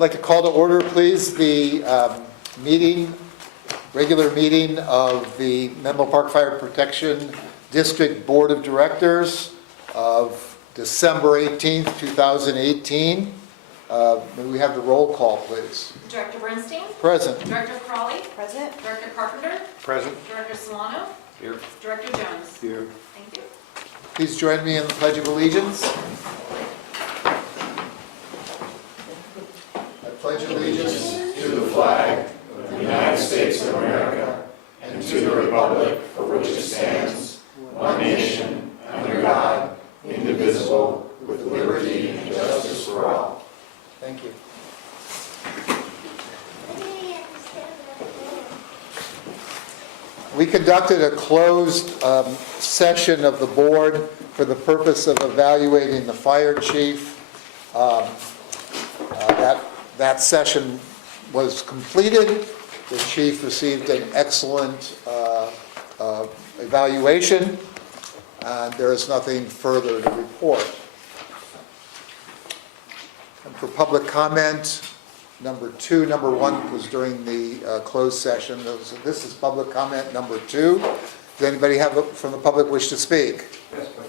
like to call to order, please, the regular meeting of the Menlo Park Fire Protection District Board of Directors of December 18th, 2018. May we have the roll call, please? Director Bernstein? Present. Director Crawley? Present. Director Carpenter? Present. Director Solano? Here. Director Jones? Here. Thank you. Please join me in the Pledge of Allegiance. I pledge allegiance to the flag of the United States of America and to the republic for which it stands, one nation, under God, indivisible, with liberty and justice for all. Thank you. We conducted a closed session of the board for the purpose of evaluating the fire chief. That session was completed. The chief received an excellent evaluation, and there is nothing further to report. And for public comment, number one was during the closed session. This is public comment number 2. Does anybody from the public wish to speak? Yes, please.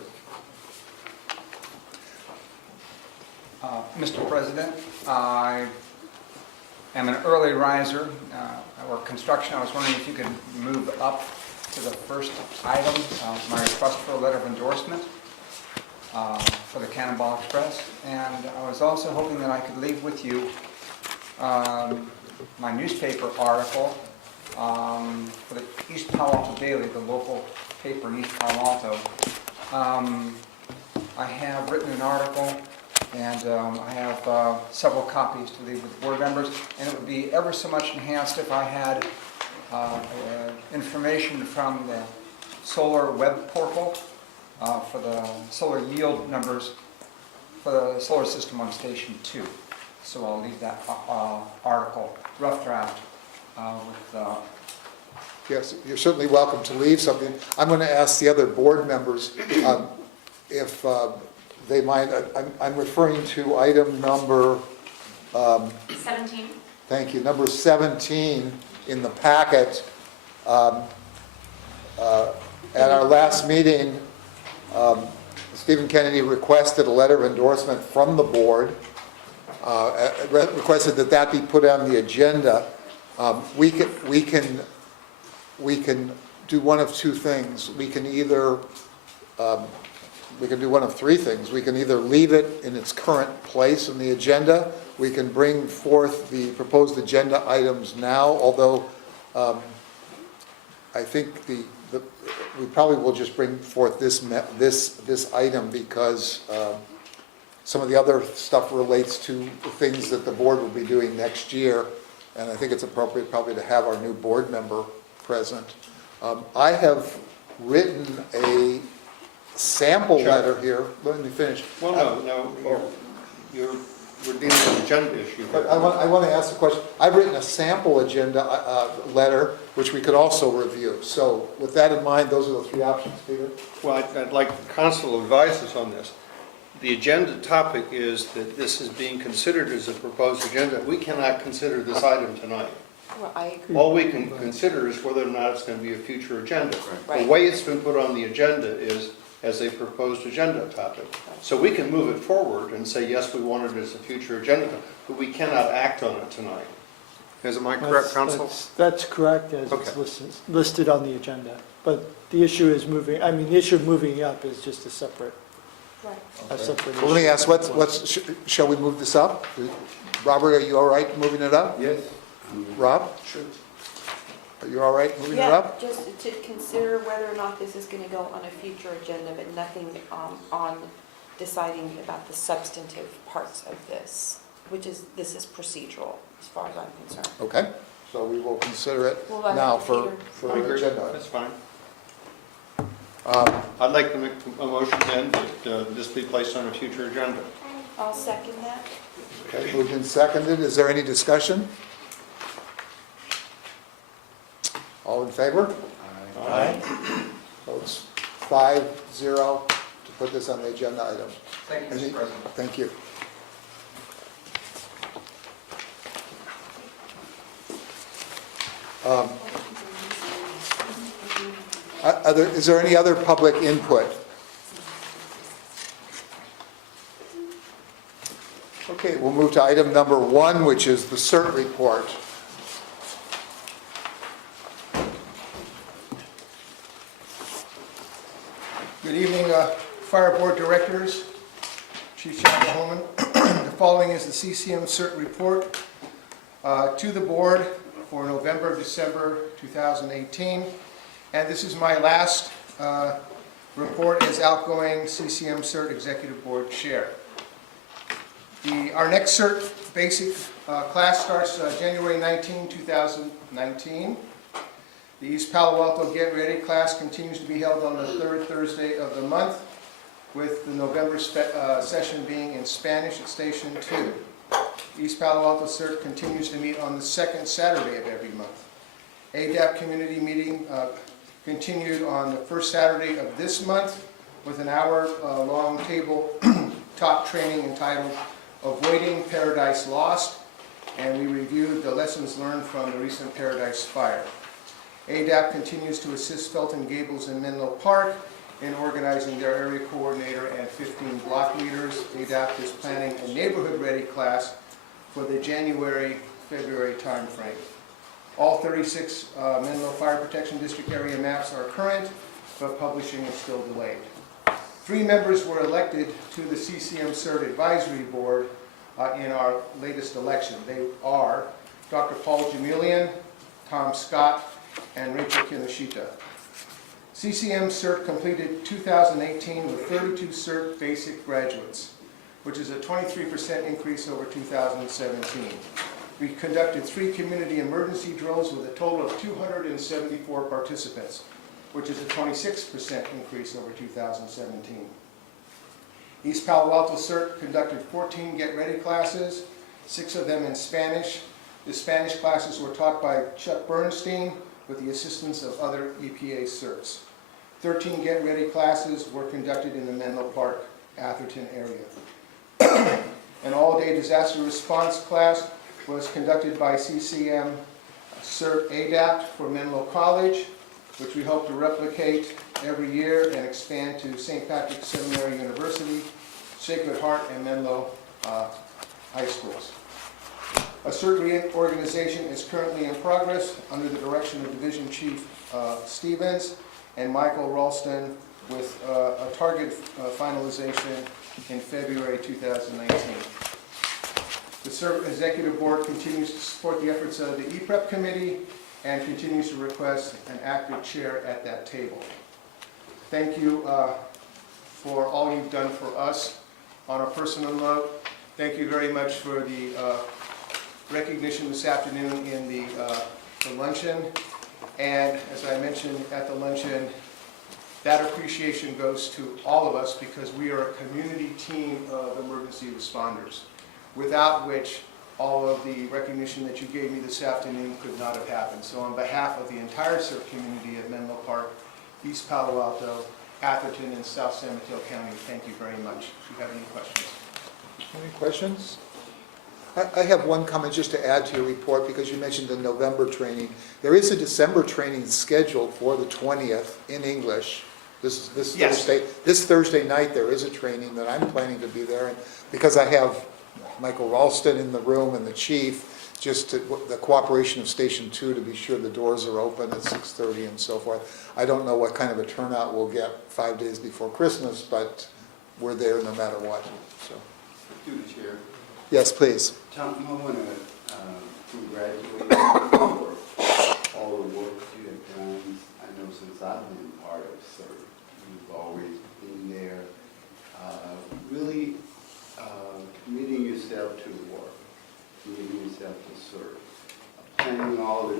Mr. President, I am an early riser. I work construction. I was wondering if you could move up to the first item, my request for a letter of endorsement for the Cannonball Express. And I was also hoping that I could leave with you my newspaper article for the East Palo Alto Daily, the local paper in East Palo Alto. I have written an article, and I have several copies to leave with board members, and it would be ever so much enhanced if I had information from the solar web portal for the solar yield numbers for the solar system on Station 2. So I'll leave that article, rough draft, with... Yes, you're certainly welcome to leave something. I'm going to ask the other board members if they mind. I'm referring to item number 17. Thank you. Number 17 in the packet. At our last meeting, Stephen Kennedy requested a letter of endorsement from the board, requested that be put on the agenda. We can do one of two things. We can do one of three things. We can either leave it in its current place in the agenda. We can bring forth the proposed agenda items now, although I think we probably will just bring forth this item because some of the other stuff relates to the things that the board will be doing next year, and I think it's appropriate probably to have our new board member present. I have written a sample letter here. Let me finish. Well, we're dealing with an agenda issue. But I want to ask a question. I've written a sample agenda letter, which we could also review. So with that in mind, those are the three options, Peter. Well, I'd like council advice on this. The agenda topic is that this is being considered as a proposed agenda. We cannot consider this item tonight. Well, I agree. All we can consider is whether or not it's going to be a future agenda. Right. The way it's been put on the agenda is as a proposed agenda topic. So we can move it forward and say, yes, we want it as a future agenda, but we cannot act on it tonight. Am I correct, council? That's correct, as it's Okay. listed on the agenda. But the issue is moving, the issue of moving up is just a separate issue. Well, let me ask, shall we move this up? Robert, are you all right moving it up? Yes. Rob? Sure. Are you all right moving it Yeah, up? just to consider whether or not this is going to go on a future agenda, but nothing on deciding about the substantive parts of this, this is procedural, as far as I'm concerned. Okay, so we will consider it Well, now for I agree. agenda. That's fine. Um, I'd like to make a motion then that this be placed on a future agenda. I'll second that. Okay, moved and seconded. Is there any discussion? All in favor? Aye. Votes 5-0 to put this on the agenda item. Thank you, Mr. President. Thank you. Is there any other public input? Okay, we'll move to item number 1, which is the CERT report. Good evening, Fire Board Directors, Chief Shaka-Holman. The following is the CCM CERT report to the board for November, December 2018. And this is my last report as outgoing CCM CERT Executive Board Chair. Our next CERT basic class starts January 19, 2019. The East Palo Alto Get Ready class continues to be held on the third Thursday of the month, with the November session being in Spanish at Station 2. East Palo Alto CERT continues to meet on the second Saturday of every month. ADAP community meeting continued on the first Saturday of this month with an hour-long table top training entitled Avoiding Paradise Lost, and we reviewed the lessons learned from the recent Paradise Fire. ADAP continues to assist Felton Gables and Menlo Park in organizing their area coordinator and 15 block leaders. ADAP is planning a neighborhood-ready class for the January-February timeframe. All 36 Menlo Fire Protection District area maps are current, but publishing is still delayed. 3 members were elected to the CCM CERT Advisory Board in our latest election. They are Dr. Paul Jamilian, Tom Scott, and Rachel Kinoshita. CCM CERT completed 2018 with 32 CERT basic graduates, which is a 23% increase over 2017. We conducted 3 community emergency drills with a total of 274 participants, which is a 26% increase over 2017. East Palo Alto CERT conducted 14 Get Ready classes, 6 of them in Spanish. The Spanish classes were taught by Chuck Bernstein with the assistance of other EPA CERTs. 13 Get Ready classes were conducted in the Menlo Park, Atherton area. An all-day disaster response class was conducted by CCM CERT ADAPT for Menlo College, which we hope to replicate every year and expand to St. Patrick's Seminary University, Sacred Heart, and Menlo High Schools. A CERT reorganization is currently in progress under the direction of Division Chief Stevens and Michael Ralston, with a target finalization in February 2019. The CERT Executive Board continues to support the efforts of the EPREP Committee and continues to request an active chair at that table. Thank you for all you've done for us. On a personal note, thank you very much for the recognition this afternoon in the luncheon. And as I mentioned at the luncheon, that appreciation goes to all of us because we are a community team of emergency responders, without which all of the recognition that you gave me this afternoon could not have happened. So on behalf of the entire CERT community of Menlo Park, East Palo Alto, Atherton, and South San Mateo County, thank you very much. If you have any questions. Any questions? I have one comment just to add to your report, because you mentioned the November training. There is a December training scheduled for the 20th in English. This Yes. Thursday. This Thursday night there is a training that I'm planning to be there, and because I have Michael Ralston in the room and the chief, just to, the cooperation of Station 2 to be sure the doors are open at 6:30 and so forth. I don't know what kind of a turnout we'll get 5 days before Christmas, but we're there no matter what. So, Through the chair. yes, please. Tom, I want to congratulate you for all the work you have done. I know since I've been part of CERT, you've always been there, really committing yourself to the work, committing yourself to CERT, planning all the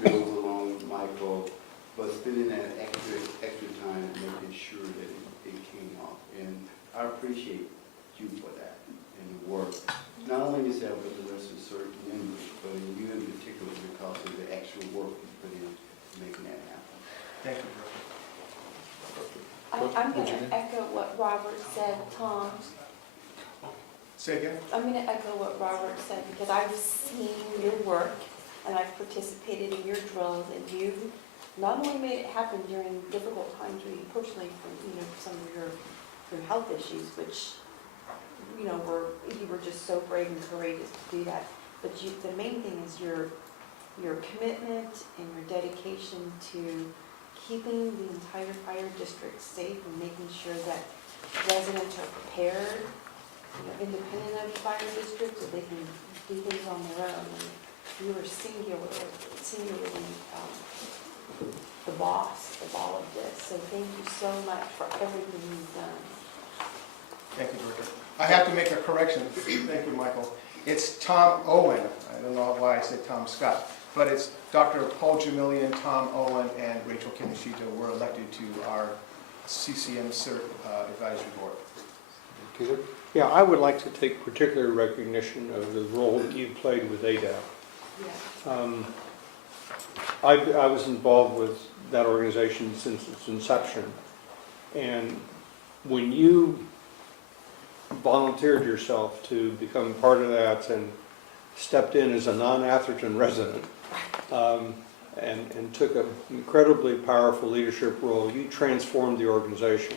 drills along with Michael, but spending that extra time making sure that it came off. And I appreciate you for that and the work. Not only yourself, but the rest of CERT members, but you in particular because of the actual work you put in making that happen. Thank you. I'm going to echo what Robert said, Tom. Say again? I'm going to echo what Robert said because I've seen your work and I've participated in your drills, and you've not only made it happen during difficult times for you personally, from, some of your health issues, which, you were just so brave and courageous to do that, but the main thing is your commitment and your dedication to keeping the entire fire district safe and making sure that residents are prepared, independent of the fire district, so they can do things on their own. And you are singularly the boss of all of this. So thank you so much for everything you've done. Thank you, Director. I have to make a correction. Thank you, Michael. It's Tom Owen. I don't know why I said Tom Scott, but it's Dr. Paul Jamilian, Tom Owen, and Rachel Kinoshita were elected to our CCM CERT Advisory Board. Peter? Yeah, I would like to take particular recognition of the role that you played with ADAP. Yeah. I was involved with that organization since its inception, and when you volunteered yourself to become part of that and stepped in as a non-Atherton resident and took an incredibly powerful leadership role, you transformed the organization.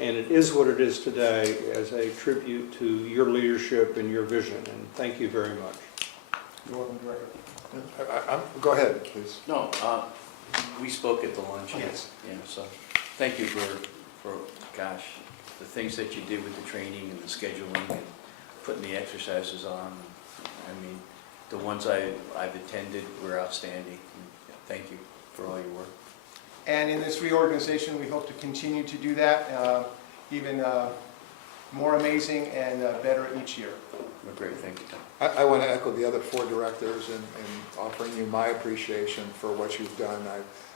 And it is what it is today as a tribute to your leadership and your vision, and thank you very much. You're welcome, Director. Go ahead, please. No, we spoke at the lunch. Yes. Yeah, so thank you for, gosh, the things that you did with the training and the scheduling and putting the exercises on. I mean, the ones I've attended were outstanding. Thank you for all your work. And in this reorganization, we hope to continue to do that, even more amazing and better each year. Well, great, thank you. I want to echo the other four directors in offering you my appreciation for what you've done.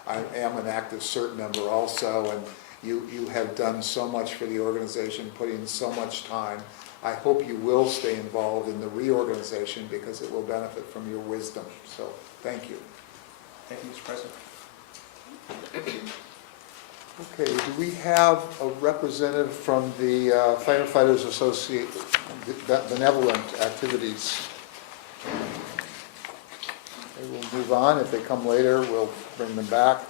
I am an active CERT member also, and you have done so much for the organization, put in so much time. I hope you will stay involved in the reorganization because it will benefit from your wisdom. So, thank you. Thank you, Mr. President. Okay, do we have a representative from the Firefighters Association benevolent activities? Okay, we'll move on. If they come later, we'll bring them back.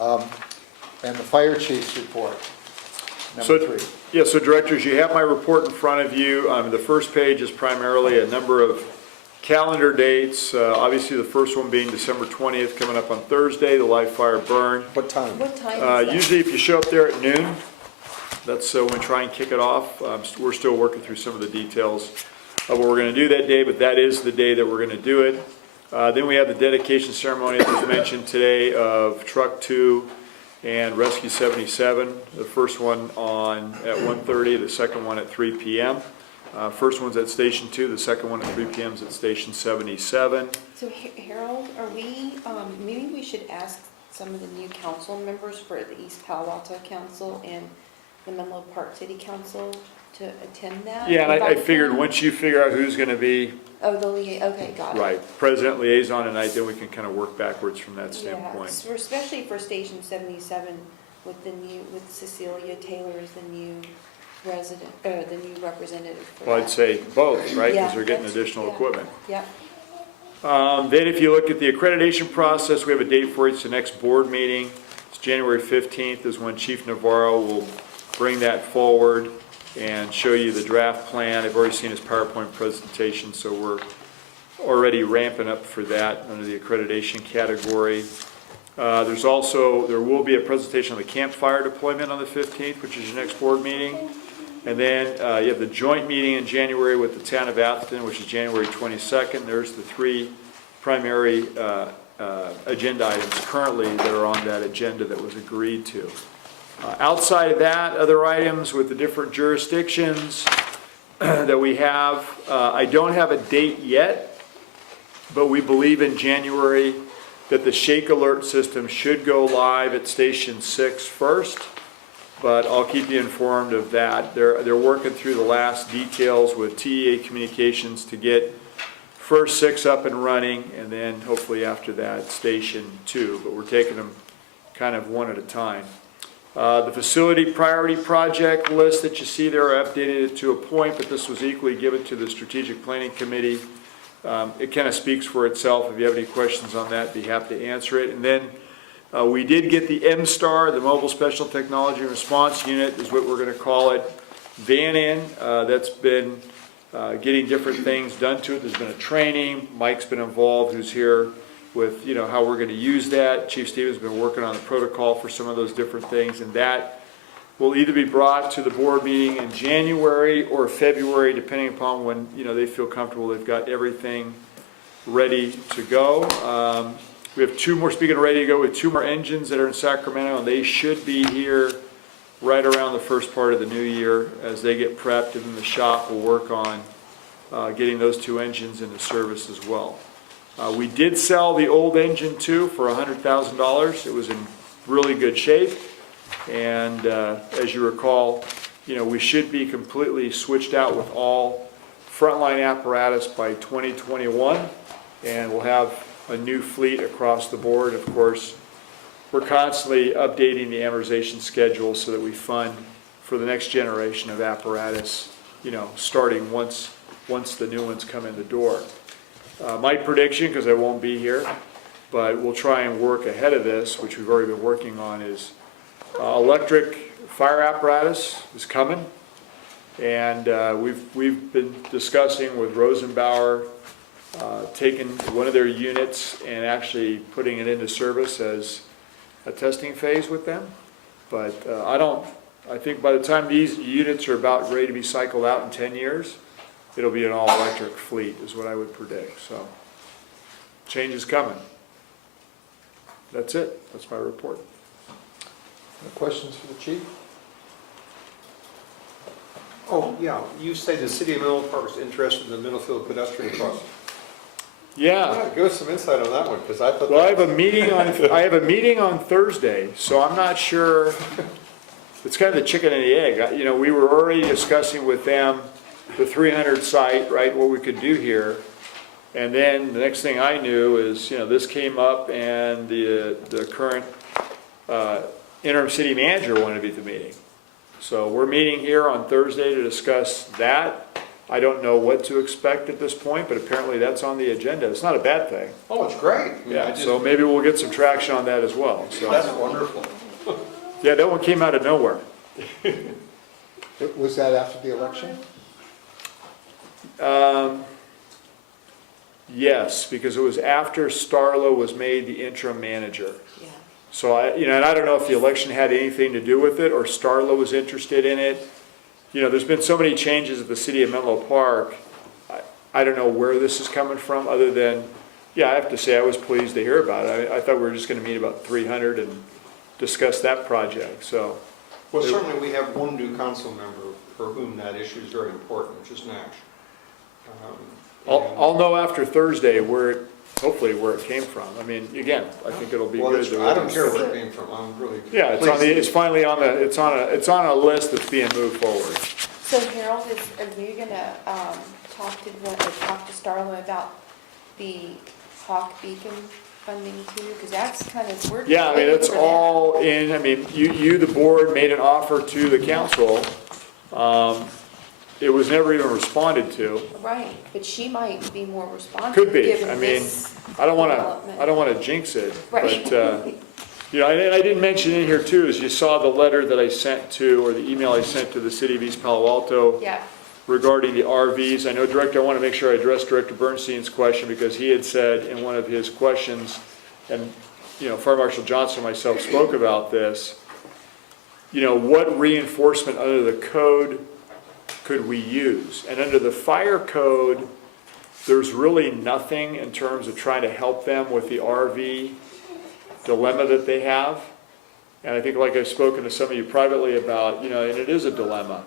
And the fire chief's report, number 3. Yeah, so directors, you have my report in front of you. The first page is primarily a number of calendar dates. Obviously, the first one being December 20th, coming up on Thursday, the live fire burn. What time? What time is that? Usually, if you show up there at noon, that's when we try and kick it off. We're still working through some of the details of what we're going to do that day, but that is the day that we're going to do it. Then we have the dedication ceremony that was mentioned today of Truck 2 and Rescue 77. The first one at 1:30, the second one at 3 p.m. First one's at Station 2, the second one at 3 p.m. is at Station 77. So Harold, are we, maybe we should ask some of the new council members for the East Palo Alto Council and the Menlo Park City Council to attend that? Yeah, and I Invite figured them? once you figure out who's going to be, Oh, okay, got it. right, president liaison tonight, then we can kind of work backwards from that Yeah, standpoint. especially for Station 77 with Cecilia Taylor as the new representative. For Well, I'd that. say both, right, Yeah, because they're getting that's- additional yeah. equipment. Yep. Then if you look at the accreditation process, we have a date for it. It's the next board meeting. It's January 15th is when Chief Navarro will bring that forward and show you the draft plan. I've already seen his PowerPoint presentation, so we're already ramping up for that under the accreditation category. There will be a presentation on the campfire deployment on the 15th, which is your next board meeting. And then you have the joint meeting in January with the town of Atherton, which is January 22nd. There's the 3 primary agenda items currently that are on that agenda that was agreed to. Outside of that, other items with the different jurisdictions that we have, I don't have a date yet, but we believe in January that the Shake Alert system should go live at Station 6 first. But I'll keep you informed of that. They're working through the last details with TEA Communications to get first 6 up and running, and then hopefully after that, Station 2. But we're taking them kind of one at a time. The facility priority project list that you see there, I updated it to a point, but this was equally given to the Strategic Planning Committee it kind of speaks for itself. If you have any questions on that, be happy to answer it. And then we did get the MSTAR, the Mobile Special Technology Response Unit is what we're going to call it, van in. That's been getting different things done to it. There's been a training. Mike's been involved, who's here with, how we're going to use that. Chief Stevens has been working on the protocol for some of those different things, and that will either be brought to the board meeting in January or February, depending upon when, they feel comfortable they've got everything ready to go. We have two more, speaking of ready to go, with two more engines that are in Sacramento, and they should be here right around the first part of the new year as they get prepped, and then the shop will work on getting those two engines into service as well. We did sell the old engine too for $100,000. It was in really good shape. And as you recall, we should be completely switched out with all frontline apparatus by 2021, and we'll have a new fleet across the board. Of course, we're constantly updating the amortization schedule so that we fund for the next generation of apparatus, starting once the new ones come in the door. My prediction, because I won't be here, but we'll try and work ahead of this, which we've already been working on, is electric fire apparatus is coming, and we've been discussing with Rosenbauer taking one of their units and actually putting it into service as a testing phase with them. But I think by the time these units are about ready to be cycled out in 10 years, it'll be an all-electric fleet is what I would predict. So change is coming. That's it. That's my report. Any questions for the chief? Oh, yeah, you say the city of Menlo Park is interested in the Middlefield pedestrian crossing. Yeah. Give us some insight on that one, because I thought. Well, I have a meeting on Thursday, so I'm not sure. It's kind of the chicken and the egg. We were already discussing with them the 300 site, right, what we could do here. And then the next thing I knew is, this came up, and the current interim city manager wanted to be at the meeting. So we're meeting here on Thursday to discuss that. I don't know what to expect at this point, but apparently that's on the agenda. It's not a bad thing. Oh, it's great. Yeah, so maybe we'll get some traction on that as well. So That's wonderful. yeah, that one came out of nowhere. Was that after the election? Yes, because it was after Starla was made the interim manager. Yeah. So and I don't know if the election had anything to do with it or Starla was interested in it. There's been so many changes at the city of Menlo Park. I don't know where this is coming from other than, I have to say I was pleased to hear about it. I thought we were just going to meet about 300 and discuss that project, so. Well, certainly we have one new council member for whom that issue is very important, which is Nash. I'll know after Thursday hopefully where it came from. Again, I think it'll be good. I don't care where it came from, I'm really. Yeah, it's finally on it's on a list that's being moved forward. So Harold, are you gonna talk to Starla about the Hawk Beacon funding too? Because that's kind of, we're. Yeah, it's all in, you, the board, made an offer to the council. It was never even responded to. Right, but she might be more responsive. Could be. Given this I don't want development. to jinx it. Right. But, and I didn't mention in here too, is you saw the letter that I sent to, or the email I sent to the city of East Palo Alto Yeah. regarding the RVs. I know, Director, I want to make sure I address Director Bernstein's question, because he had said in one of his questions, and, Fire Marshal Johnson and myself spoke about this, what reinforcement under the code could we use? And under the fire code, there's really nothing in terms of trying to help them with the RV dilemma that they have. And I think, like I've spoken to some of you privately about, and it is a dilemma.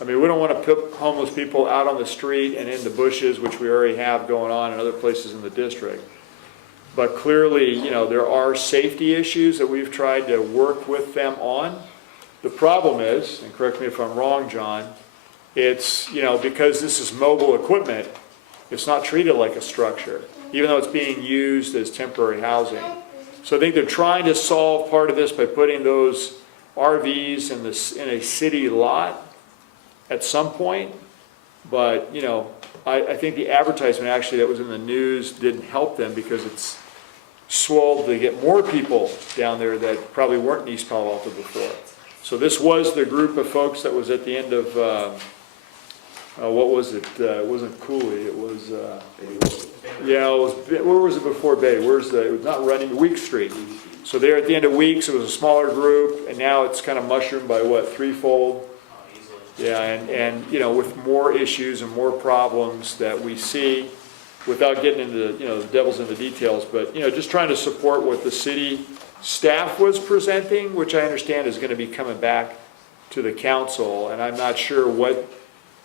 We don't want to put homeless people out on the street and in the bushes, which we already have going on in other places in the district. But clearly, there are safety issues that we've tried to work with them on. The problem is, and correct me if I'm wrong, John, it's, because this is mobile equipment, it's not treated like a structure, even though it's being used as temporary housing. So I think they're trying to solve part of this by putting those RVs in a city lot at some point. But, I think the advertisement actually that was in the news didn't help them because it's swelled to get more people down there that probably weren't in East Palo Alto before. So this was the group of folks that was at the end of, what was it? It wasn't Cooley, it was, yeah, it was, where was it before Bay? It was not Running, Week Street. So there at the end of Weeks, it was a smaller group, and now it's kind of mushroomed by what, threefold? Yeah, and, you know, with more issues and more problems that we see, without getting into, you know, the devil's in the details, but, you know, just trying to support what the city staff was presenting, which I understand is gonna be coming back to the council, and I'm not sure what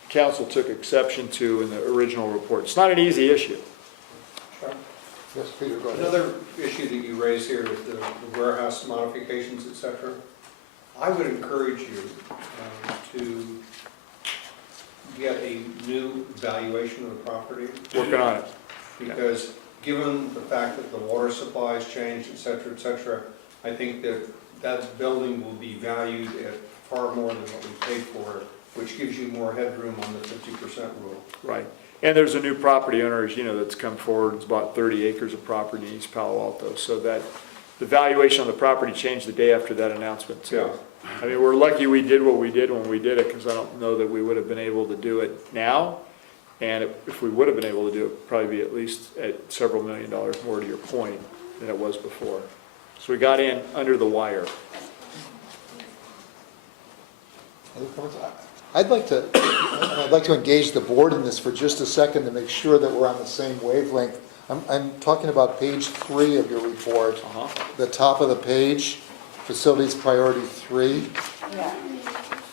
council took exception to in the original report. It's not an easy issue. Yes, Peter, go ahead. Another issue that you raised here is the warehouse modifications, et cetera. I would encourage you to get a new valuation of the property. Working on it. Because given the fact that the water supply has changed, et cetera, I think that that building will be valued at far more than what we paid for it, which gives you more headroom on the 50% rule. Right. And there's a new property owner, as you know, that's come forward. It's about 30 acres of property in East Palo Alto. So that the valuation on the property changed the day after that announcement too. Yeah. I mean, we're lucky we did what we did when we did it, because I don't know that we would have been able to do it now. And if we would have been able to do it, it'd probably be at least at several $1 million more, to your point, than it was before. So we got in under the wire. Other comments? I'd like to engage the board in this for just a second to make sure that we're on the same wavelength. I'm talking about page 3 of your report, the top of the page, facilities priority 3. Yeah.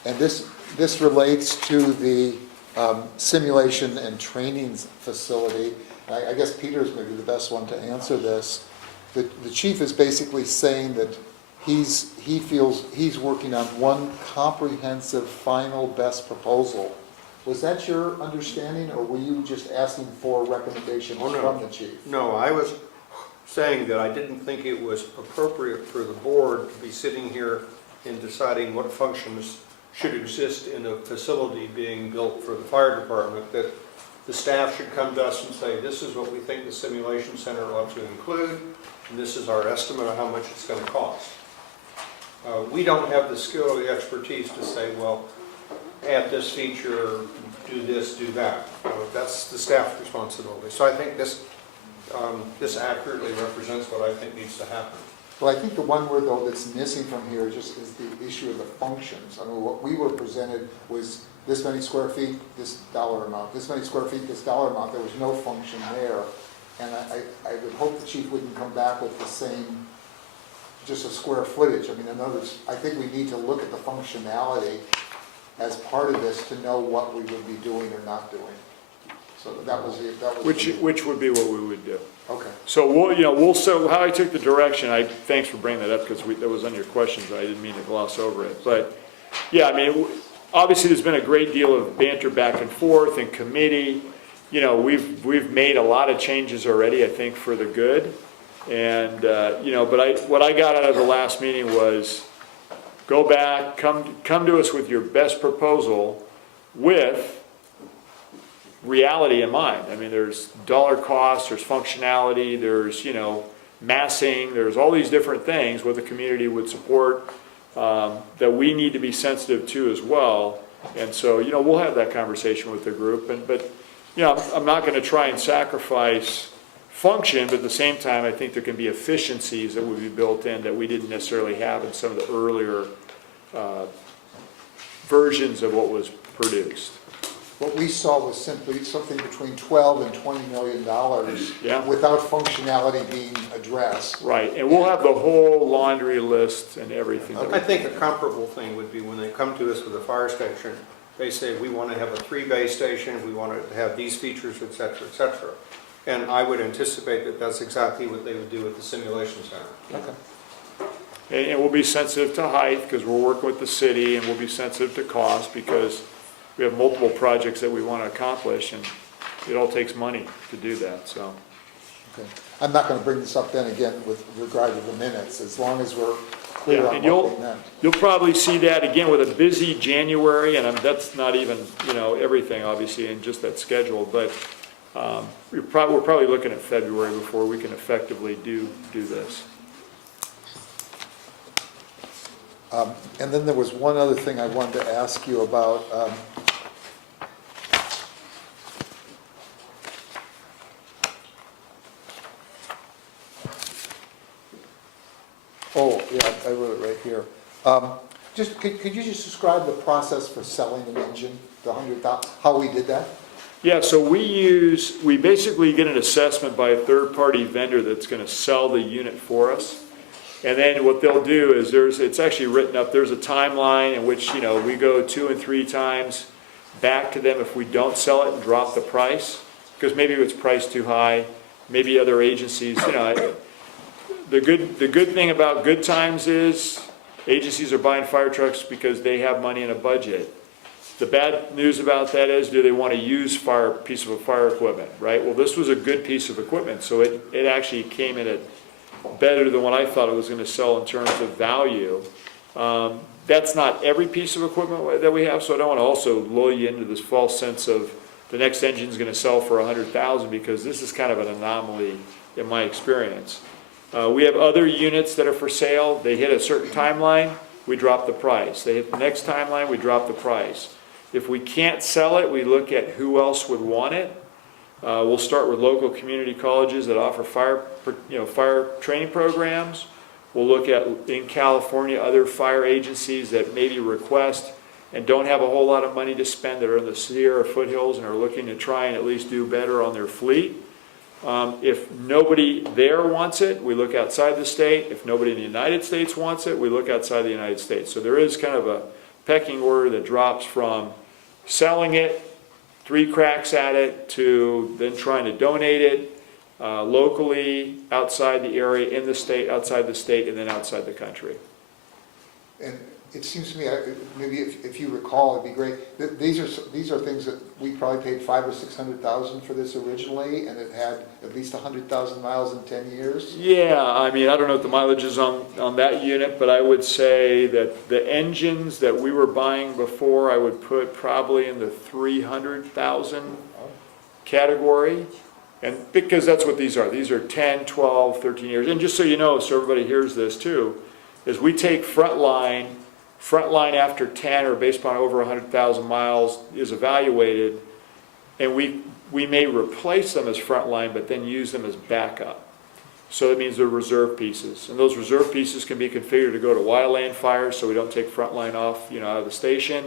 And this relates to the simulation and training facility. I guess Peter's maybe the best one to answer this. The chief is basically saying that he feels he's working on one comprehensive final best proposal. Was that your understanding, or were you just asking for recommendations from the chief? No, I was saying that I didn't think it was appropriate for the board to be sitting here and deciding what functions should exist in a facility being built for the fire department, that the staff should come to us and say, this is what we think the simulation center ought to include, and this is our estimate of how much it's going to cost. We don't have the skill or the expertise to say, well, add this feature, do this, do that. That's the staff's responsibility. So I think this accurately represents what I think needs to happen. Well, I think the one word, though, that's missing from here just is the issue of the functions. I mean, what we were presented was this many square feet, this dollar amount, this many square feet, this dollar amount. There was no function there. And I would hope the chief wouldn't come back with the same, just a square footage. I mean, in other words, I think we need to look at the functionality as part of this to know what we would be doing or not doing. So that was Which would be what we would do. Okay. So so how I took the direction, thanks for bringing that up, because that was on your questions, I didn't mean to gloss over it. But, yeah, I mean, obviously there's been a great deal of banter back and forth in committee. You know, we've made a lot of changes already, I think, for the good. And, you know, but what I got out of the last meeting was, go back, come to us with your best proposal with reality in mind. I mean, there's dollar costs, there's functionality, there's, you know, massing, there's all these different things what the community would support that we need to be sensitive to as well. And so, you know, we'll have that conversation with the group. But, you know, I'm not going to try and sacrifice function, but at the same time, I think there can be efficiencies that would be built in that we didn't necessarily have in some of the earlier versions of what was produced. What we saw was simply something between $12 and $20 million Yeah. without functionality being addressed. Right, and we'll have the whole laundry list and everything. I think a comparable thing would be when they come to us with a fire station, they say, we want to have a 3-bay station, we want to have these features, et cetera, et cetera. And I would anticipate that that's exactly what they would do at the simulation center. Okay. And we'll be sensitive to height, because we're working with the city, and we'll be sensitive to cost, because we have multiple projects that we want to accomplish, and it all takes money to do that, so. Okay. I'm not going to bring this up then again with regard to the minutes. As long as we're clear Yeah, on and what we meant. You'll probably see that again with a busy January, and that's not even, everything, obviously, in just that schedule, but we're probably looking at February before we can effectively do this. And then there was one other thing I wanted to ask you about. Oh, yeah, I wrote it right here. Just, could you just describe the process for selling an engine, the 100,000, how we did that? Yeah, so we basically get an assessment by a third-party vendor that's gonna sell the unit for us. And then what they'll do is it's actually written up, there's a timeline in which, we go 2 and 3 times back to them if we don't sell it and drop the price, because maybe it's priced too high, maybe other agencies, the good thing about Good Times is agencies are buying fire trucks because they have money in a budget. The bad news about that is, do they want to use piece of fire equipment, right? Well, this was a good piece of equipment, so it actually came in at better than what I thought it was going to sell in terms of value. That's not every piece of equipment that we have, so I don't want to also lull you into this false sense of the next engine's going to sell for $100,000, because this is kind of an anomaly in my experience. We have other units that are for sale. They hit a certain timeline, we drop the price. They hit the next timeline, we drop the price. If we can't sell it, we look at who else would want it. We'll start with local community colleges that offer fire training programs. We'll look at, in California, other fire agencies that maybe request and don't have a whole lot of money to spend, that are in the Sierra foothills and are looking to try and at least do better on their fleet. If nobody there wants it, we look outside the state. If nobody in the United States wants it, we look outside the United States. So there is kind of a pecking order that drops from selling it, 3 cracks at it, to then trying to donate it locally, outside the area, in the state, outside the state, and then outside the country. And it seems to me, maybe if you recall, it'd be great, that these are things that we probably paid $500,000 or $600,000 for this originally, and it had at least 100,000 miles in 10 years? Yeah, I mean, I don't know what the mileage is on that unit, but I would say that the engines that we were buying before, I would put probably in the 300,000 category. And because that's what these are. These are 10, 12, 13 years. And just so you know, so everybody hears this too, is we take frontline after 10 or based upon over 100,000 miles is evaluated, and we may replace them as frontline, but then use them as backup. So that means they're reserve pieces. And those reserve pieces can be configured to go to wildland fires, so we don't take frontline off, out of the station,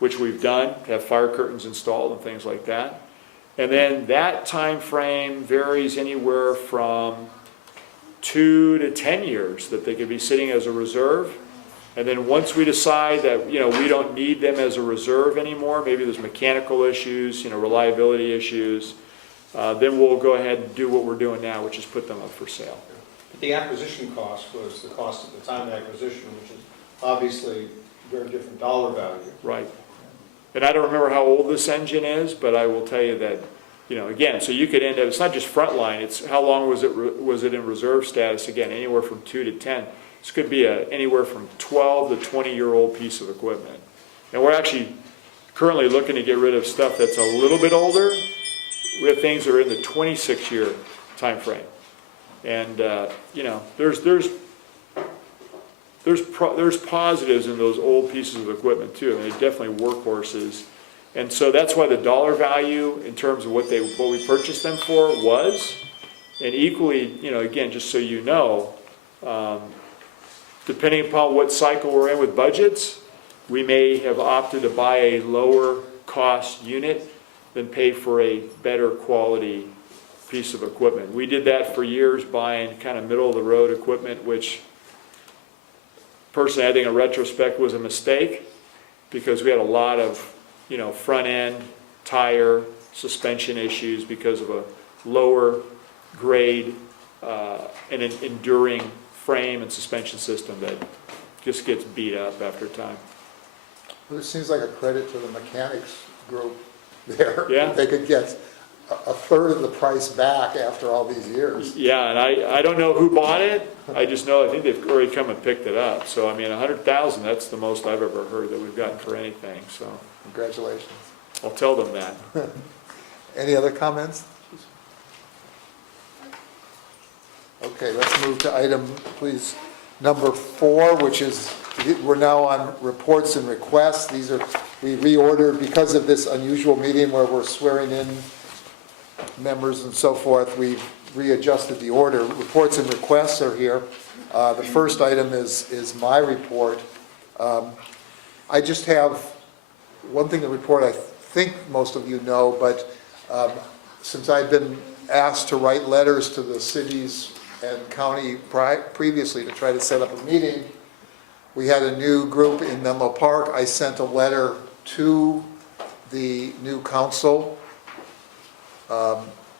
which we've done, have fire curtains installed and things like that. And then that time frame varies anywhere from 2 to 10 years that they could be sitting as a reserve. And then once we decide that, we don't need them as a reserve anymore, maybe there's mechanical issues, reliability issues, then we'll go ahead and do what we're doing now, which is put them up for sale. But the acquisition cost was the cost at the time of acquisition, which is obviously very different dollar value. Right. And I don't remember how old this engine is, but I will tell you that, again, so you could end up, it's not just frontline, it's how long was it in reserve status, again, anywhere from 2 to 10. This could be anywhere from 12 to 20-year-old piece of equipment. And we're actually currently looking to get rid of stuff that's a little bit older. We have things that are in the 26-year time frame. And, there's positives in those old pieces of equipment too. I mean, they're definitely workhorses. And so that's why the dollar value in terms of what we purchased them for was. And equally, again, just so you know, depending upon what cycle we're in with budgets, we may have opted to buy a lower cost unit than pay for a better quality piece of equipment. We did that for years, buying kind of middle of the road equipment, which personally I think in retrospect was a mistake, because we had a lot of front end, tire, suspension issues because of a lower grade and an enduring frame and suspension system that just gets beat up after time. Well, it seems like a credit to the mechanics group there. Yeah. They could get a third of the price back after all these years. Yeah, and I don't know who bought it, I just know, I think they've already come and picked it up. So, I mean, 100,000, that's the most I've ever heard that we've gotten for anything, so Congratulations. I'll tell them that. Any other comments? Okay, let's move to item, please, number 4, which is, we're now on reports and requests. These are, we reordered because of this unusual meeting where we're swearing in members and so forth. We've readjusted the order. Reports and requests are here. The first item is my report. I just have one thing to report. I think most of you know, but since I've been asked to write letters to the cities and county previously to try to set up a meeting, we had a new group in Menlo Park. I sent a letter to the new council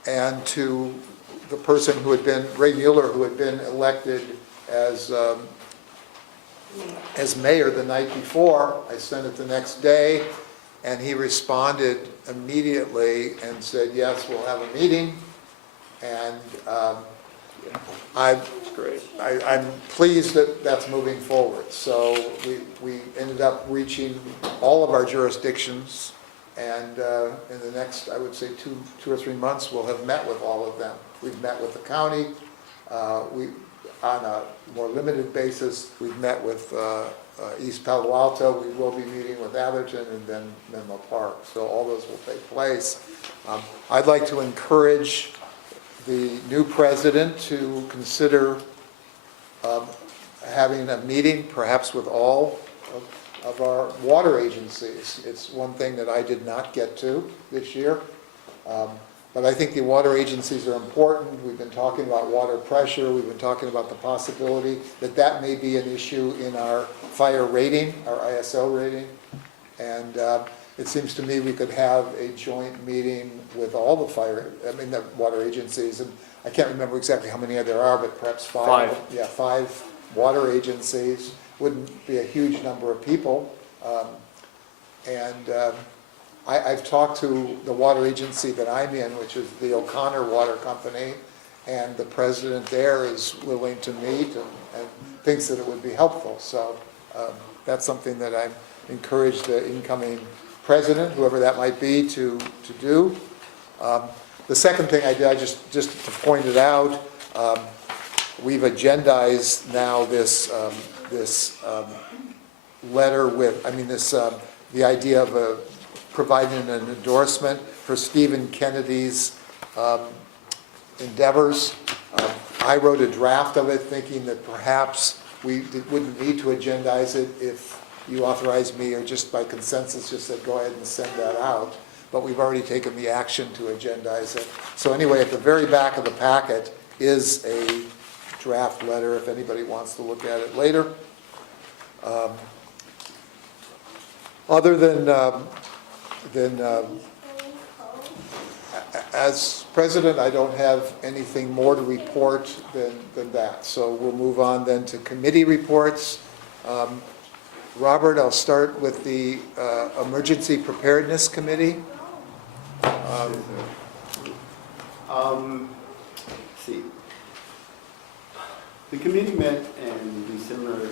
and to the person who had been, Ray Mueller, who had been elected as mayor the night before. I sent it the next day, and he responded immediately and said, yes, we'll have a meeting. And I'm pleased that that's moving forward. So we ended up reaching all of our jurisdictions, and in the next, I would say, two or 3 months, we'll have met with all of them. We've met with the county. On a more limited basis, we've met with East Palo Alto. We will be meeting with Atherton and then Menlo Park. So all those will take place. I'd like to encourage the new president to consider having a meeting, perhaps with all of our water agencies. It's one thing that I did not get to this year. But I think the water agencies are important. We've been talking about water pressure. We've been talking about the possibility that that may be an issue in our fire rating, our ISO rating. And it seems to me we could have a joint meeting with all the the water agencies. And I can't remember exactly how many there are, but perhaps 5. 5. Yeah, 5 water agencies. Wouldn't be a huge number of people. I've talked to the water agency that I'm in, which is the O'Connor Water Company, and the president there is willing to meet and thinks that it would be helpful. So that's something that I encourage the incoming president, whoever that might be, to do. The second thing I did, just to point it out, we've agendized now this letter with, the idea of providing an endorsement for Stephen Kennedy's endeavors. I wrote a draft of it thinking that perhaps we wouldn't need to agendize it if you authorized me, or just by consensus just said go ahead and send that out. But we've already taken the action to agendize it. So anyway, at the very back of the packet is a draft letter if anybody wants to look at it later. Other than as president, I don't have anything more to report than that. So we'll move on then to committee reports. Robert, I'll start with the Emergency Preparedness Committee. See, the committee met in December,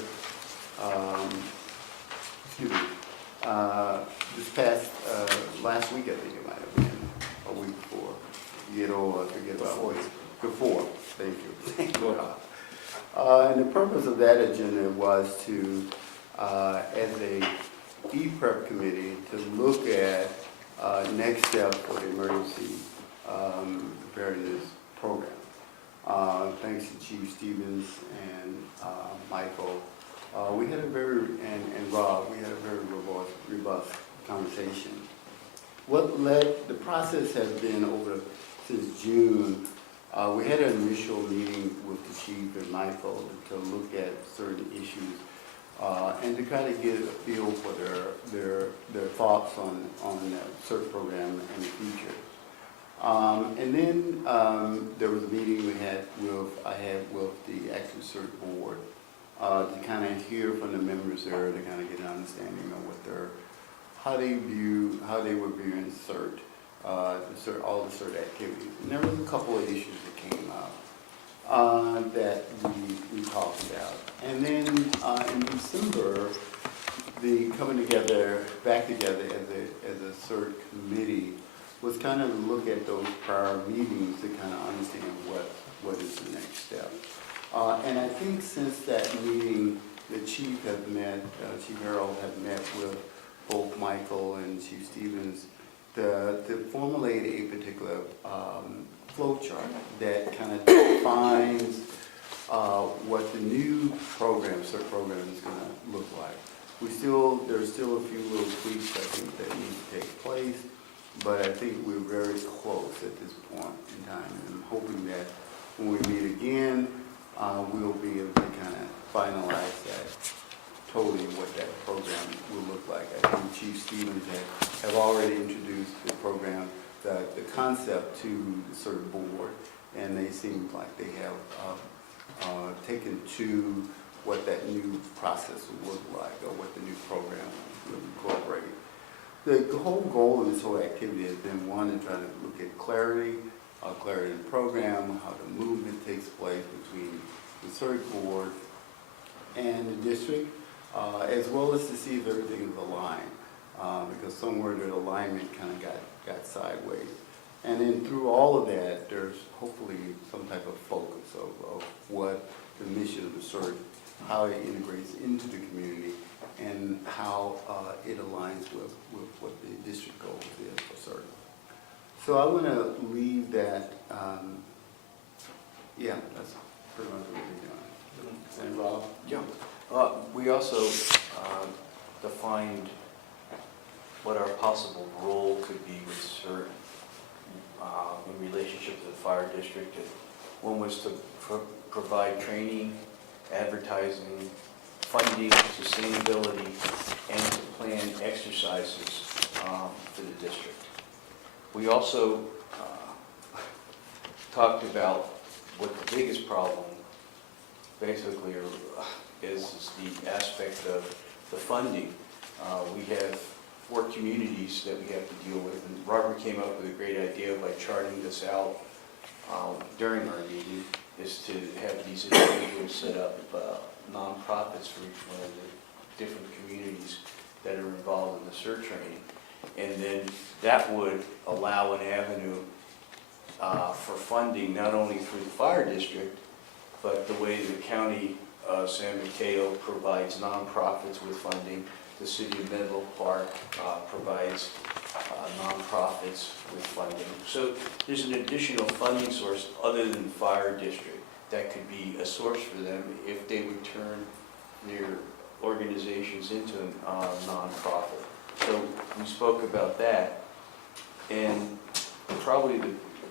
this past, last week, I think it might have been, a week before. I forget about before, thank you. And the purpose of that agenda was to, as a E-Prep committee, to look at next steps for the emergency preparedness program. Thanks to Chief Stevens and Michael, we had a very, and Rob, we had a very robust conversation. What led, the process has been since June, we had an initial meeting with the chief and Michael to look at certain issues and to kind of get a feel for their thoughts on the CERT program in the future. And then there was a meeting I had with the actual CERT board to kind of hear from the members there, to kind of get an understanding of how they were viewing CERT all the CERT activities. And there was a couple of issues that came up that we talked about. And then in December, the coming together, back together as a CERT committee was kind of to look at those prior meetings to kind of understand what is the next step. And I think since that meeting, the chief has met, Chief Harold has met with both Michael and Chief Stevens to formulate a particular flow chart that kind of defines what the new program, CERT program, is going to look like. There's still a few little tweaks I think that need to take place, but I think we're very close at this point in time. And I'm hoping that when we meet again, we'll be able to kind of finalize that, totally what that program will look like. I think Chief Stevens have already introduced the program, the concept to the CERT board, and they seem like they have taken to what that new process will look like, or what the new program will incorporate. The whole goal of this whole activity has been, one, to try to look at clarity in the program, how the movement takes place between the CERT board and the district, as well as to see if everything is aligned, because somewhere the alignment kind of got sideways. And then through all of that, there's hopefully some type of focus of what the mission of the CERT, how it integrates into the community, and how it aligns with what the district goals is for CERT. So I want to leave that, yeah, that's pretty much what we're doing. And Rob? Yeah. We also defined what our possible role could be with CERT in relationship to the fire district. And one was to provide training, advertising, funding, sustainability, and to plan exercises for the district. We also talked about what the biggest problem basically is the aspect of the funding. We have 4 communities that we have to deal with, and Robert came up with a great idea by charting this out during our meeting, is to have these individuals set up nonprofits for each one of the different communities that are involved in the CERT training. And then that would allow an avenue for funding, not only through the fire district, but the way the county of San Mateo provides nonprofits with funding. The city of Menlo Park provides nonprofits with funding. So there's an additional funding source other than the fire district that could be a source for them if they would turn their organizations into a nonprofit. So we spoke about that, and probably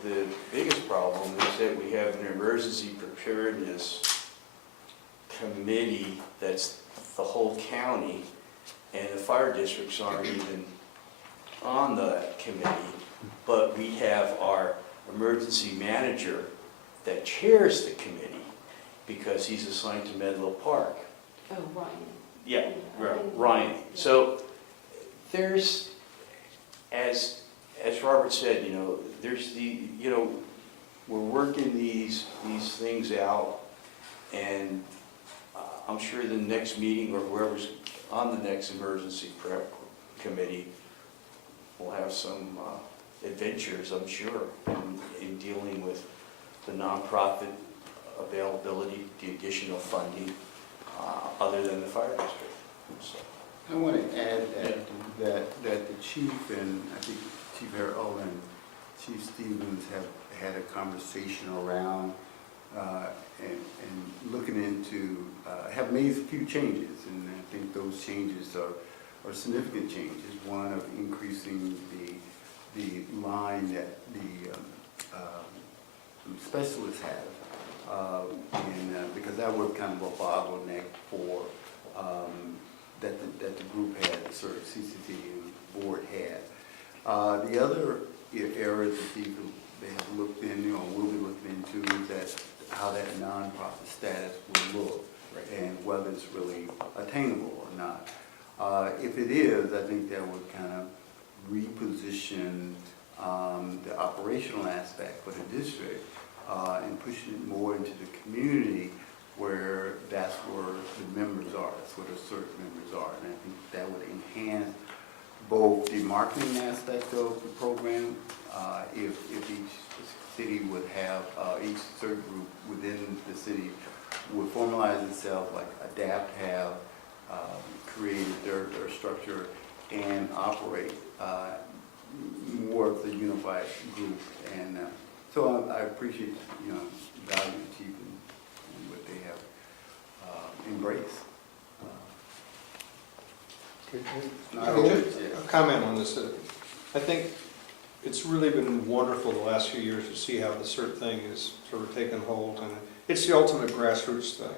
the biggest problem is that we have an emergency preparedness committee that's the whole county, and the fire districts aren't even on the committee, but we have our emergency manager that chairs the committee because he's assigned to Menlo Park. Oh, Ryan. Yeah, Ryan. So there's, as Robert said, there's we're working these things out, and I'm sure the next meeting or whoever's on the next emergency prep committee will have some adventures, I'm sure, in dealing with the nonprofit availability, the additional funding, other than the fire district. So. I want to add that the chief and I think Chief Harold and Chief Stevens have had a conversation around and looking into, have made a few changes, and I think those changes are significant changes. One of increasing the line that the specialists have, because that was kind of a bottleneck for that the group had, the sort of CCT board had. The other areas that they have looked in, will be looking into, is that how that nonprofit status will look, and whether it's really attainable or not. If it is, I think that would kind of reposition the operational aspect for the district, and pushing it more into the community where that's where the members are, that's where the CERT members are. And I think that would enhance both the marketing aspect of the program, if each city would have, each CERT group within the city would formalize itself, like ADAPT have created their structure and operate more of the unified group. And so I appreciate, value Chief and what they have embraced. A comment on this. I think it's really been wonderful the last few years to see how the CERT thing is sort of taken hold, and it's the ultimate grassroots thing.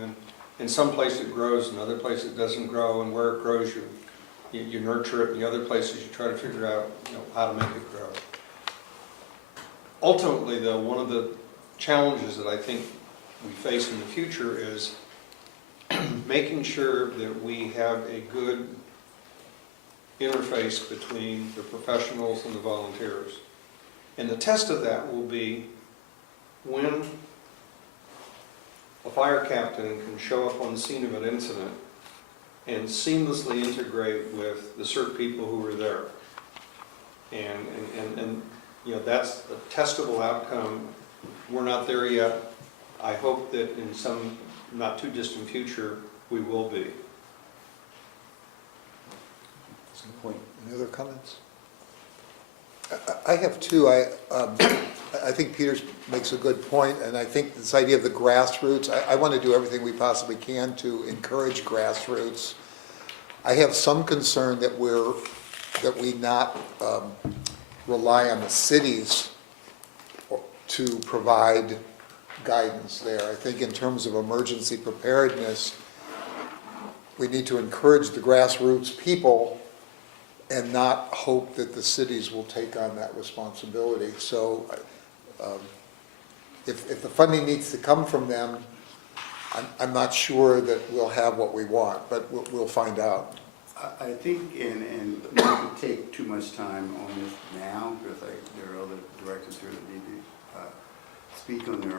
And in some places it grows, in other places it doesn't grow, and where it grows you nurture it, and the other places you try to figure out how to make it grow. Ultimately, though, one of the challenges that I think we face in the future is making sure that we have a good interface between the professionals and the volunteers. And the test of that will be when a fire captain can show up on the scene of an incident and seamlessly integrate with the CERT people who were there. And that's a testable outcome. We're not there yet. I hope that in some not too distant future, we will be. That's a good point. Any other comments? I have two. I think Peter makes a good point, and I think this idea of the grassroots, I want to do everything we possibly can to encourage grassroots. I have some concern that we not rely on the cities to provide guidance there. I think in terms of emergency preparedness, we need to encourage the grassroots people and not hope that the cities will take on that responsibility. So if the funding needs to come from them, I'm not sure that we'll have what we want, but we'll find out. I think, and not to take too much time on this now, because there are other directors here that need to speak on their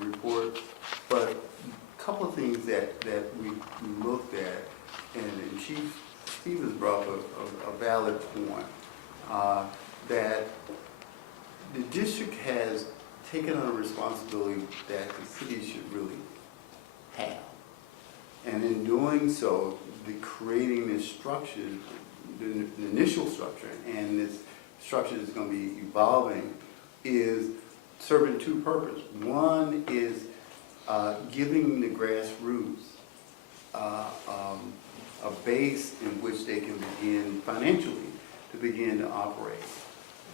report, but a couple of things that we looked at, and Chief Stevens brought up a valid point, that the district has taken on a responsibility that the city should really have. And in doing so, creating this structure, the initial structure, and this structure is going to be evolving, is serving two purposes. One is giving the grassroots a base in which they can begin financially to begin to operate.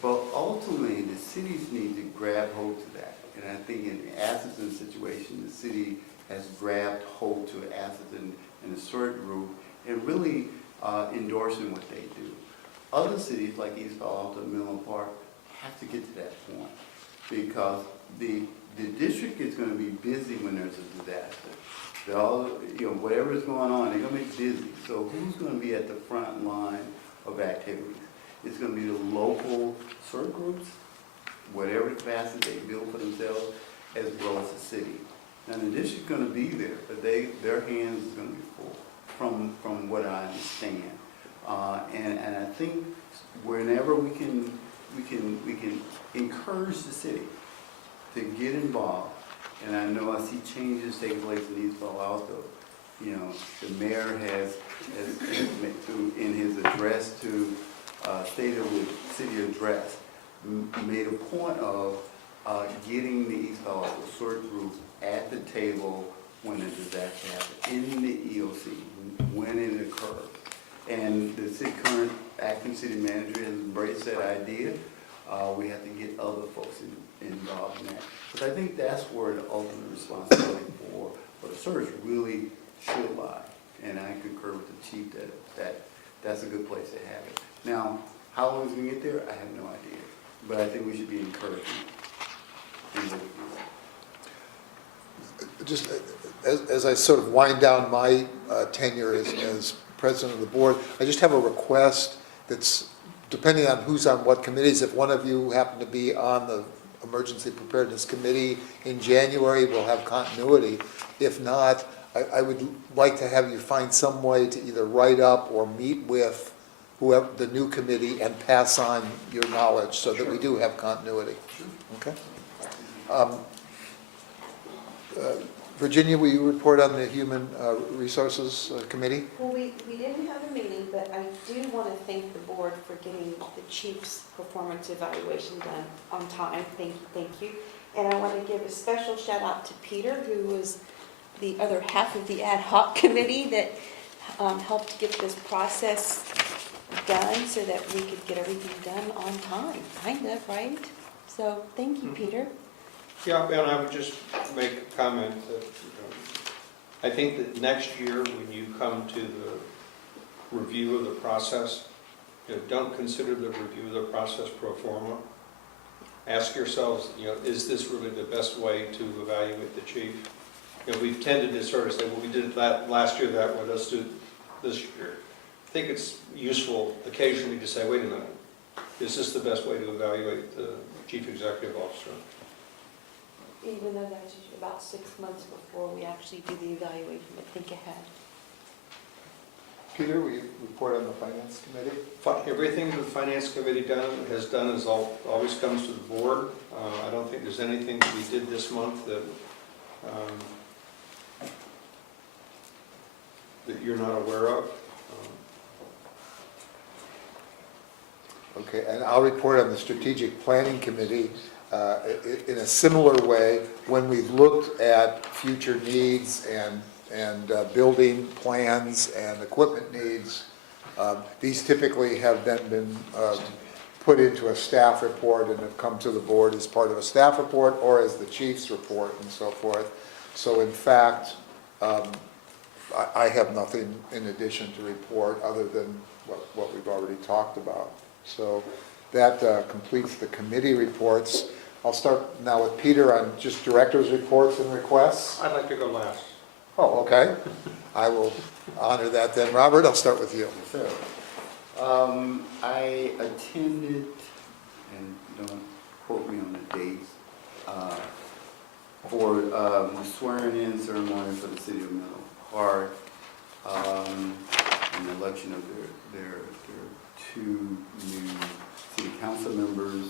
But ultimately, the cities need to grab hold to that. And I think in the Atherton situation, the city has grabbed hold to Atherton and the CERT group and really endorsing what they do. Other cities like East Palo Alto and Menlo Park have to get to that point because the district is going to be busy when there's a disaster. They're all, whatever is going on, they're going to be busy. So who's going to be at the front line of activities? It's going to be the local CERT groups, whatever capacity they build for themselves, as well as the city. Now the district's going to be there, but their hands is going to be full, from what I understand. And I think whenever we can encourage the city to get involved. And I know I see changes taking place in East Palo Alto. The mayor has in his address to State of the City address, made a point of getting the East Palo Alto CERT group at the table when the disaster happened, in the EOC, when it occurred. And the current acting city manager has embraced that idea. We have to get other folks involved in that. But I think that's where the ultimate responsibility for the CERT really should lie. And I concur with the chief that that's a good place to have it. Now, how long it's going to get there, I have no idea. But I think we should be encouraging. Just as I sort of wind down my tenure as president of the board, I just have a request that's depending on who's on what committees, if one of you happen to be on the Emergency Preparedness Committee in January, we'll have continuity. If not, I would like to have you find some way to either write up or meet with whoever, the new committee, and pass on your knowledge so that we do have continuity. Okay? Virginia, will you report on the Human Resources Committee? Well, we didn't have a meeting, but I do want to thank the board for getting the chief's performance evaluation done on time. Thank you. And I want to give a special shout out to Peter, who was the other half of the ad hoc committee that helped get this process done so that we could get everything done on time, kind of, right? So, thank you, Peter. Yeah, and I would just make a comment that I think that next year, when you come to the review of the process, don't consider the review of the process pro forma. Ask yourselves, is this really the best way to evaluate the chief? We've tended to sort of say, well, we did that last year that way, let's do it this year. I think it's useful occasionally to say, wait a minute, is this the best way to evaluate the chief executive officer? Even though that's usually about 6 months before we actually do the evaluation, but think ahead. Peter, will you report on the Finance Committee? Everything the Finance Committee has done is always comes to the board. I don't think there's anything that we did this month that you're not aware of. Okay, and I'll report on the Strategic Planning Committee. In a similar way, when we've looked at future needs and building plans and equipment needs, these typically have then been put into a staff report and have come to the board as part of a staff report or as the chief's report and so forth. So in fact, I have nothing in addition to report other than what we've already talked about. So that completes the committee reports. I'll start now with Peter on just director's reports and requests. I'd like to go last. Oh, okay. I will honor that then. Robert, I'll start with you. So, I attended, and don't quote me on the dates, for the swearing-in ceremony for the city of Menlo Park, and the election of their two new city council members,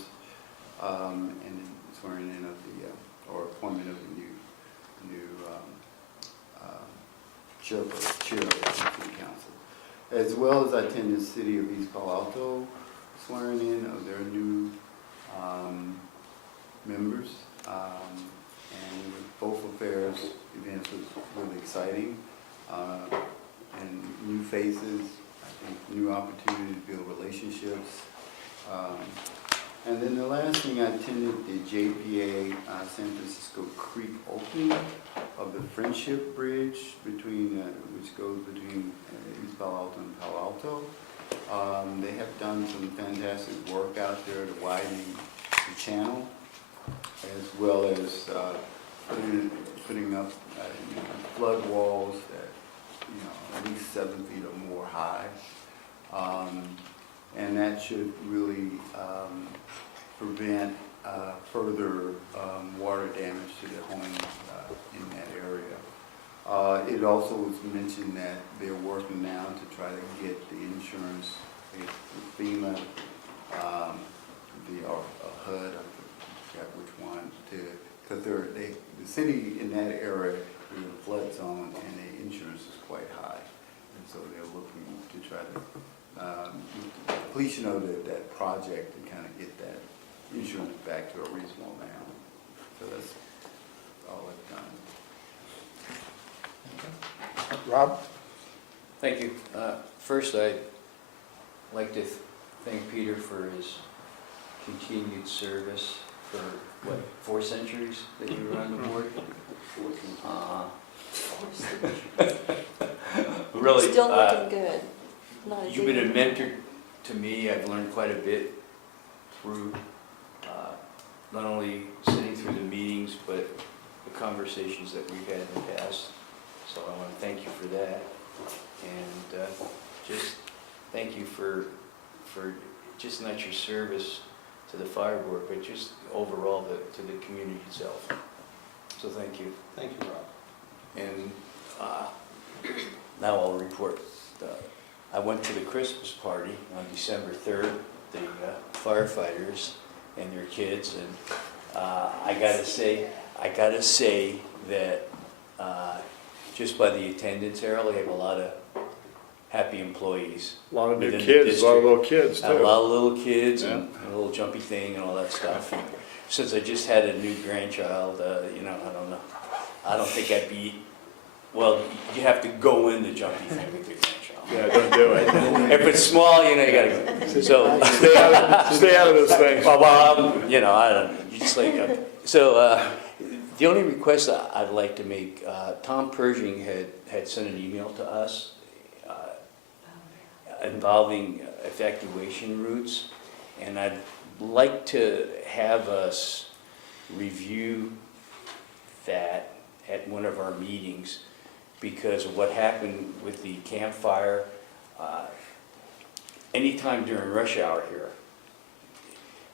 and then swearing in of the, or appointment of the new chair of the city council. As well as I attended the city of East Palo Alto swearing in of their new members. And both affairs, events was really exciting. And new faces, I think new opportunity to build relationships. And then the last thing, I attended the JPA San Francisco Creek opening of the Friendship Bridge between, which goes between East Palo Alto and Palo Alto. They have done some fantastic work out there to widen the channel, as well as putting up flood walls that at least 7 feet or more high. And that should really prevent further water damage to the homes in that area. It also was mentioned that they're working now to try to get the insurance, FEMA, the HUD, I forget which one, because the city in that area is in a flood zone and the insurance is quite high. And so they're looking to try to completion of that project and kind of get that insurance back to a reasonable amount. So that's all I've done. Rob? Thank you. First, I'd like to thank Peter for his continued service for, 4 centuries that you were on the board? Really, Still looking good. Not as you've been a even- mentor to me. I've learned quite a bit through not only sitting through the meetings, but the conversations that we've had in the past. So I want to thank you for that. And just thank you for just not your service to the fire board, but just overall to the community itself. So thank you. Thank you, Rob. And now I'll report. I went to the Christmas party on December 3rd, the firefighters and their kids, and I gotta say that just by the attendance, Harold, they have a lot of happy employees. A lot of new within the kids, a lot of district. little kids A too. lot of little kids and a little jumpy thing and all that stuff. And since I just had a new grandchild, you know, I don't know. I don't think I'd be, well, you have to go in the jumpy thing with your grandchild. Yeah, don't do it. If it's small, you know, you gotta go. So, Stay out of those things. well, you know, I don't know, you just like, the only request I'd like to make, Tom Pershing had sent an email to us involving evacuation routes, and I'd like to have us review that at one of our meetings, because of what happened with the campfire. Anytime during rush hour here,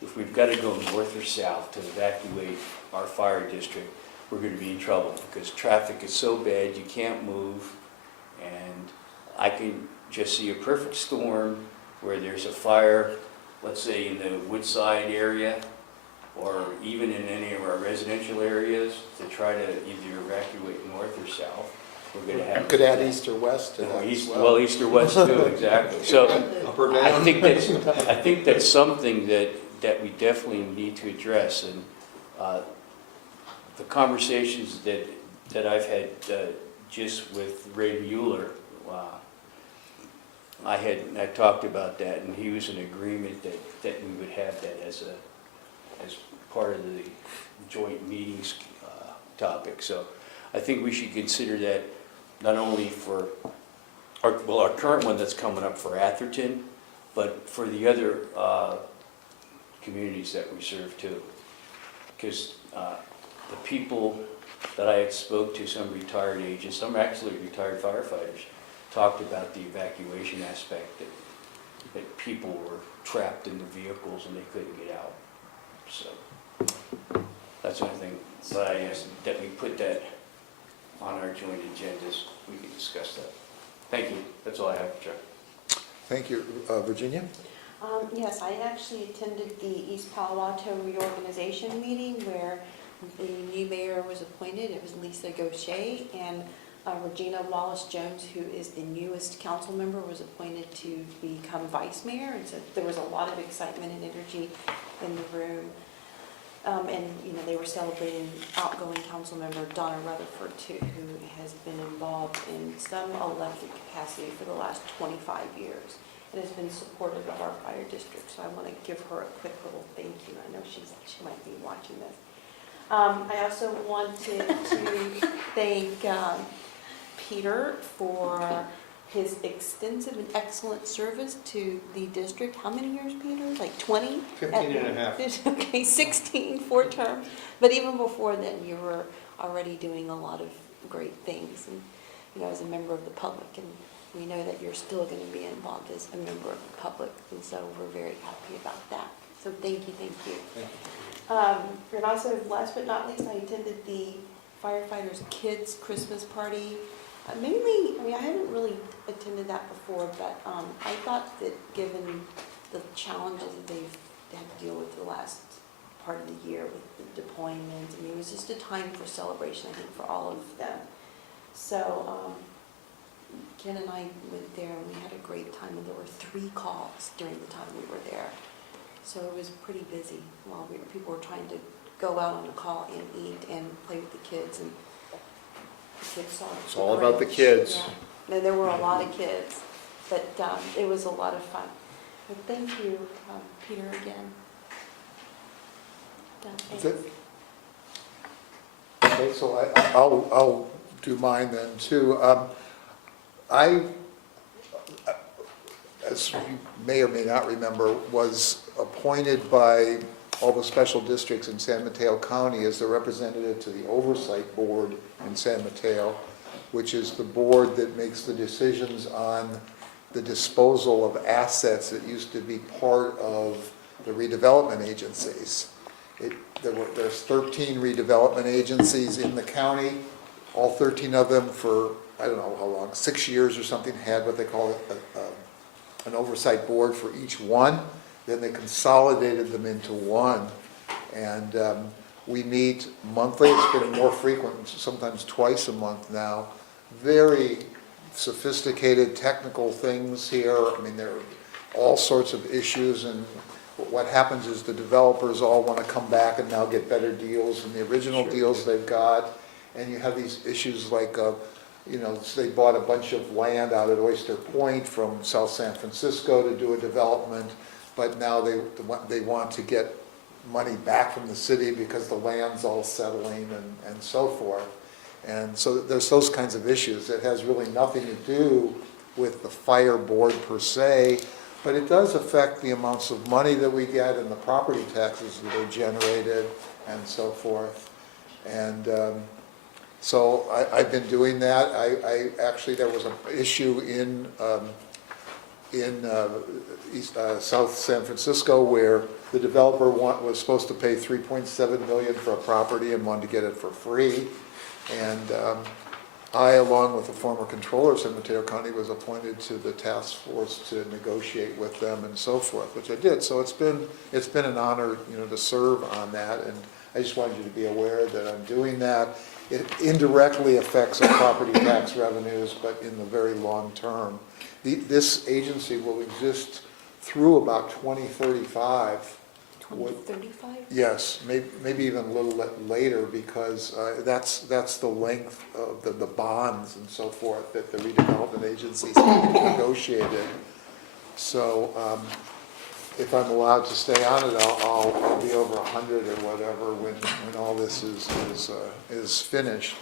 if we've got to go north or south to evacuate our fire district, we're going to be in trouble, because traffic is so bad you can't move. And I can just see a perfect storm where there's a fire, let's say in the Woodside area, or even in any of our residential areas, to try to either evacuate north or south. We're going to have. Could add east or west to that as East, well. well, east or west too, exactly. So Up or I down? think that's something that we definitely need to address. And the conversations that I've had just with Ray Mueller, I talked about that, and he was in agreement that we would have that as part of the joint meetings topic. So I think we should consider that not only for our current one that's coming up for Atherton, but for the other communities that we serve too. Because the people that I had spoke to, some retired agents, some actually retired firefighters, talked about the evacuation aspect, that people were trapped in the vehicles and they couldn't get out. So that's one thing. But I asked that we put that on our joint agendas. We can discuss that. Thank you. That's all I have, Chuck. Thank you. Virginia? Yes, I actually attended the East Palo Alto reorganization meeting where the new mayor was appointed. It was Lisa Gaucher, and Regina Wallace-Jones, who is the newest council member, was appointed to become vice mayor. And so there was a lot of excitement and energy in the room. And, you know, they were celebrating outgoing council member Donna Rutherford, too, who has been involved in some elected capacity for the last 25 years and has been supportive of our fire district. So I want to give her a quick little thank you. I know she might be watching this. I also wanted to thank Peter for his extensive and excellent service to the district. How many years, Peter? Like 20? 15 and a half. Okay, 16, 4 terms. But even before then, you were already doing a lot of great things, and, you know, as a member of the public. And we know that you're still going to be involved as a member of the public, and so we're very happy about that. So thank you, thank you. And also, last but not least, I attended the firefighters' kids' Christmas party. Mainly, I mean, I haven't really attended that before, but I thought that given the challenges that they've had to deal with the last part of the year with the deployment, I mean, it was just a time for celebration, I think, for all of them. So Ken and I went there, and we had a great time, and there were 3 calls during the time we were there. So it was pretty busy while people were trying to go out on a call and eat and play with the kids, and the kids saw it. It's all about the kids. Yeah. No, there were a lot of kids, but it was a lot of fun. But thank you, Peter, again. That's it? Okay, so I'll do mine then too. I, as you may or may not remember, was appointed by all the special districts in San Mateo County as the representative to the Oversight Board in San Mateo, which is the board that makes the decisions on the disposal of assets that used to be part of the redevelopment agencies. There's 13 redevelopment agencies in the county. All 13 of them for, I don't know how long, 6 years or something, had what they call an oversight board for each one. Then they consolidated them into one. And we meet monthly. It's getting more frequent, sometimes twice a month now. Very sophisticated technical things here. I mean, there are all sorts of issues, and what happens is the developers all want to come back and now get better deals than the original deals they've got. And you have these issues like, they bought a bunch of land out at Oyster Point from South San Francisco to do a development, but now they want to get money back from the city because the land's all settling and so forth. And so there's those kinds of issues. It has really nothing to do with the fire board per se, but it does affect the amounts of money that we get and the property taxes that are generated and so forth. And so I've been doing that. I actually, there was an issue in South San Francisco where the developer was supposed to pay $3.7 million for a property and wanted to get it for free. And I, along with the former controller of San Mateo County, was appointed to the task force to negotiate with them and so forth, which I did. So it's been an honor, to serve on that. And I just wanted you to be aware that I'm doing that. It indirectly affects our property tax revenues, but in the very long term. This agency will exist through about 2035. 2035? Yes, maybe even a little later, because that's the length of the bonds and so forth that the redevelopment agencies negotiated. So if I'm allowed to stay on it, I'll be over 100 or whatever when all this is finished.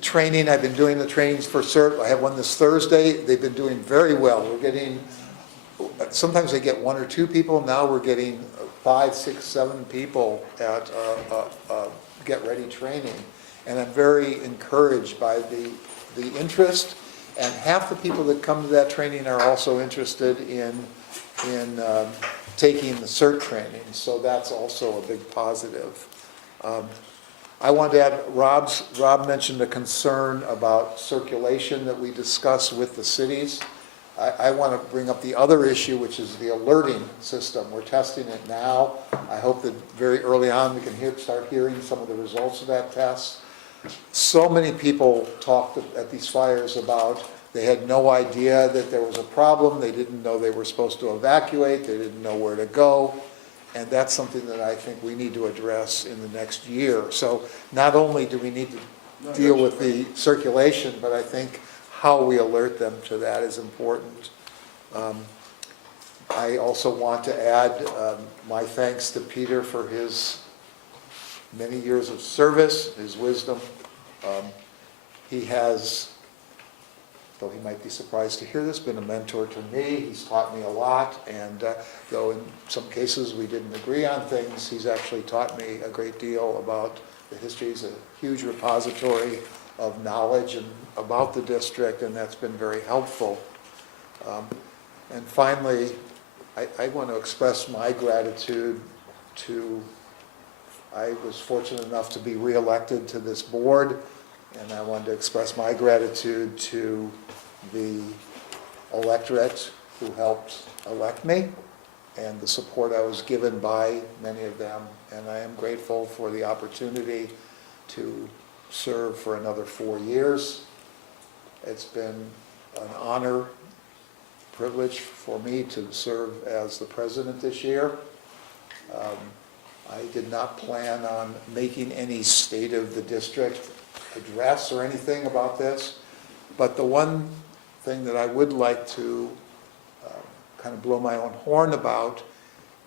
Training, I've been doing the trainings for CERT. I have one this Thursday. They've been doing very well. We're getting, sometimes they get 1 or 2 people. Now we're getting 5, 6, 7 people at Get Ready training. And I'm very encouraged by the interest. And half the people that come to that training are also interested in taking the CERT training. So that's also a big positive. I want to add, Rob mentioned a concern about circulation that we discuss with the cities. I want to bring up the other issue, which is the alerting system. We're testing it now. I hope that very early on we can start hearing some of the results of that test. So many people talked at these fires about they had no idea that there was a problem. They didn't know they were supposed to evacuate. They didn't know where to go. And that's something that I think we need to address in the next year. So not only do we need to deal with the circulation, but I think how we alert them to that is important. I also want to add my thanks to Peter for his many years of service, his wisdom. He has, though he might be surprised to hear this, been a mentor to me. He's taught me a lot, and though in some cases we didn't agree on things, he's actually taught me a great deal about the history. He's a huge repository of knowledge and about the district, and that's been very helpful. And finally, I want to express my gratitude to, I was fortunate enough to be reelected to this board, and I wanted to express my gratitude to the electorate who helped elect me and the support I was given by many of them. And I am grateful for the opportunity to serve for another 4 years. It's been an honor, privilege for me to serve as the president this year. I did not plan on making any state of the district address or anything about this, but the one thing that I would like to kind of blow my own horn about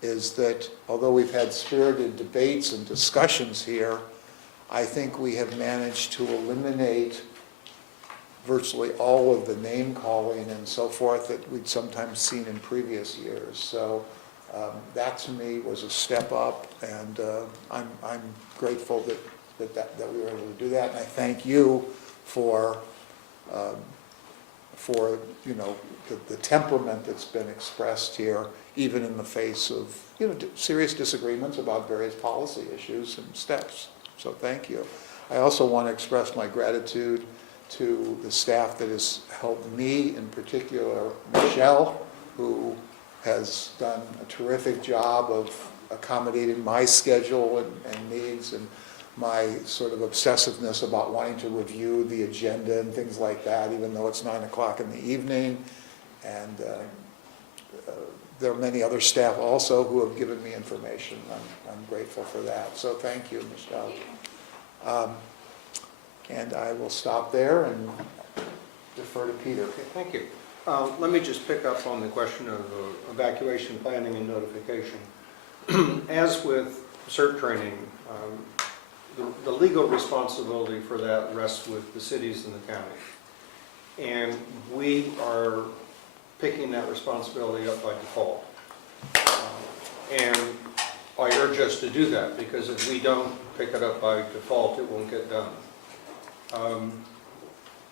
is that although we've had spirited debates and discussions here, I think we have managed to eliminate virtually all of the name calling and so forth that we'd sometimes seen in previous years. So that to me was a step up, and I'm grateful that we were able to do that. And I thank you for for, you know, the temperament that's been expressed here, even in the face of, you know, serious disagreements about various policy issues and steps. So thank you. I also want to express my gratitude to the staff that has helped me, in particular Michelle, who has done a terrific job of accommodating my schedule and needs, and my sort of obsessiveness about wanting to review the agenda and things like that, even though it's 9 o'clock in the evening. And there are many other staff also who have given me information. I'm grateful for that. So thank you, Michelle. And I will stop there and defer to Peter. Okay, thank you. Let me just pick up on the question of evacuation planning and notification. As with CERT training, the legal responsibility for that rests with the cities and the county. And we are picking that responsibility up by default. And I urge us to do that, because if we don't pick it up by default, it won't get done.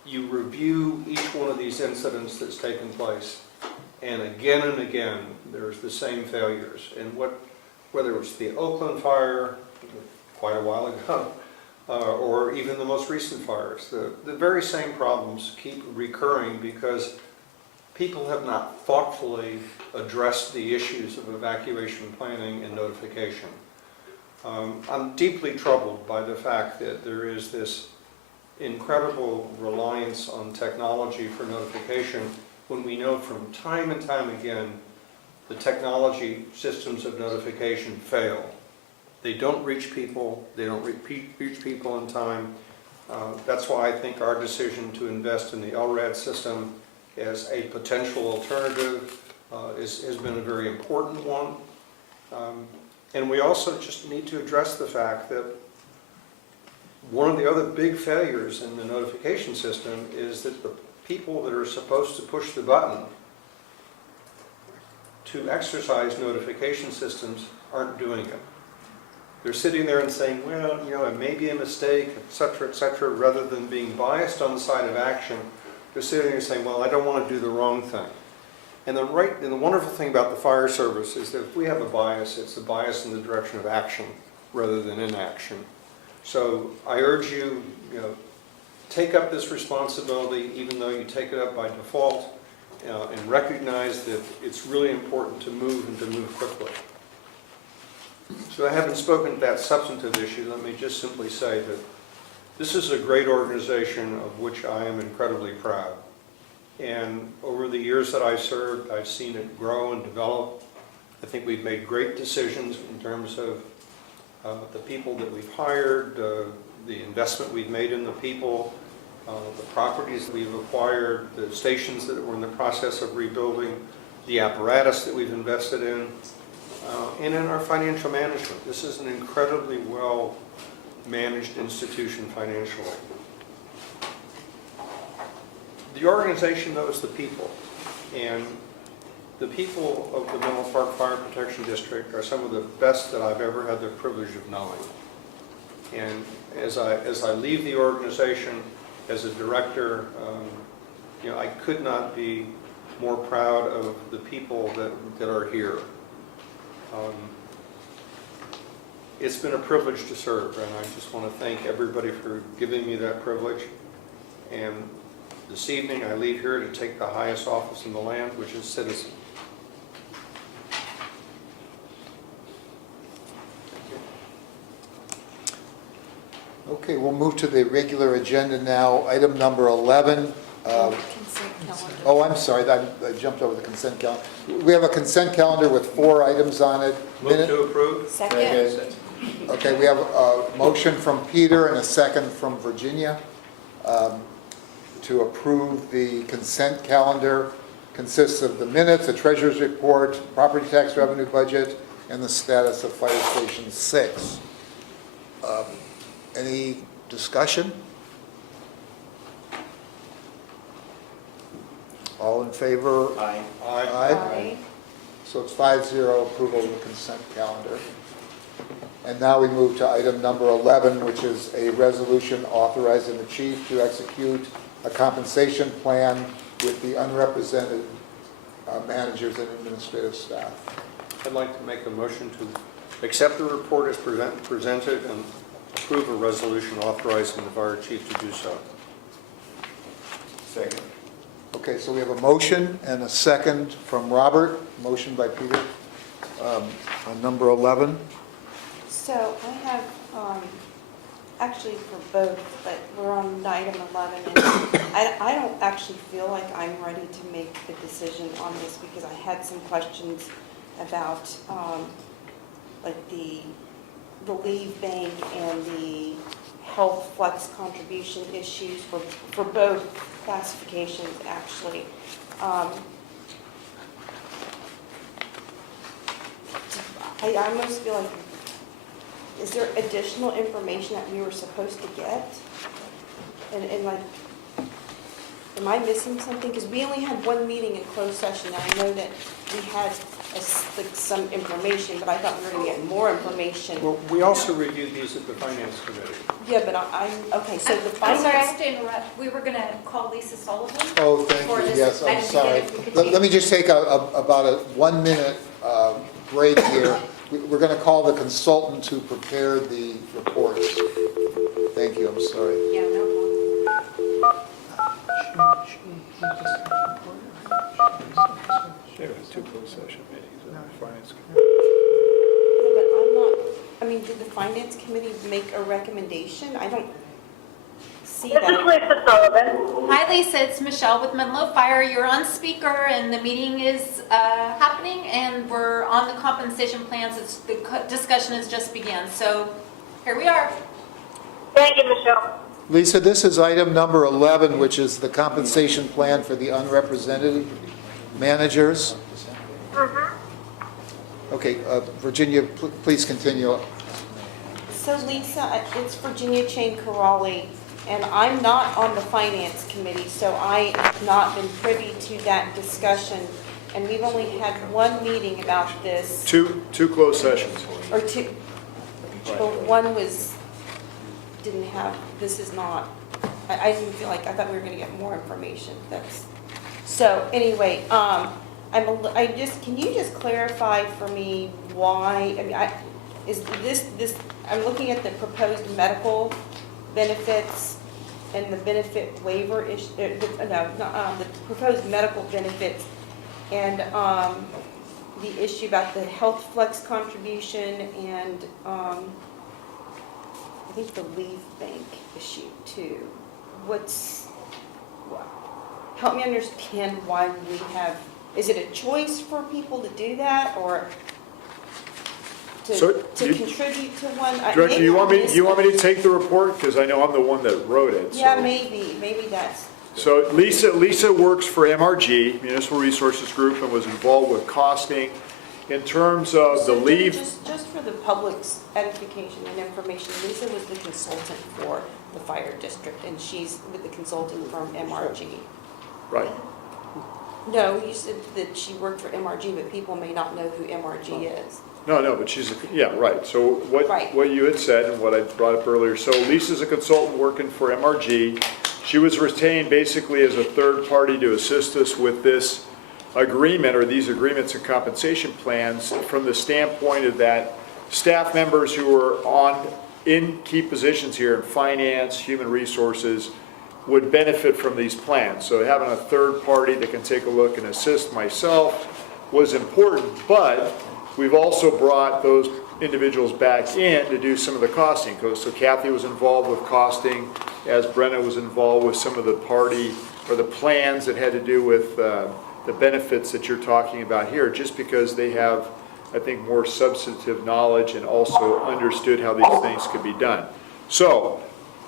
You review each one of these incidents that's taken place, and again, there's the same failures. And whether it's the Oakland fire, quite a while ago, or even the most recent fires, the very same problems keep recurring because people have not thoughtfully addressed the issues of evacuation planning and notification. I'm deeply troubled by the fact that there is this incredible reliance on technology for notification when we know from time and time again the technology systems of notification fail. They don't reach people, they don't reach people in time. That's why I think our decision to invest in the LRAD system as a potential alternative has been a very important one. And we also just need to address the fact that one of the other big failures in the notification system is that the people that are supposed to push the button to exercise notification systems aren't doing it. They're sitting there and saying, well, you know, it may be a mistake, et cetera, rather than being biased on the side of action. They're sitting there saying, well, I don't want to do the wrong thing. And the wonderful thing about the fire service is that if we have a bias, it's a bias in the direction of action rather than inaction. So I urge you, take up this responsibility, even though you take it up by default, and recognize that it's really important to move and to move quickly. So I haven't spoken to that substantive issue. Let me just simply say that this is a great organization of which I am incredibly proud. And over the years that I've served, I've seen it grow and develop. I think we've made great decisions in terms of the people that we've hired, the investment we've made in the people, the properties that we've acquired, the stations that we're in the process of rebuilding, the apparatus that we've invested in, and in our financial management. This is an incredibly well-managed institution financially. The organization knows the people, and the people of the Menlo Park Fire Protection District are some of the best that I've ever had the privilege of knowing. And as I leave the organization as a director, I could not be more proud of the people that are here. It's been a privilege to serve, and I just want to thank everybody for giving me that privilege. And this evening I leave here to take the highest office in the land, which is citizen. Okay, we'll move to the regular agenda now. Item number 11. Consent calendar. Oh, I'm sorry, I jumped over the consent calendar. We have a consent calendar with 4 items on it. Move to approve. Second. Okay, we have a motion from Peter and a second from Virginia to approve the consent calendar. Consists of the minutes, the treasurer's report, property tax revenue budget, and the status of Fire Station 6. Any discussion? All in favor? Aye. Aye. So it's 5-0 approval of the consent calendar. And now we move to item number 11, which is a resolution authorizing the chief to execute a compensation plan with the unrepresented managers and administrative staff. I'd like to make a motion to accept the report as presented and approve a resolution authorizing the fire chief to do so. Second. Okay, so we have a motion and a second from Robert, motion by Peter, on number 11. So I have, actually for both, but we're on item 11. And I don't actually feel like I'm ready to make the decision on this because I had some questions about like the leave bank and the health flex contribution issues for both classifications, actually. I almost feel like, is there additional information that we were supposed to get? And like, am I missing something? Because we only had one meeting in closed session, and I know that we had like some information, but I thought we were going to get more information. Well, we also reviewed these at the finance committee. Yeah, but okay, so the I'm sorry, I finance, have to interrupt. We were going to call Lisa Sullivan. Oh, thank For you, this yes, I'm item to sorry. get it, we could Let me just take about a 1 minute break here. We're going to call the consultant who prepared the reports. Thank you, I'm sorry. Yeah, no problem. Yeah, two closed session meetings on the finance committee. yeah, but I'm not, I mean, did the finance committee make a recommendation? I don't see This is that. Lisa Sullivan. Hi, Lisa. It's Michelle with Menlo Fire. You're on speaker, and the meeting is happening, and we're on the compensation plans. The discussion has just begun. So here we are. Thank you, Michelle. Lisa, this is item number 11, which is the compensation plan for the unrepresented managers. Okay, Virginia, please continue. So Lisa, it's Virginia Chain Corrali, and I'm not on the finance committee, so I have not been privy to that discussion. And we've only had one meeting about this, Two closed sessions. or two, but one didn't have, this is not, I didn't feel like, I thought we were gonna get more information, so anyway, can you just clarify for me why, I mean, is this, I'm looking at the proposed medical benefits and the benefit waiver issue, the proposed medical benefits and, the issue about the health flex contribution and, I think the leave bank issue too. Help me understand why we have, is it a choice for people to do that or So, to contribute to one? Director, Maybe do you want I me to take the report? Because I know I'm the one that wrote it. so- Yeah, maybe that's, So Lisa works for MRG, Municipal Resources Group, and was involved with costing. In terms of the So leave, Just for the public's edification and information, Lisa was the consultant for the fire district, and she's with the consulting firm MRG. right, No, you said that she worked for MRG, but people may not know who MRG is. no, but yeah, right. So Right. what you had said and what I brought up earlier, so Lisa's a consultant working for MRG. She was retained basically as a third party to assist us with this agreement or these agreements and compensation plans from the standpoint of that staff members who are in key positions here in finance, human resources, would benefit from these plans. So having a third party that can take a look and assist myself was important, but we've also brought those individuals back in to do some of the costing. So Kathy was involved with costing, as Brenna was involved with some of the party or the plans that had to do with the benefits that you're talking about here, just because they have, I think, more substantive knowledge and also understood how these things could be done. So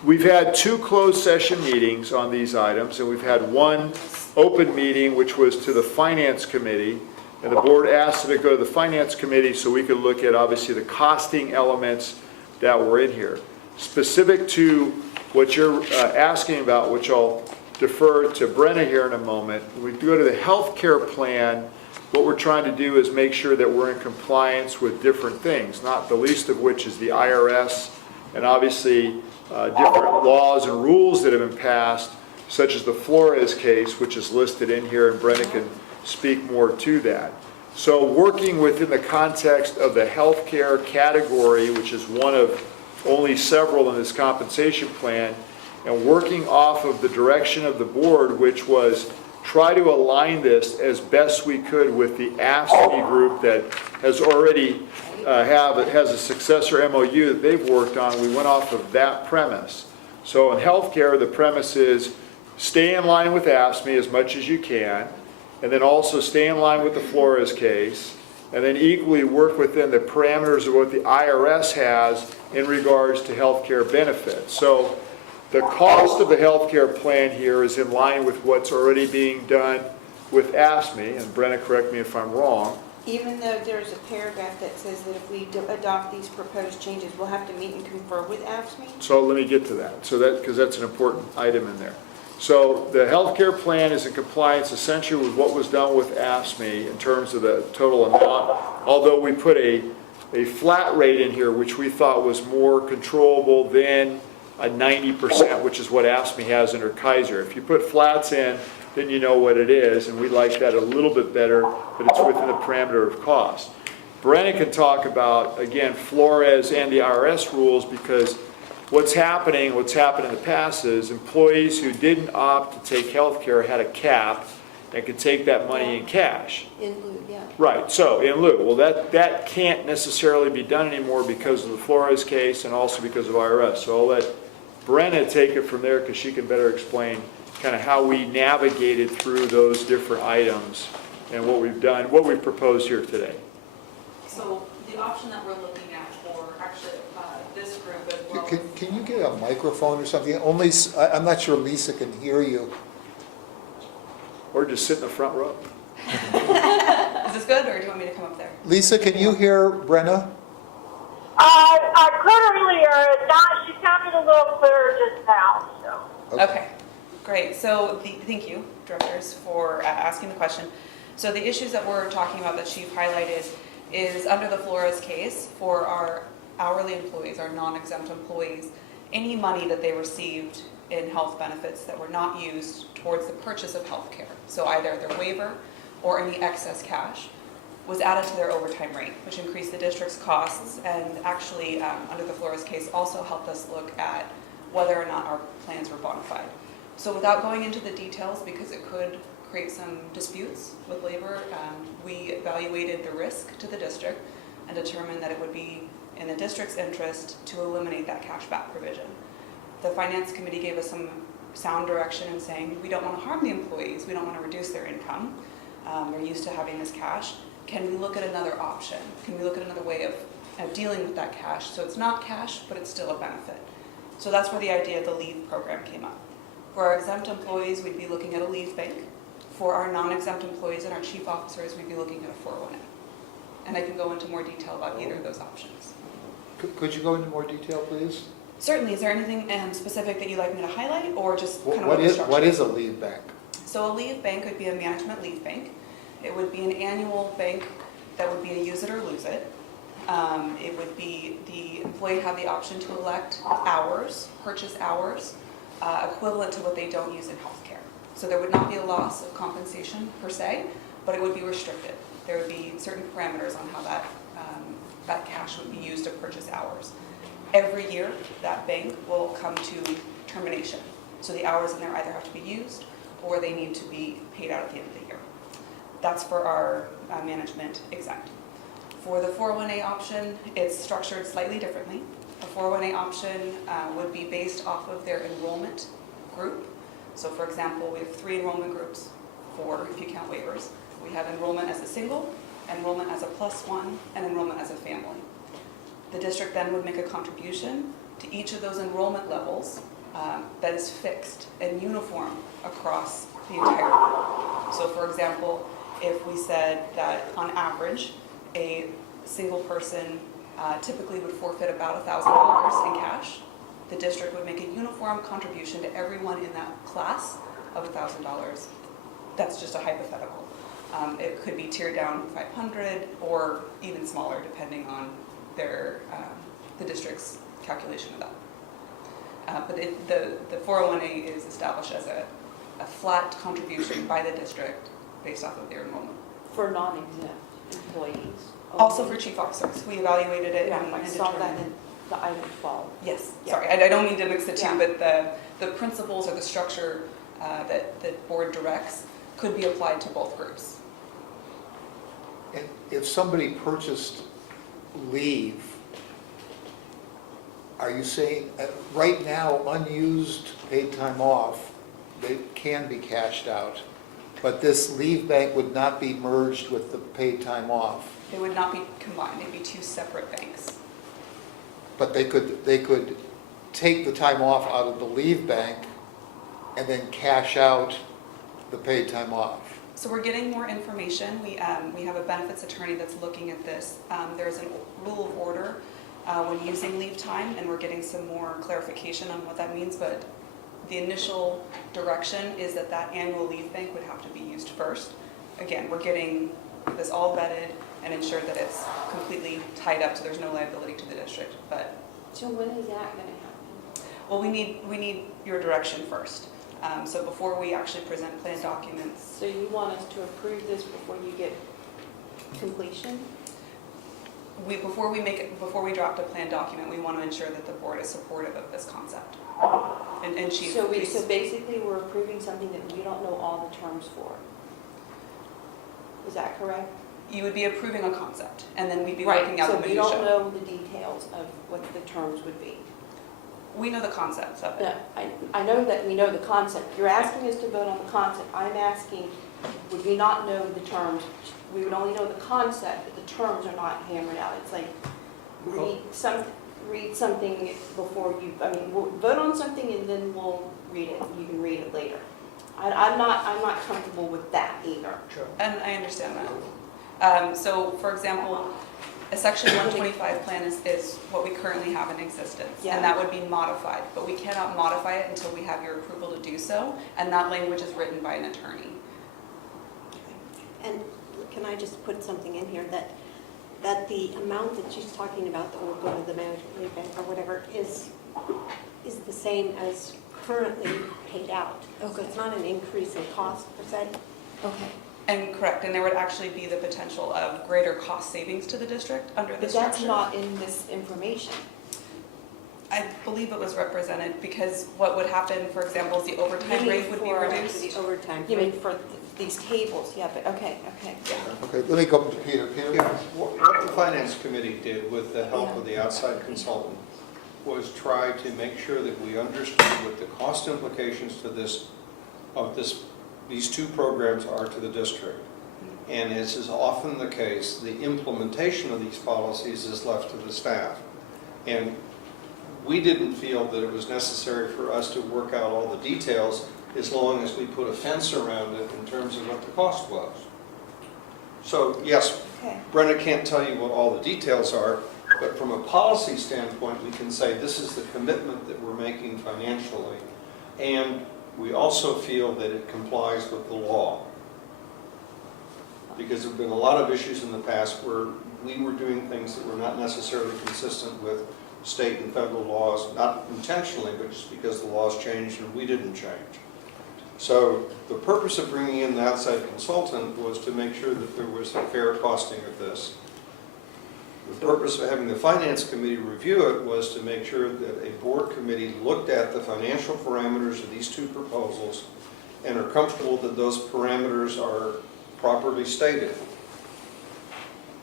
we've had two closed session meetings on these items, and we've had one open meeting, which was to the Finance Committee. And the board asked it to go to the Finance Committee so we could look at, obviously, the costing elements that were in here. Specific to what you're asking about, which I'll defer to Brenna here in a moment, when we go to the health care plan, what we're trying to do is make sure that we're in compliance with different things, not the least of which is the IRS, and obviously different laws and rules that have been passed such as the Flores case, which is listed in here, and Brenna can speak more to that. So working within the context of the healthcare category, which is one of only several in this compensation plan, and working off of the direction of the board, which was try to align this as best we could with the AFSCME group that has already has a successor MOU that they've worked on. We went off of that premise. So in healthcare, the premise is stay in line with AFSCME as much as you can, and then also stay in line with the Flores case, and then equally work within the parameters of what the IRS has in regards to healthcare benefits. So the cost of the healthcare plan here is in line with what's already being done with AFSCME, and Brenna, correct me if I'm wrong. Even though there's a paragraph that says that if we adopt these proposed changes, we'll have to meet and confer with AFSCME? So let me get to that. So that, because that's an important item in there. So the healthcare plan is in compliance essentially with what was done with AFSCME in terms of the total amount, although we put a flat rate in here, which we thought was more controllable than a 90%, which is what AFSCME has under Kaiser. If you put flats in, then you know what it is, and we like that a little bit better, but it's within the parameter of cost. Brenna can talk about, again, Flores and the IRS rules, because what's happened in the past is employees who didn't opt to take health care had a cap and could take that money in cash. In lieu, yeah. Right, so in lieu. Well, that can't necessarily be done anymore because of the Flores case and also because of IRS. So I'll let Brenna take it from there because she can better explain kind of how we navigated through those different items and what we've done, what we've proposed here today. So the option that we're looking at for actually this group as well. Can you get a microphone or something? Only, I'm not sure Lisa can hear you. Or just sit in the front row. Is this good, or do you want me to come up there? Lisa, can you hear Brenna? I couldn't really hear it. She sounded a little clearer just now, so. Okay, great. So thank you, directors, for asking the question. So the issues that we're talking about that Chief highlighted is under the Flores case for our hourly employees, our non-exempt employees, any money that they received in health benefits that were not used towards the purchase of health care, so either their waiver or any excess cash, was added to their overtime rate, which increased the district's costs and actually, under the Flores case, also helped us look at whether or not our plans were bona fide. So without going into the details, because it could create some disputes with labor, we evaluated the risk to the district and determined that it would be in the district's interest to eliminate that cashback provision. The Finance Committee gave us some sound direction in saying, we don't want to harm the employees, we don't want to reduce their income. They're used to having this cash. Can we look at another option? Can we look at another way of dealing with that cash? So it's not cash, but it's still a benefit. So that's where the idea of the leave program came up. For our exempt employees, we'd be looking at a leave bank. For our non-exempt employees and our chief officers, we'd be looking at a 401A. And I can go into more detail about either of those options. Could you go into more detail, please? Certainly. Is there anything specific that you'd like me to highlight, or just kind of What the structure? what is a leave bank? So a leave bank would be a management leave bank. It would be an annual bank that would be a use it or lose it. It would be the employee have the option to elect hours, purchase hours, equivalent to what they don't use in healthcare. So there would not be a loss of compensation per se, but it would be restricted. There would be certain parameters on how that cash would be used to purchase hours. Every year, that bank will come to termination. So the hours in there either have to be used or they need to be paid out at the end of the year. That's for our management exempt. For the 401A option, it's structured slightly differently. A 401A option would be based off of their enrollment group. So for example, we have 3 enrollment groups, 4 if you count waivers. We have enrollment as a single, enrollment as a +1, and enrollment as a family. The district then would make a contribution to each of those enrollment levels that is fixed and uniform across the entire group. So for example, if we said that on average, a single person typically would forfeit about $1,000 in cash, the district would make a uniform contribution to everyone in that class of $1,000. That's just a hypothetical. It could be tiered down 500 or even smaller depending on the district's calculation of that. But the 401A is established as a flat contribution by the district based off of their enrollment. For non-exempt employees. Also for chief officers, we evaluated it Yeah, and I saw that determined. in the item 12. Yes, Yeah. sorry, I don't mean to mix the two, Yeah. but the principles or the structure that the board directs could be applied to both groups. And if somebody purchased leave, are you saying, right now, unused paid time off, they can be cashed out, but this leave bank would not be merged with the paid time off? They would not be combined, they'd be two separate banks. But they could take the time off out of the leave bank and then cash out the paid time off. So we're getting more information. We have a benefits attorney that's looking at this. There's a rule of order when using leave time, and we're getting some more clarification on what that means, but the initial direction is that that annual leave bank would have to be used first. Again, we're getting this all vetted and ensured that it's completely tied up so there's no liability to the district. But So when is that going to happen? well, we need your direction first. So before we actually present plan documents, So you want us to approve this before you get completion? before we draft a plan document, we want to ensure that the board is supportive of this concept. And Chief, So please. basically, we're approving something that we don't know all the terms for. Is that correct? You would be approving a concept, and then we'd be working out the So we don't minutia. know the details of what the terms would be. We know the concepts of No, it. I know that we know the concept. You're asking us to vote on the concept. I'm asking, would we not know the terms? We would only know the concept, but the terms are not hammered out. It's like, read something before you, we'll vote on something and then we'll read it. You can read it later. I'm not comfortable with that either. And I understand that. So, for example, a Section 125 plan is what we currently have in existence, Yeah. and that would be modified. But we cannot modify it until we have your approval to do so, and that language is written by an attorney. And can I just put something in here, that the amount that she's talking about that will go to the management leave bank or whatever is the same as currently paid out? So it's not an increase in cost per se? Okay. And correct, and there would actually be the potential of greater cost savings to the district under this But that's structure. not in this information. I believe it was represented because what would happen, for example, is the overtime rate would be reduced. The overtime. You mean for these tables, yeah, but okay. Okay, let me go to Peter. Peter? Yeah, what the finance committee did with the help of the outside consultant was try to make sure that we understood what the cost implications to these two programs are to the district. And as is often the case, the implementation of these policies is left to the staff. And we didn't feel that it was necessary for us to work out all the details as long as we put a fence around it in terms of what the cost was. So yes, Okay. Brenda can't tell you what all the details are, but from a policy standpoint, we can say this is the commitment that we're making financially. And we also feel that it complies with the law. Because there have been a lot of issues in the past where we were doing things that were not necessarily consistent with state and federal laws, not intentionally, but just because the laws changed and we didn't change. So the purpose of bringing in the outside consultant was to make sure that there was a fair costing of this. The purpose of having the finance committee review it was to make sure that a board committee looked at the financial parameters of these two proposals and are comfortable that those parameters are properly stated.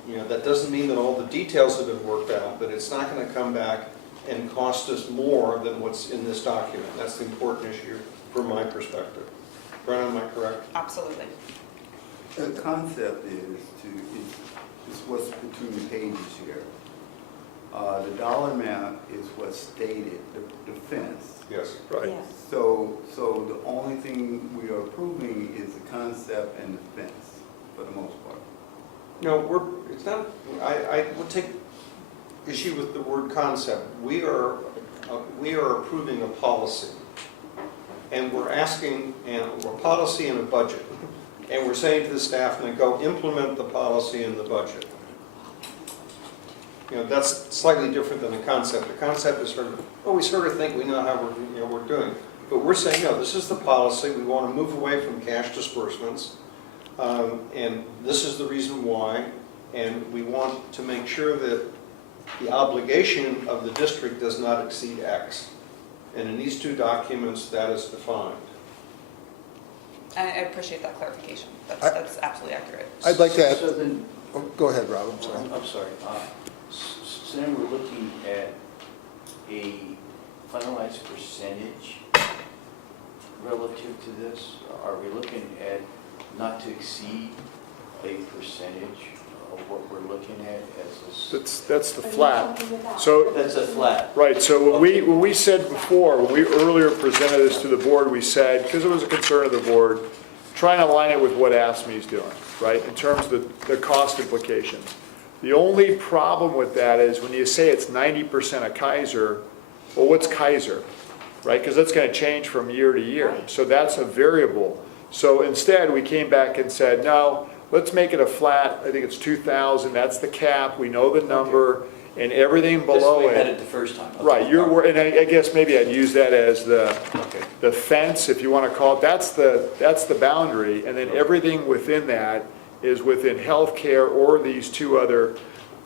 You know, that doesn't mean that all the details have been worked out, but it's not going to come back and cost us more than what's in this document. That's the important issue from my perspective. Brennan, am I correct? Absolutely. The concept is what's between the pages here. The dollar amount is what's stated, the fence. Yes. Right. Yes. So the only thing we are approving is the concept and the fence, for the most part. No, it's not, I would take issue with the word concept. We are approving a policy. And we're asking, a policy and a budget. And we're saying to the staff, now go implement the policy and the budget. You know, that's slightly different than the concept. The concept is sort of, well, we sort of think we know how we're doing. But we're saying, no, this is the policy. We want to move away from cash disbursements. And this is the reason why. And we want to make sure that the obligation of the district does not exceed X. And in these two documents, that is defined. I appreciate that clarification. That's absolutely accurate. I'd like to add, So then, oh, go ahead, Rob, I'm sorry. I'm sorry. So then we're looking at a finalized percentage relative to this? Are we looking at not to exceed a percentage of what we're looking at as this? That's the flat. So, That's a flat. right, so when we said before, when we earlier presented this to the board, we said, because it was a concern of the board, trying to align it with what AFSCME is doing, right, in terms of the cost implications. The only problem with that is when you say it's 90% of Kaiser, well, what's Kaiser, right? Because that's going to change from year to year. So that's a variable. So instead, we came back and said, no, let's make it a flat, I think it's 2,000, that's the cap, we know the number, and everything below This way we had it. it the first time. Okay. Right, and I guess maybe I'd use that as Okay. the fence, if you want to call it, that's the boundary, and then everything within that is within healthcare or these two other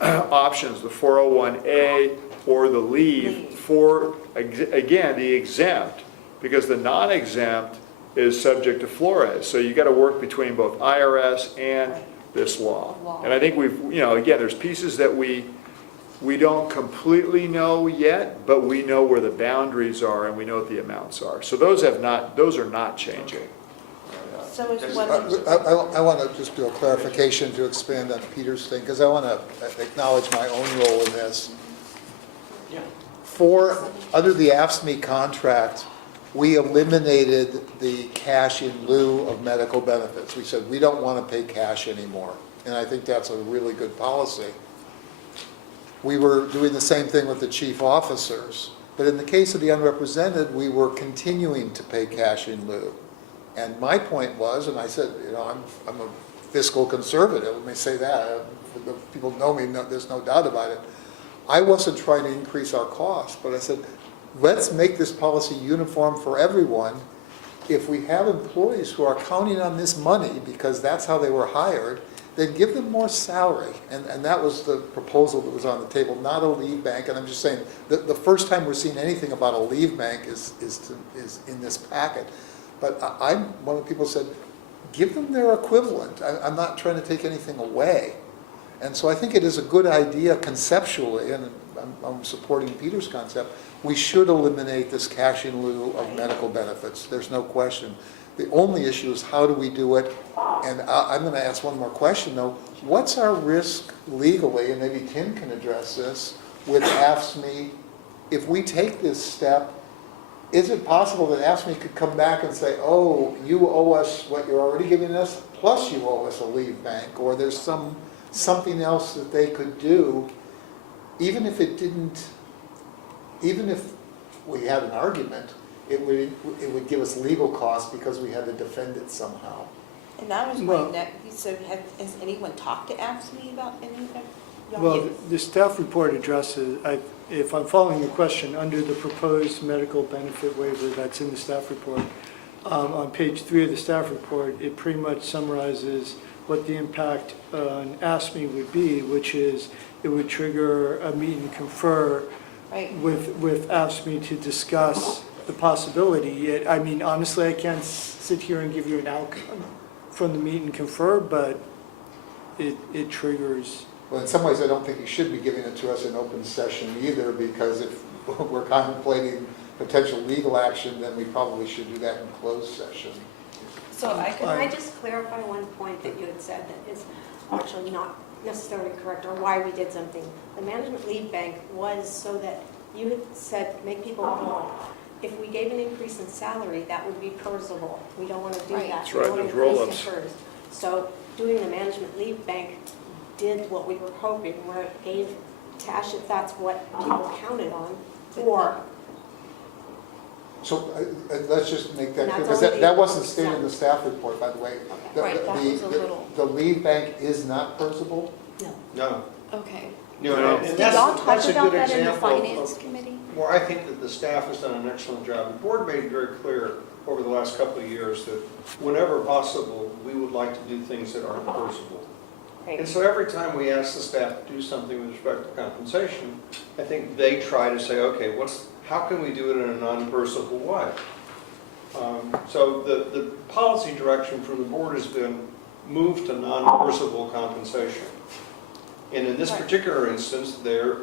options, the 401A or the leave for, again, the exempt, because the non-exempt is subject to Flores. So you got to work between both IRS and this law. And I think we've, again, there's pieces that we don't completely know yet, but we know where the boundaries are and we know what the amounts are. So those are not changing. So is That's- whether, I want to just do a clarification to expand on Peter's thing, because I want to acknowledge my own role in this. Yeah. Under the AFSCME contract, we eliminated the cash in lieu of medical benefits. We said, we don't want to pay cash anymore. And I think that's a really good policy. We were doing the same thing with the chief officers. But in the case of the unrepresented, we were continuing to pay cash in lieu. And my point was, and I said, I'm a fiscal conservative, let me say that. The people know me, there's no doubt about it. I wasn't trying to increase our costs, but I said, let's make this policy uniform for everyone. If we have employees who are counting on this money because that's how they were hired, then give them more salary. And that was the proposal that was on the table, not a leave bank. And I'm just saying, the first time we're seeing anything about a leave bank is in this packet. But I'm one of the people who said, give them their equivalent. I'm not trying to take anything away. And so I think it is a good idea conceptually, and I'm supporting Peter's concept, we should eliminate this cash in lieu of medical benefits. There's no question. The only issue is how do we do it? And I'm going to ask one more question though. What's our risk legally, and maybe Tim can address this, with AFSCME? If we take this step, is it possible that AFSCME could come back and say, oh, you owe us what you're already giving us, plus you owe us a leave bank, or there's something else that they could do, even if we had an argument, it would give us legal costs because we had to defend it somehow. and that was Well- my next, so has anyone talked to AFSCME about any of that? Y'all Well, get- the staff report addresses, if I'm following your question, under the proposed medical benefit waiver that's in the staff report, on page 3 of the staff report, it pretty much summarizes what the impact on AFSCME would be, which is it would trigger a meet and confer Right. with AFSCME to discuss the possibility. I mean, honestly, I can't sit here and give you an outcome from the meet and confer, but it triggers. Well, in some ways, I don't think you should be giving it to us in open session either, because if we're contemplating potential legal action, then we probably should do that in closed session. So I Can I just clarify one point that you had said that is actually not necessarily correct, or why we did something? The management leave bank was so that you had said, make people know, if we gave an increase in salary, that would be personable. We don't want to do Right. that. That's We right, want to those increase roll-ups. confers. So doing the management leave bank did what we were hoping, where it gave cash if that's what people counted on, or So let's just make that And clear, that's because already- that wasn't stated in the staff report, by the way. Right, that was a little- The leave bank is not personable? no. No. Okay, You know, No. and Did that's, y'all talk that's a about good that in the example finance of committee? Well, I think that the staff has done an excellent job. The board made it very clear over the last couple of years that whenever possible, we would like to do things that aren't personal. And so every time we ask the staff to do something with respect to compensation, I think they try to say, okay, how can we do it in a non-personal way? So the policy direction from the board has been moved to non-personal compensation. And in this particular instance, they're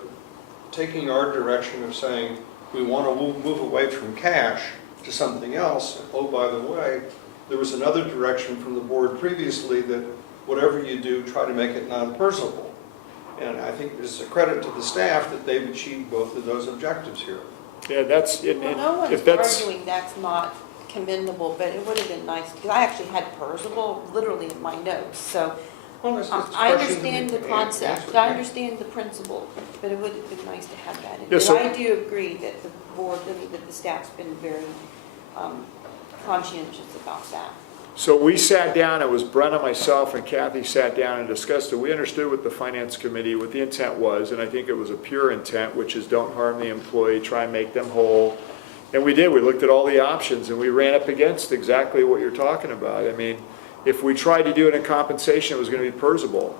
taking our direction of saying, we want to move away from cash to something else. Oh, by the way, there was another direction from the board previously that whatever you do, try to make it non-personal. And I think it's a credit to the staff that they've achieved both of those objectives here. Yeah, that's, Well, no one's if that's, arguing that's not commendable, but it would have been nice, because I actually had Percival literally in my notes, so Well, it's a I question understand to the be concept, answered. I understand the principle, but it would have been nice to have that in. Yeah, But so- I do agree that the board, that the staff's been very conscientious about that. so we sat down, it was Brenna, myself, and Kathy sat down and discussed it. We understood what the finance committee, what the intent was, and I think it was a pure intent, which is don't harm the employee, try and make them whole. And we did, we looked at all the options, and we ran up against exactly what you're talking about. I mean, if we tried to do it in compensation, it was gonna be PERSable.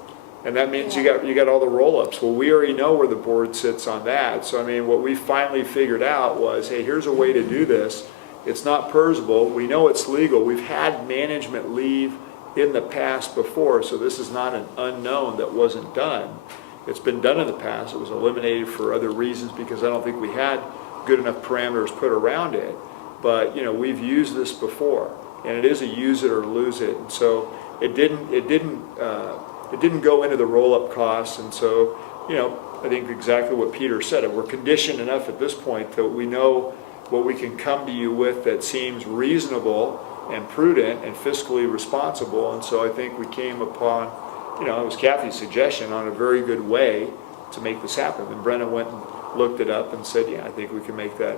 And that means you got all the roll-ups. Well, we already know where the board sits on that. So I mean, what we finally figured out was, hey, here's a way to do this. It's not PERSable. We know it's legal. We've had management leave in the past before, so this is not an unknown that wasn't done. It's been done in the past. It was eliminated for other reasons because I don't think we had good enough parameters put around it. But, you know, we've used this before, and it is a use it or lose it. And so it didn't go into the roll-up costs. And so, you know, I think exactly what Peter said. We're conditioned enough at this point that we know what we can come to you with that seems reasonable and prudent and fiscally responsible. And so I think we came upon, you know, it was Kathy's suggestion on a very good way to make this happen. And Brennan went and looked it up and said, yeah, I think we can make that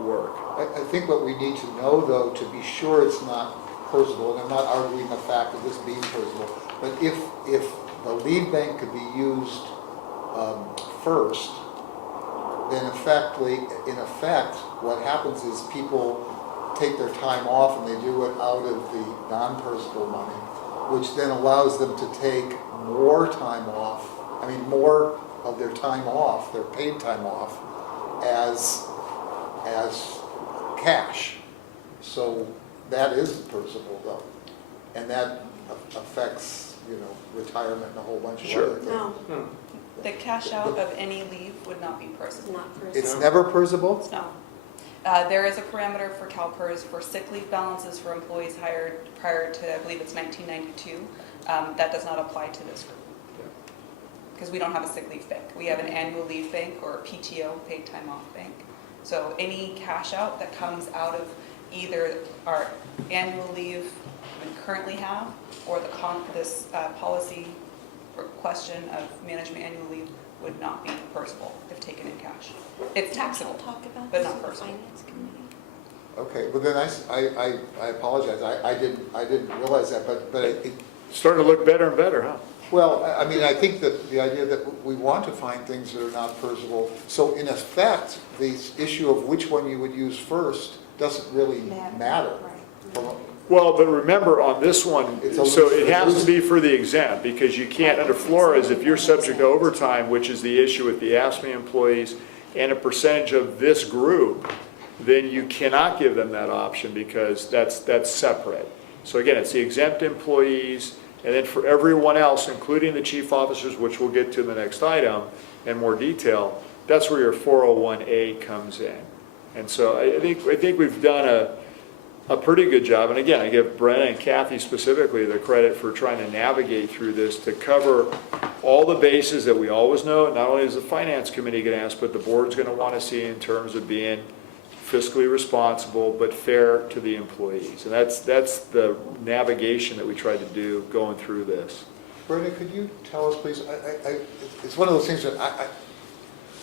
work. I think what we need to know, though, to be sure it's not PERSable, and I'm not arguing the fact of this being PERSable, but if the lead bank could be used first, then in effect, what happens is people take their time off and they do it out of the non-PERSable money, which then allows them to take more time off, more of their time off, their paid time off, as cash. So that isn't PERSable, though. And that affects, retirement and a whole bunch of other things. No, The cash out of any leave would not be PERSable. not for. It's never PERSable? No. There is a parameter for CalPERS for sick leave balances for employees hired prior to, I believe it's 1992. That does not apply to this group. Because we don't have a sick leave bank. We have an annual leave bank or PTO, paid time off bank. So any cash out that comes out of either our annual leave we currently have or this policy or question of management annual leave would not be PERSable if taken in cash. It's taxable, Talk about but this not in the PERSable. finance committee. Okay, well then I apologize, I didn't realize that, but it, Starting to look better and better, huh? well, I think that the idea that we want to find things that are not PERSable, so in effect, the issue of which one you would use first doesn't really matter. Well, but remember on this one, It's a so loose- it has to be for the exempt, because you can't, under Flores, if you're subject to overtime, which is the issue with the ASME employees, and a percentage of this group, then you cannot give them that option, because that's separate. So again, it's the exempt employees, and then for everyone else, including the chief officers, which we'll get to in the next item in more detail, that's where your 401A comes in. And so I think we've done a pretty good job. And again, I give Brenna and Kathy specifically the credit for trying to navigate through this to cover all the bases that we always know. Not only is the finance committee going to ask, but the board's going to want to see in terms of being fiscally responsible but fair to the employees. And that's the navigation that we tried to do going through this. Brenda, could you tell us, please, it's one of those things that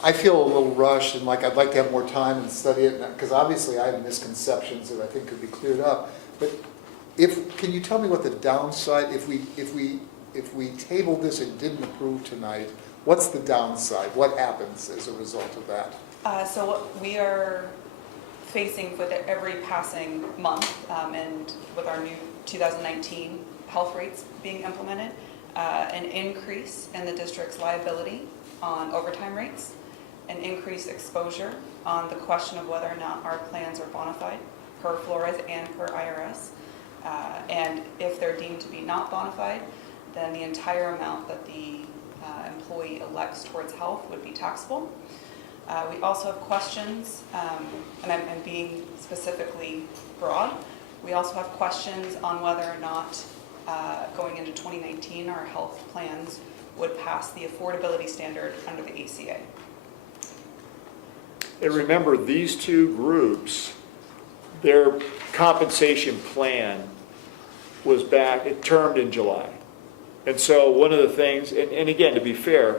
I feel a little rushed and like I'd like to have more time and study it, because obviously I have misconceptions that I think could be cleared up. But can you tell me what the downside, if we tabled this and didn't approve tonight, What's the downside? What happens as a result of that? So we are facing with every passing month, and with our new 2019 health rates being implemented, an increase in the district's liability on overtime rates, an increased exposure on the question of whether or not our plans are bona fide per Flores and per IRS. And if they're deemed to be not bona fide, then the entire amount that the employee elects towards health would be taxable. We also have questions, and I'm being specifically broad. We also have questions on whether or not going into 2019 our health plans would pass the affordability standard under the ACA. And remember, these two groups, their compensation plan was back, it termed in July. And so one of the things, and again, to be fair,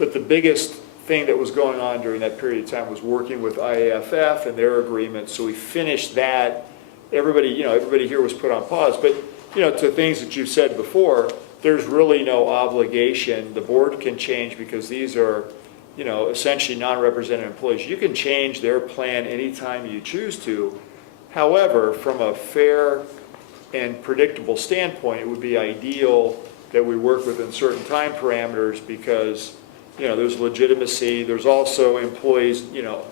but the biggest thing that was going on during that period of time was working with IAFF and their agreement. So we finished that. Everybody here was put on pause. But, to things that you've said before, there's really no obligation. The board can change because these are, essentially non-represented employees. You can change their plan anytime you choose to. However, from a fair and predictable standpoint, it would be ideal that we work within certain time parameters because, there's legitimacy. There's also employees,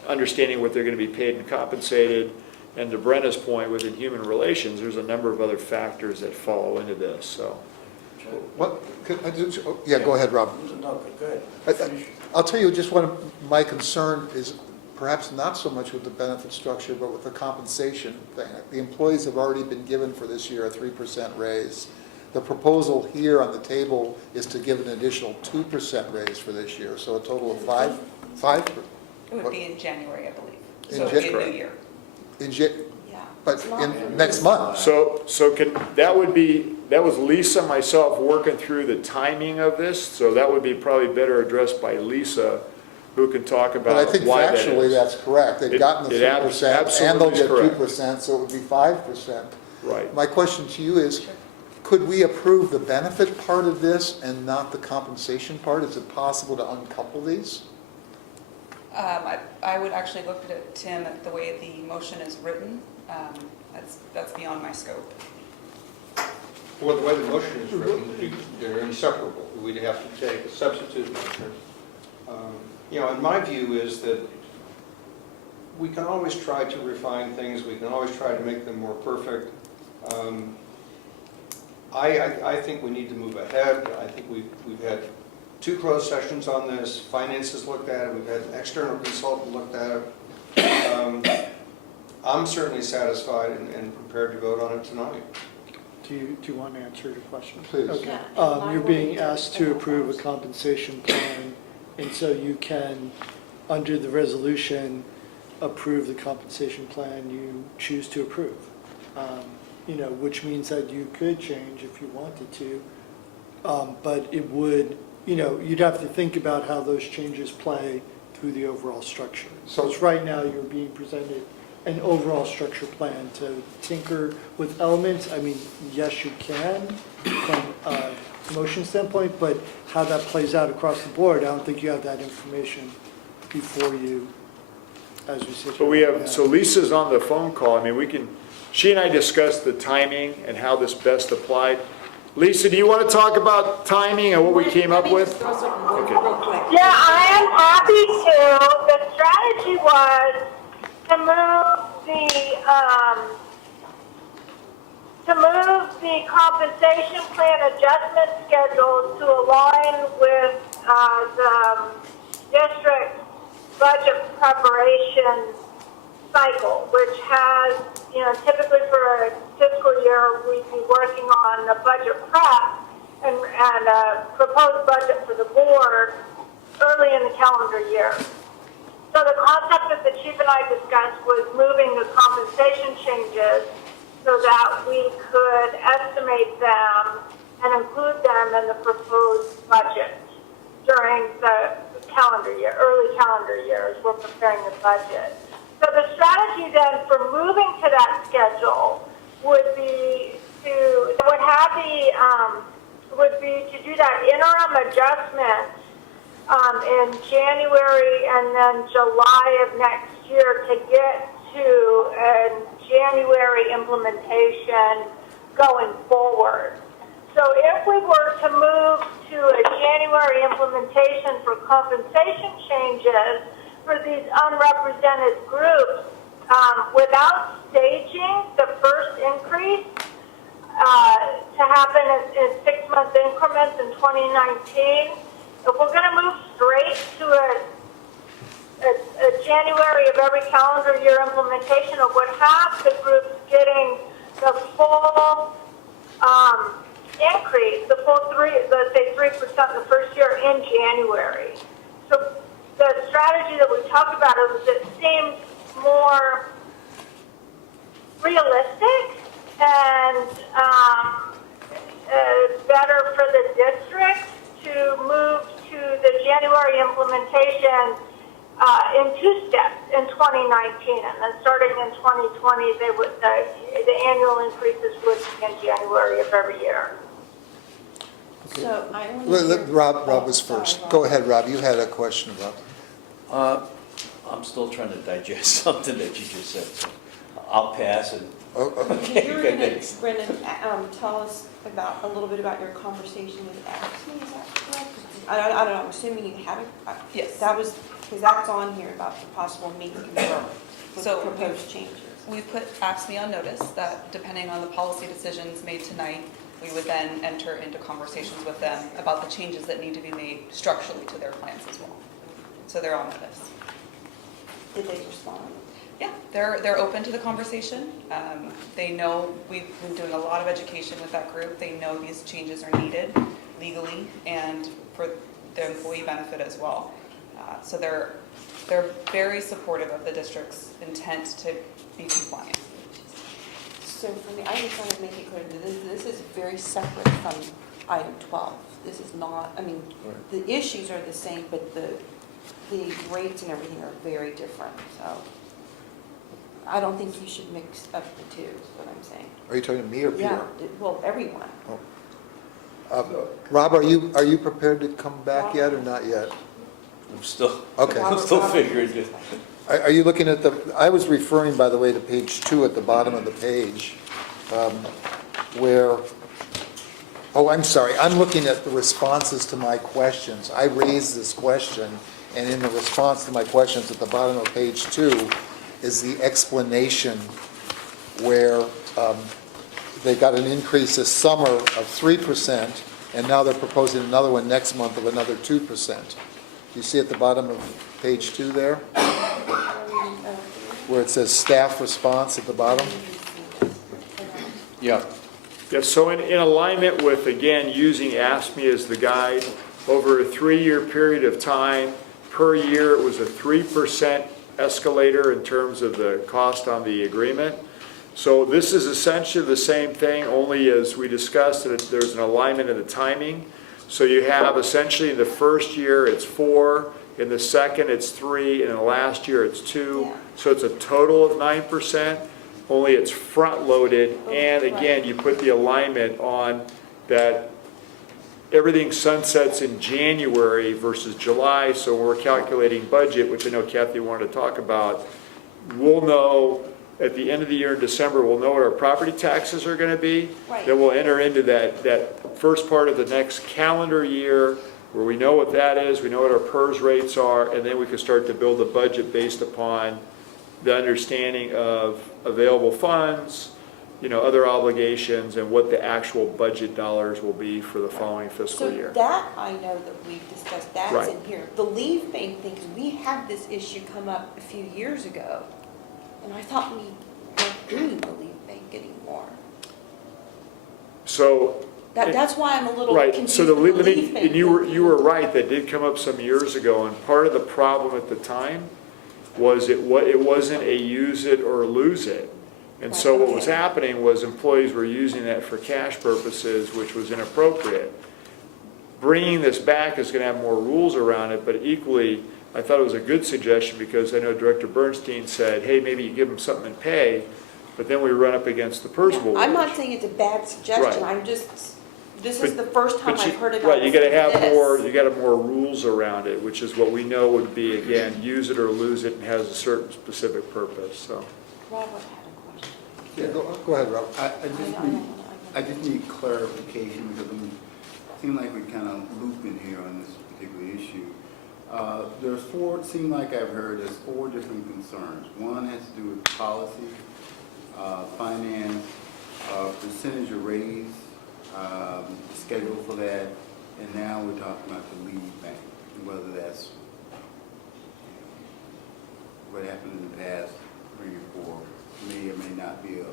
understanding what they're going to be paid and compensated. And to Brenna's point, within human relations, there's a number of other factors that follow into this, so. What, yeah, go ahead, Rob. No, go ahead. I'll tell you, just one of my concern is perhaps not so much with the benefit structure, but with the compensation thing. The employees have already been given for this year a 3% raise. The proposal here on the table is to give an additional 2% raise for this year, so a total of 5? It would be in January, I believe. In So it'd be a new year. Yeah. But in next month. So that was Lisa, myself, working through the timing of this, so that would be probably better addressed by Lisa, who can talk about But I think why that is. factually that's correct. They've gotten the 3% and they'll get 2%, so it would be 5%. Right. My question to you is, could we approve the benefit part of this and not the compensation part? Is it possible to uncouple these? I would actually look at it, Tim, at the way the motion is written. That's beyond my scope. Well, the way the motion is written, they're inseparable. We'd have to take a substitute motion. And my view is that we can always try to refine things. We can always try to make them more perfect. I think we need to move ahead. I think we've had 2 closed sessions on this. Finance has looked at it. We've had an external consultant looked at it. I'm certainly satisfied and prepared to vote on it tonight. Do you want to answer the question? Please. Okay. Yeah. You're being asked to approve a compensation plan, and so you can, under the resolution, approve the compensation plan you choose to approve. Which means that you could change if you wanted to, but it would, you'd have to think about how those changes play through the overall structure. So it's right now you're being presented an overall structure plan to tinker with elements. I mean, yes, you can from a motion standpoint, but how that plays out across the board, I don't think you have that information before you, as we sit here. But we right have, now. so Lisa's on the phone call. I mean, she and I discussed the timing and how this best applied. Lisa, do you want to talk about timing and what we came up with? Okay. Real quick. Yeah, I am happy to. The strategy was to move the compensation plan adjustment schedule to align with the district budget preparation cycle, which has, typically for a fiscal year, we'd be working on the budget prep and a proposed budget for the board early in the calendar year. So the concept that the chief and I discussed was moving the compensation changes so that we could estimate them and include them in the proposed budget during the calendar year, early calendar years. We're preparing the budget. So the strategy then for moving to that schedule would be to do that interim adjustment in January and then July of next year to get to a January implementation going forward. So if we were to move to a January implementation for compensation changes for these unrepresented groups, without staging the first increase to happen in 6-month increments in 2019, if we're going to move straight to a January of every calendar year implementation, it would have the groups getting the full increase, the full let's say 3% the first year in January. So the strategy that we talked about is it seems more realistic and better for the districts to move to the January implementation in 2 steps in 2019, and then starting in 2020, the annual increases would be in January of every year. So I only Rob was first. Go ahead, Rob, you had a question about. I'm still trying to digest something that you just said, so I'll pass and. You were going to, Brendan, tell us a little bit about your conversation with AFSCME, is that correct? I don't know, I'm assuming you haven't. Yes. That was, because that's on here about the possible meet and confer with So proposed changes. We've put AFSCME on notice that depending on the policy decisions made tonight, we would then enter into conversations with them about the changes that need to be made structurally to their plans as well. So they're on notice. Did they respond? Yeah, they're open to the conversation. They know we've been doing a lot of education with that group. They know these changes are needed legally and for their employee benefit as well. So they're very supportive of the district's intent to be compliant. So for me, I just want to make it clear that this is very separate from item 12. This is not, I mean, the issues are the same, but the rates and everything are very different, so. I don't think you should mix up the two, is what I'm saying. Are you talking to me or Peter? Yeah, well, everyone. Rob, are you prepared to come back yet or not yet? I'm still, Okay. I'm still figuring it. Are you looking at I was referring, by the way, to page 2 at the bottom of the page, where, I'm sorry, I'm looking at the responses to my questions. I raised this question, and in the response to my questions at the bottom of page 2 is the explanation where they got an increase this summer of 3%, and now they're proposing another one next month of another 2%. You see at the bottom of page 2 there? Where it says staff response at the bottom? Yeah. Yeah, so in alignment with, again, using AFSCME as the guide, over a 3-year period of time, per year, it was a 3% escalator in terms of the cost on the agreement. So this is essentially the same thing, only as we discussed, that there's an alignment in the timing. So you have essentially in the first year it's 4, in the second it's 3, and in the last year it's 2. Yeah. So it's a total of 9%, only it's front-loaded. And again, you put the alignment on that everything sunsets in January versus July, so when we're calculating budget, which I know Kathy wanted to talk about, we'll know at the end of the year in December, we'll know what our property taxes are going to be. Right. Then we'll enter into that first part of the next calendar year where we know what that is, we know what our PERS rates are, and then we can start to build a budget based upon the understanding of available funds, other obligations, and what the actual budget dollars will be for the following fiscal year. So that I know that we've discussed, that's Right. in here. The leave bank thing, 'cause we had this issue come up a few years ago, and I thought we weren't doing the leave bank anymore. So, That's why I'm a little right, confused so with the leave and bank. you were right, that did come up some years ago, and part of the problem at the time was it wasn't a use it or lose it. And so what was happening was employees were using that for cash purposes, which was inappropriate. Bringing this back is going to have more rules around it, but equally, I thought it was a good suggestion because I know Director Bernstein said, hey, maybe you give them something and pay, but then we run up against the PERS rules. I'm not saying it's a bad suggestion, Right. I'm just This is the first time But I've heard about right, you gotta have this. more, you gotta have more rules around it, which is what we know would be, again, use it or lose it and has a certain specific purpose, so. Robert had a question. Yeah, go ahead, Rob. I just need clarification because it seems like we kind of looping here on this particular issue. There's four, it seems like I've heard there's four different concerns. One has to do with policy, finance, percentage of raise, schedule for that, and now we're talking about the lead bank, whether that's what happened in the past 3 or 4 may or may not be a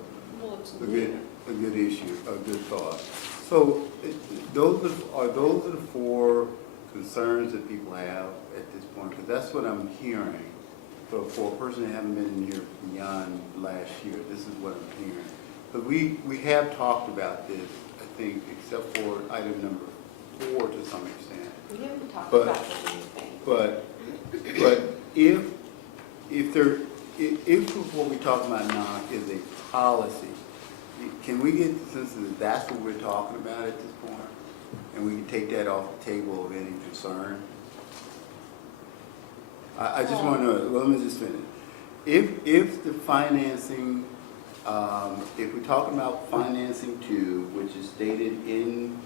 good issue, a good thought. So those are the four concerns that people have at this point, because that's what I'm hearing. So for a person that hasn't been in here beyond last year, this is what I'm hearing. But we have talked about this, I think, except for item number 4 to some extent. We haven't talked But- about the lead bank. But if what we're talking about now is a policy, can we get the sense that that's what we're talking about at this point? And we can take that off the table of any concern? I just want to, let me just finish. If the financing, if we're talking about financing 2, which is stated in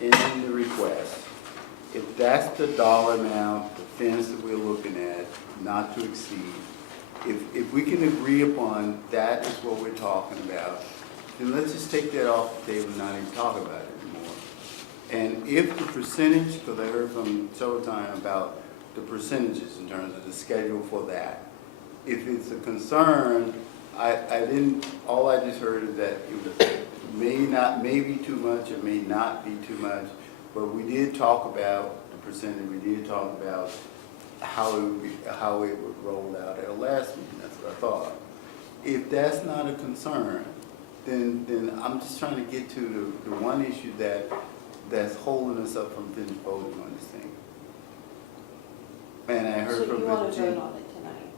the request, if that's the dollar amount, the fence that we're looking at, not to exceed, if we can agree upon that is what we're talking about, then let's just take that off the table and not even talk about it anymore. And if the percentage, because I heard from several times about the percentages in terms of the schedule for that, if it's a concern, all I just heard is that it may be too much, it may not be too much, but we did talk about the percentage, we did talk about how it would roll out at a last meeting, that's what I thought. If that's not a concern, then I'm just trying to get to the one issue that's holding us up from finished voting on this thing. And I heard So from you want to Mr. vote on it tonight?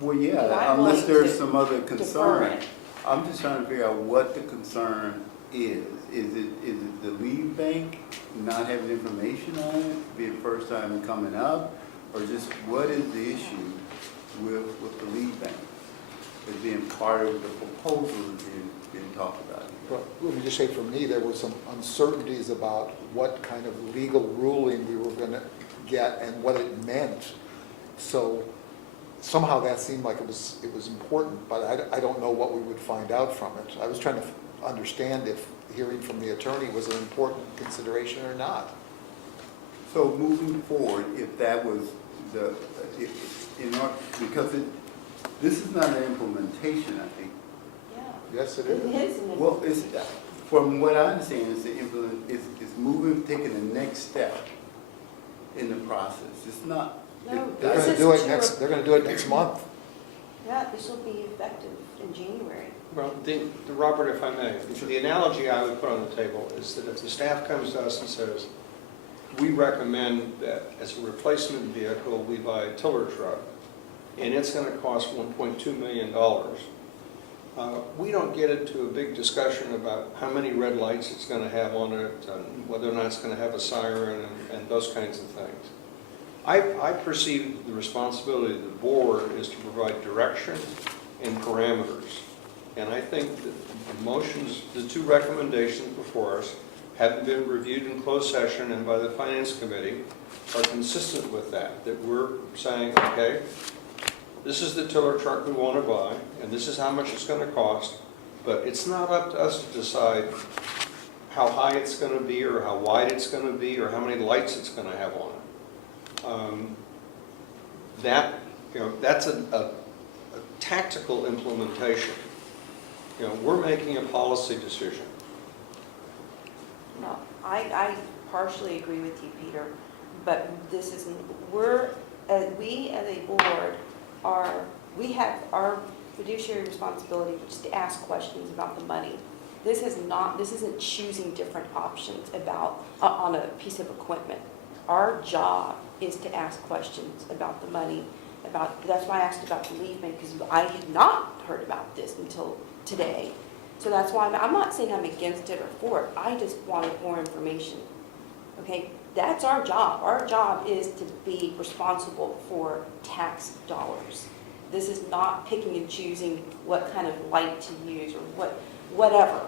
Well, yeah, I'm unless willing there's to some other defer concern. it. I'm just trying to figure out what the concern is. Is it the lead bank not having information on it, be the first time coming up? Or just what is the issue with the lead bank as being part of the proposal that's being talked about? Well, let me just say, for me, there were some uncertainties about what kind of legal ruling we were going to get and what it meant. So somehow that seemed like it was important, but I don't know what we would find out from it. I was trying to understand if hearing from the attorney was an important consideration or not. So moving forward, if that was because this is not an implementation, I think. Yeah. Yes, it It is. is. Well, from what I understand, it's moving, taking the next step in the process. It's not. No, They're this going is to do it to next, they're going to do it next month. Yeah, this will be effective in January. Well, Robert, if I may, the analogy I would put on the table is that if the staff comes to us and says, we recommend that as a replacement vehicle, we buy a tiller truck, and it's going to cost $1.2 million, we don't get into a big discussion about how many red lights it's going to have on it, and whether or not it's going to have a siren, and those kinds of things. I perceive the responsibility of the board is to provide direction and parameters. And I think that the motions, the 2 recommendations before us, having been reviewed in closed session and by the Finance Committee, are consistent with that. That we're saying, okay, this is the tiller truck we want to buy, and this is how much it's going to cost, but it's not up to us to decide how high it's going to be, or how wide it's going to be, or how many lights it's going to have on it. That's a tactical implementation. We're making a policy decision. No, I partially agree with you, Peter, but this isn't, we as a board we have our fiduciary responsibility, which is to ask questions about the money. This isn't choosing different options on a piece of equipment. Our job is to ask questions about the money, that's why I asked about the lead bank, because I had not heard about this until today. So that's why, I'm not saying I'm against it or for it, I just wanted more information. Okay, that's our job. Our job is to be responsible for tax dollars. This is not picking and choosing what kind of light to use or whatever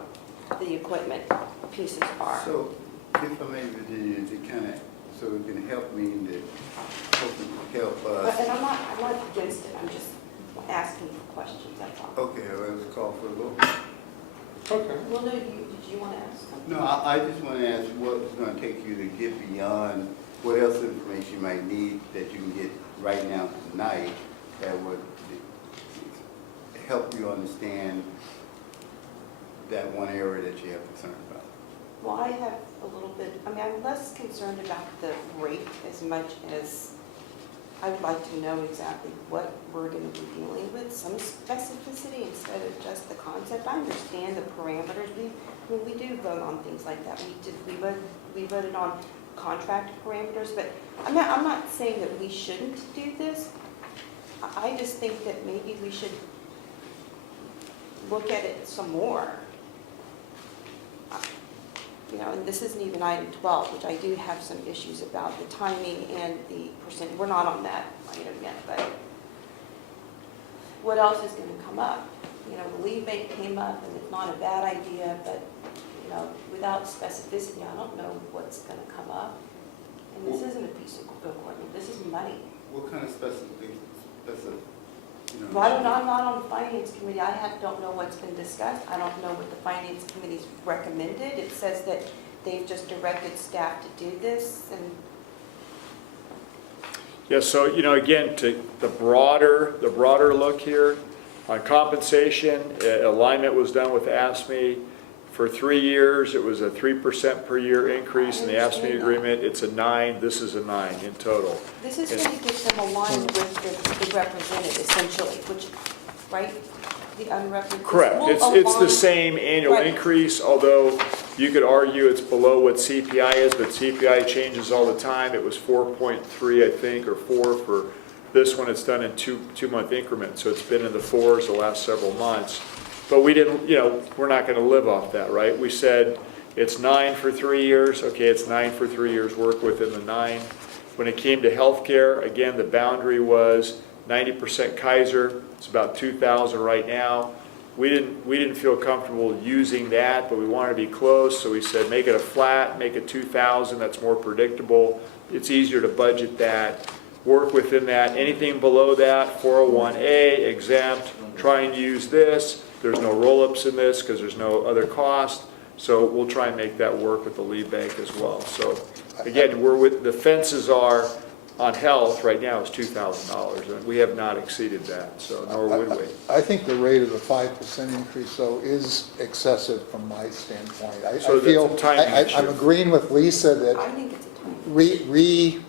the equipment pieces are. So if I may, Virginia, to kind of, so it can help me and hopefully help us. And I'm not against it, I'm just asking for questions, that's all. Okay, let's call for a vote. Okay. Well, no, did you want to ask something? No, I just want to ask what's going to take you to get beyond, what else information you might need that you can get right now tonight that would help you understand that one area that you have concern about? Well, I have a little bit, I mean, I'm less concerned about the rate as much as I would like to know exactly what we're going to be dealing with, some specificity instead of just the concept. I understand the parameters. We do vote on things like that. We voted on contract parameters, but I'm not saying that we shouldn't do this. I just think that maybe we should look at it some more. You know, and this isn't even item 12, which I do have some issues about the timing and the percent. We're not on that item yet, but what else is going to come up? You know, the lead bank came up, and it's not a bad idea, but, you know, without specificity, I don't know what's going to come up. And this isn't a piece of equipment, this is money. What kind of specific, you know? Well, I'm not on the finance committee. Don't know what's been discussed. I don't know what the finance committee's recommended. It says that they've just directed staff to do this, and Yeah, so, you know, again, to the broader look here, on compensation, alignment was done with ASME. For 3 years, it was a 3% per year increase in the ASME agreement. It's a 9, this is a 9 in total. this is going to get them aligned with the represented, essentially, which, right? The unrepresented. Correct, it's the same annual Right. increase, although you could argue it's below what CPI is, but CPI changes all the time. It was 4.3, I think, or 4 for this one. It's done in two-month increments, so it's been in the 4s the last several months. But we didn't, you know, we're not going to live off that, right? We said it's 9 for 3 years. Okay, it's 9 for 3 years, work within the 9. When it came to healthcare, again, the boundary was 90% Kaiser. It's about 2,000 right now. We didn't feel comfortable using that, but we wanted to be close, so we said make it a flat, make it 2,000. That's more predictable. It's easier to budget that. Work within that. Anything below that, 401A, exempt. Try and use this. There's no roll-ups in this because there's no other cost. So we'll try and make that work with the lead bank as well. So again, the fences are on health right now is $2,000, and we have not exceeded that, so nor would we. I think the rate of the 5% increase, though, is excessive from my standpoint. I So that's feel, a timing issue. I'm agreeing with Lisa that I think it's a time.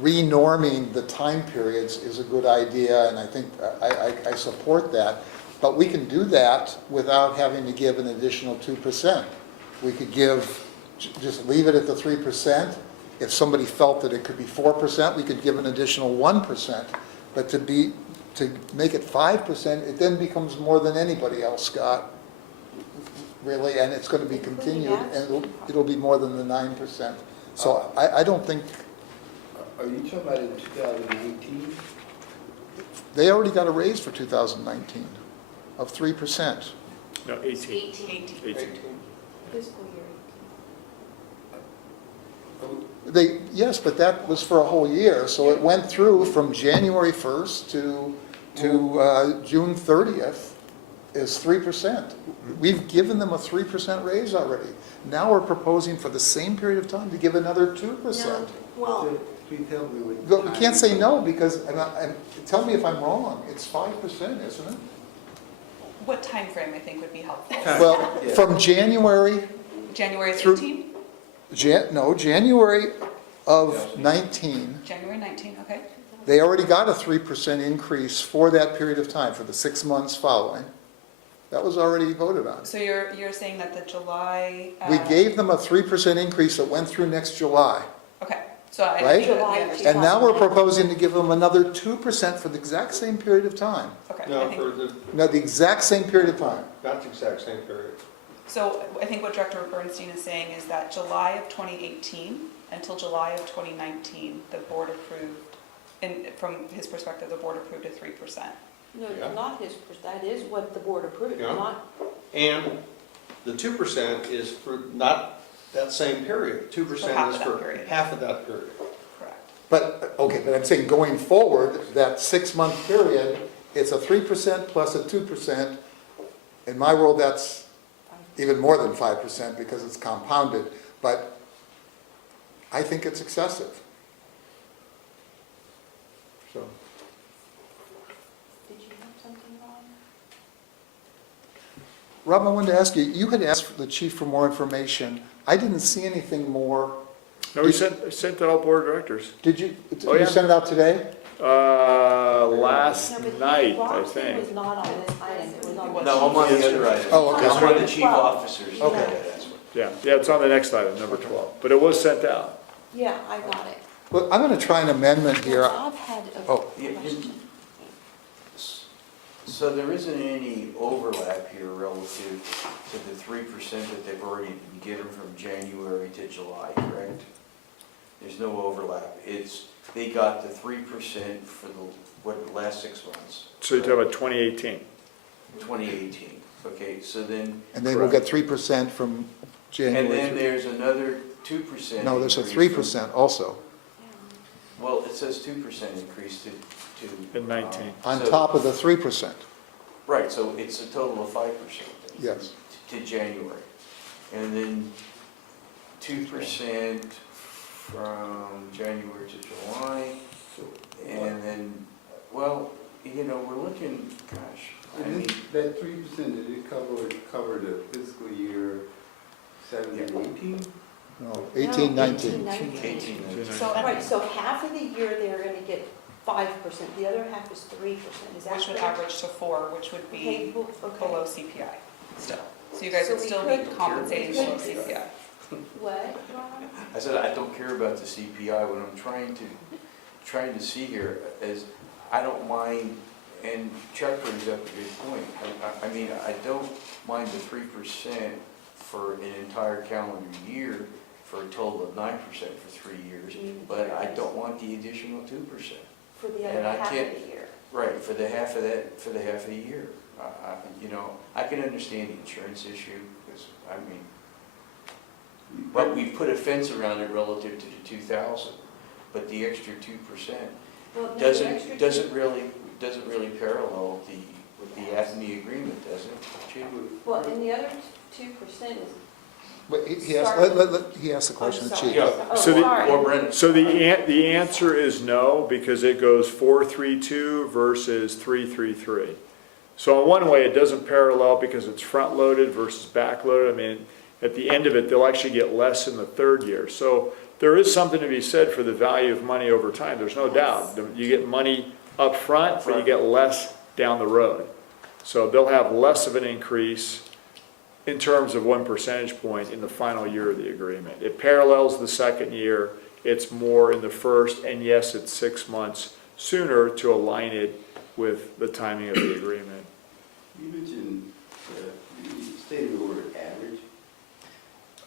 renorming the time periods is a good idea, and I think I support that. But we can do that without having to give an additional 2%. We could just leave it at the 3%. If somebody felt that it could be 4%, we could give an additional 1%. But to make it 5%, it then becomes more than anybody else got, really, and it's going to be continued, and it'll be more than the 9%. So I don't think. Are you talking about in 2019? They already got a raise for 2019 of 3%. No, 18. 18. 18. Fiscal year. Yes, but that was for a whole year, so it went through from January 1st to June 30th is 3%. We've given them a 3% raise already. Now we're proposing for the same period of time to give another 2%. No, well, Please help me with. But we can't say no because, and tell me if I'm wrong, it's 5%, isn't it? What time frame I think would be helpful? Well, from January, January Through- 13? January of 19, January 19, okay. they already got a 3% increase for that period of time, for the 6 months following. That was already voted on. So you're saying that the July... We gave them a 3% increase that went through next July. Okay, So I Right? think that July we of understand. And now we're proposing to give them another 2% for the exact same period of time. Okay, I No, think, for the, No, the exact same period of time. not the exact same period. so I think what Director Bernstein is saying is that July of 2018 until July of 2019, the board approved, and from his perspective, the board approved a 3%. No, Yeah. not his, that is what the board approved, Yeah. not, And the 2% is for not that same period. For 2% half is of that for period. half of that period. Correct. But, okay, but I'm saying going forward, that 6-month period, it's a 3% plus a 2%. In my world, that's even more than 5% because it's compounded, but I think it's excessive. So, did you have something, Ron? Rob, I wanted to ask you, you had asked the chief for more information. I didn't see anything more. No, we sent to all board directors. Did you, Oh, yeah. you sent it out today? Last No, but night, I Rob's thing think. was not on this item, it was on. No, I'm on the other item. Oh, okay. That's one of the chief officers. Okay. That's what- Yeah, it's on the next item, number 12, but it was sent out. Yeah, I got it. Well, I'm going to try an amendment here. I've had a Oh. question. So there isn't any overlap here relative to the 3% that they've already been given from January to July, correct? There's no overlap. They got the 3% for the last 6 months. So you're talking about 2018. 2018, okay, so then. And then we'll get 3% from January. And then through- there's another 2%. No, there's a increase 3% also, Well, it says 2% increase to. In 19. on So- top of the 3%. Right, so it's a total of 5%. then, Yes. To January. And then 2% from January to July. And then, well, we're looking, gosh, I mean, That 3%, did it cover the fiscal year 17, 18? No, 18, 19. 18. So, Right, so half of the year they're gonna get 5%, the other half is 3%, is that which would correct? average to 4, which would Okay, be well, okay. below CPI still. So you guys So would we still be could- compensating we below could- CPI. What, Ron? I said, I don't care about the CPI. What I'm trying to see here is, I don't mind, and Chuck brings up a good point. I mean, I don't mind the 3% for an entire calendar year for a total of 9% for 3 years, but I don't want the additional 2%. For the And other I half of can't- the year. Right, for the half of the year. I can understand the insurance issue, because, but we put a fence around it relative to the 2,000, but the extra 2% Well, no, the extra doesn't really parallel the AFNI agreement, does it, Chief? Well, and the other 2% is. But he asked, he asked the question, the chief. Yeah. Oh, So the- sorry. Or Brendan? So the answer is no, because it goes 432 versus 333. So in one way, it doesn't parallel because it's front-loaded versus back-loaded. I mean, at the end of it, they'll actually get less in the third year. So there is something to be said for the value of money over time, there's no doubt. You get money up front, but you get less down the road. So they'll have less of an increase in terms of 1 percentage point in the final year of the agreement. It parallels the second year, it's more in the first, and yes, it's 6 months sooner to align it with the timing of the agreement. You mentioned, you stated the word average.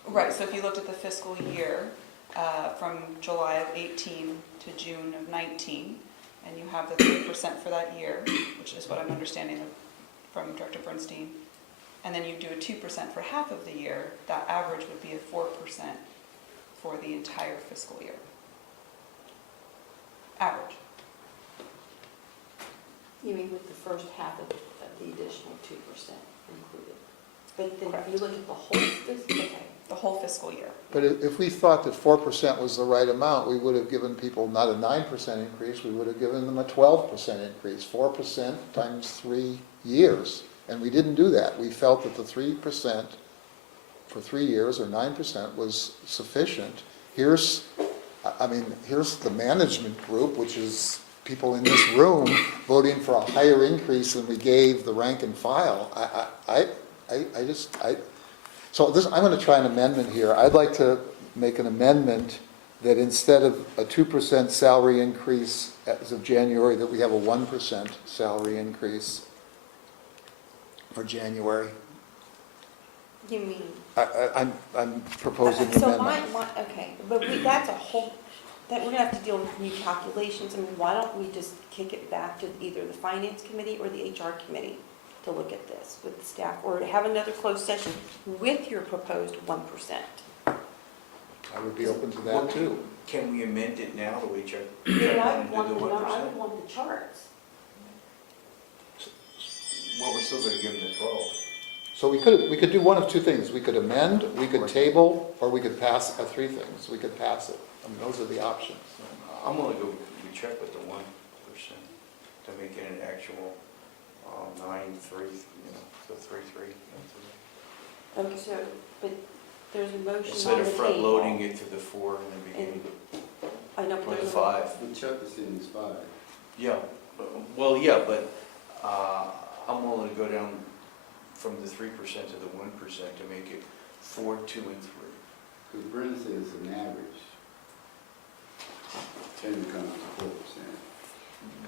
Right, so if you looked at the fiscal year from July of 18 to June of 19, and you have the 3% for that year, which is what I'm understanding from Director Bernstein, and then you do a 2% for half of the year, that average would be a 4% for the entire fiscal year. Average. You mean with the first half of the additional 2% included? But then if you look at the whole, okay. The whole fiscal year. But if we thought that 4% was the right amount, we would have given people not a 9% increase, we would have given them a 12% increase, 4% times 3 years. And we didn't do that. We felt that the 3% for 3 years, or 9%, was sufficient. Here's the management group, which is people in this room voting for a higher increase than we gave the rank and file. So I'm going to try an amendment here. I'd like to make an amendment that instead of a 2% salary increase as of January, that we have a 1% salary increase for January. You mean? I'm proposing an So amendment. okay, but that's a whole, that we're gonna have to deal with new calculations. I mean, why don't we just kick it back to either the finance committee or the HR committee to look at this with the staff, or to have another closed session with your proposed 1%? I would be open to that too. Can we amend it now that we check? I would want the charts. Well, we're still gonna give them the 12. So we could do one of two things. We could amend, we could table, or we could pass, three things. We could pass it. I mean, those are the options. I'm gonna go, we check with the 1% to make it an actual 9-3, so 3-3. Okay, so, but there's a motion Instead on of the front loading table. it to the 4 in the beginning, I know, but or the there's a 5. The Chuck is in his 5. Yeah, well, yeah, but I'm willing to go down from the 3% to the 1% to make it 4, 2, and 3. Because Brenda says an average, tend to come to 4%.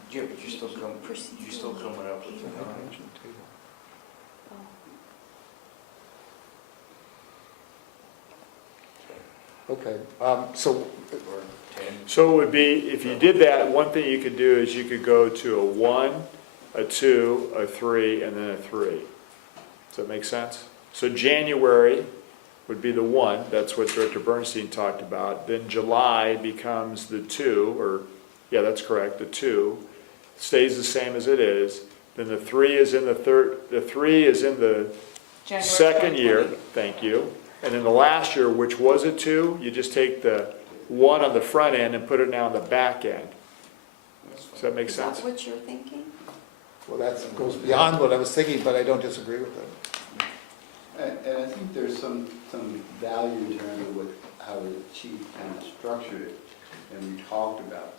Yeah, but you're still coming up with the 9. Okay, so Or 10. So it would be, if you did that, one thing you could do is you could go to a 1, a 2, a 3, and then a 3. Does that make sense? So January would be the 1, that's what Director Bernstein talked about. Then July becomes the 2, or, yeah, that's correct, the 2, stays the same as it is. Then the 3 is in the January second year, 2020. thank you. And then the last year, which was a 2, you just take the 1 on the front end and put it now on the back end. Does that make Is sense? that what you're thinking? well, that goes beyond what I was thinking, but I don't disagree with it. And I think there's some value in terms of what, how the chief kind of structured it. And we talked about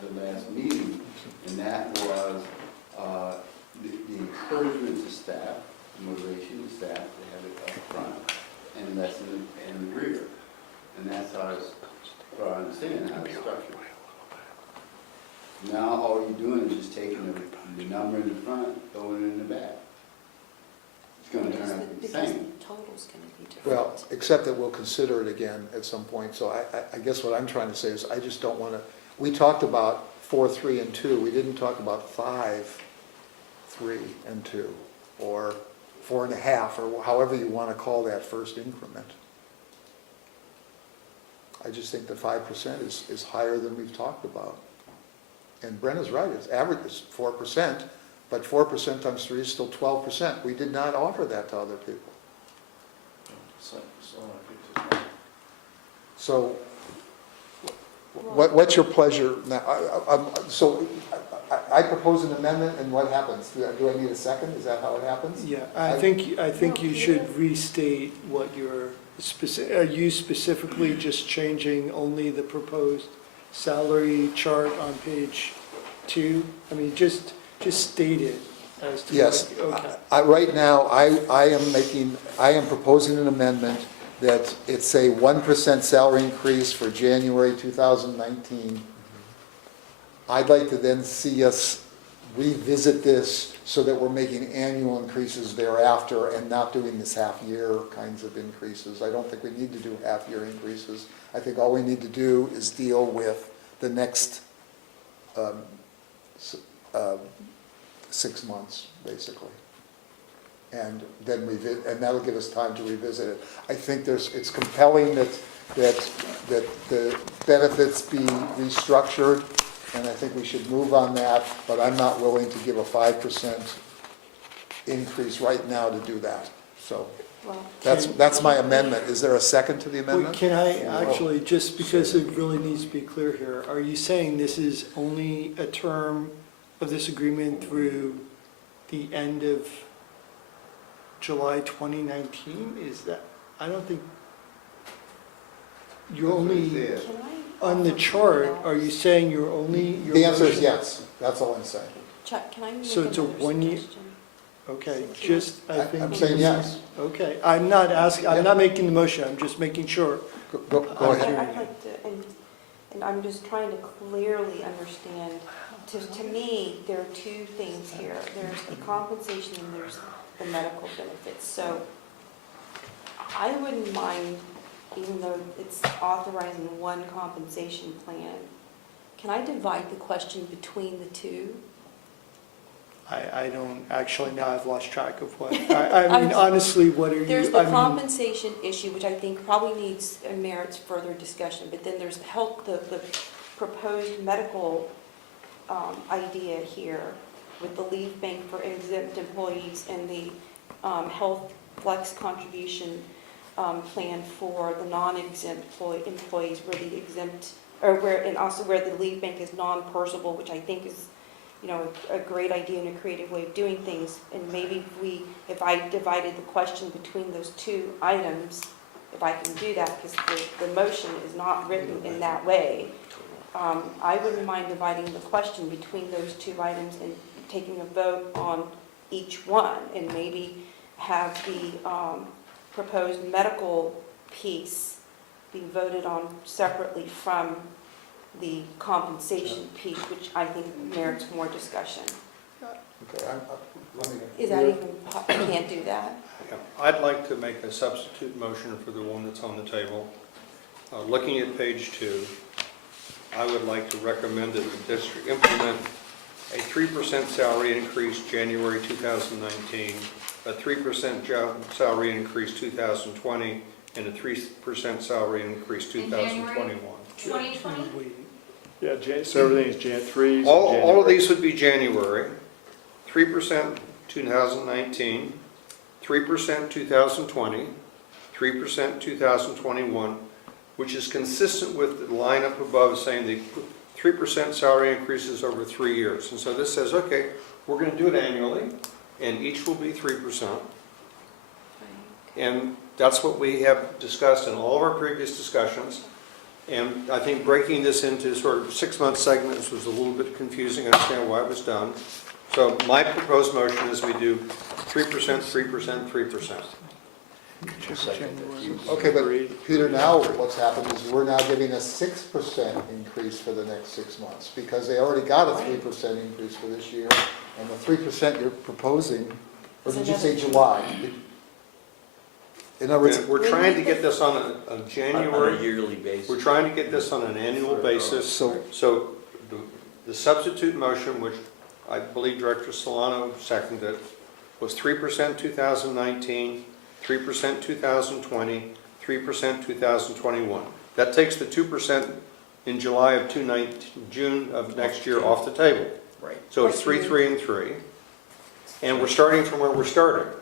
the last meeting, and that was the encouragement to staff, the motivation to staff to have it up front, and less in the rear. And that's how it's, what I understand how it's structured. Now all you're doing is just taking the number in the front, throwing it in the back. It's gonna turn out the Because same. the total's gonna be different. Well, except that we'll consider it again at some point. So I guess what I'm trying to say is I just don't want to, we talked about 4, 3, and 2. We didn't talk about 5, 3, and 2, or 4.5, or however you want to call that first increment. I just think the 5% is higher than we've talked about. And Brenna's right, its average is 4%, but 4% times 3 is still 12%. We did not offer that to other people. So, what's your pleasure now? I propose an amendment, and what happens? Do I need a second? Is that how it happens? Yeah, I think you should restate what your are you specifically just changing only the proposed salary chart on page 2? I mean, just state it as to. Yes. Okay. Right now, I am proposing an amendment that it's a 1% salary increase for January 2019. I'd like to then see us revisit this so that we're making annual increases thereafter and not doing this half-year kinds of increases. I don't think we need to do half-year increases. I think all we need to do is deal with the next 6 months, basically. And then and that'll give us time to revisit it. I think it's compelling that the benefits be restructured, and I think we should move on that, but I'm not willing to give a 5% increase right now to do that. So Well, that's my amendment. Is there a second to the Wait, amendment? can I actually, just because it really needs to be clear here, are you saying this is only a term of this agreement through the end of July 2019? Is that, I don't think, you're only, Yeah. can I? on the chart, are you saying you're only? your The answer is motion- yes. That's all I'm saying. Chuck, can I make So it's a another 1 year- suggestion? Okay, just, I think. I'm saying yes. Okay, I'm not asking, I'm not making the motion, I'm just making sure. Go I'd ahead. like to, and I'm just trying to clearly understand. To me, there are two things here. There's the compensation and there's the medical benefits. So I wouldn't mind, even though it's authorizing one compensation plan, can I divide the question between the two? I don't, actually, now I've lost track of what, I mean, honestly, what are you, There's I the mean, compensation issue, which I think probably needs and merits further discussion, but then there's the proposed medical idea here with the leave bank for exempt employees and the health flex contribution plan for the non-exempt employees where the exempt, or where, and also where the leave bank is non-personable, which I think is, you know, a great idea and a creative way of doing things. And maybe if I divided the question between those two items, if I can do that, because the motion is not written in that way, I wouldn't mind dividing the question between those two items and taking a vote on each one, and maybe have the proposed medical piece be voted on separately from the compensation piece, which I think merits more discussion. Okay, let me. Is that even, I can't do that? Yeah, I'd like to make a substitute motion for the one that's on the table. Looking at page 2, I would like to recommend that the district implement a 3% salary increase January 2019, a 3% salary increase 2020, and a 3% salary increase In January? 2021. 2020? Yeah, so everything is Jan 3. All of these would be January, 3% 2019, 3% 2020, 3% 2021, which is consistent with the line up above saying the 3% salary increases over 3 years. And so this says, okay, we're going to do it annually, and each will be 3%. And that's what we have discussed in all of our previous discussions. And I think breaking this into sort of 6-month segments was a little bit confusing. I understand why it was done. So my proposed motion is we do 3%, 3%, 3%. Okay, but Peter, now what's happened is we're now giving a 6% increase for the next 6 months, because they already got a 3% increase for this year, and the 3% you're proposing, or did you say July? In other words, We're trying to get this on a January. On a yearly basis. We're trying to get this on an annual basis. So the substitute motion, which I believe Director Solano seconded, was 3% 2019, 3% 2020, 3% 2021. That takes the 2% in July of June of next year off the table. Right. So it's 3, 3, and 3. And we're starting from where we're starting.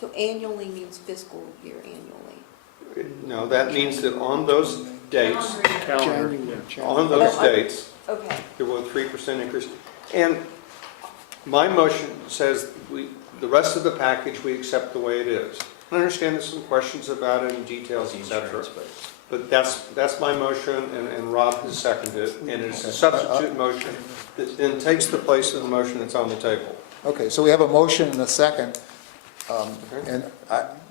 So annually means fiscal year annually. No, that means that on those dates, Calendar. on those dates, Okay. there will be a 3% increase. And my motion says the rest of the package we accept the way it is. I understand there's some questions about it and details, et cetera. But that's my motion, and Rob has seconded it, and it's a substitute motion that then takes the place of the motion that's on the table. okay, so we have a motion and a second. And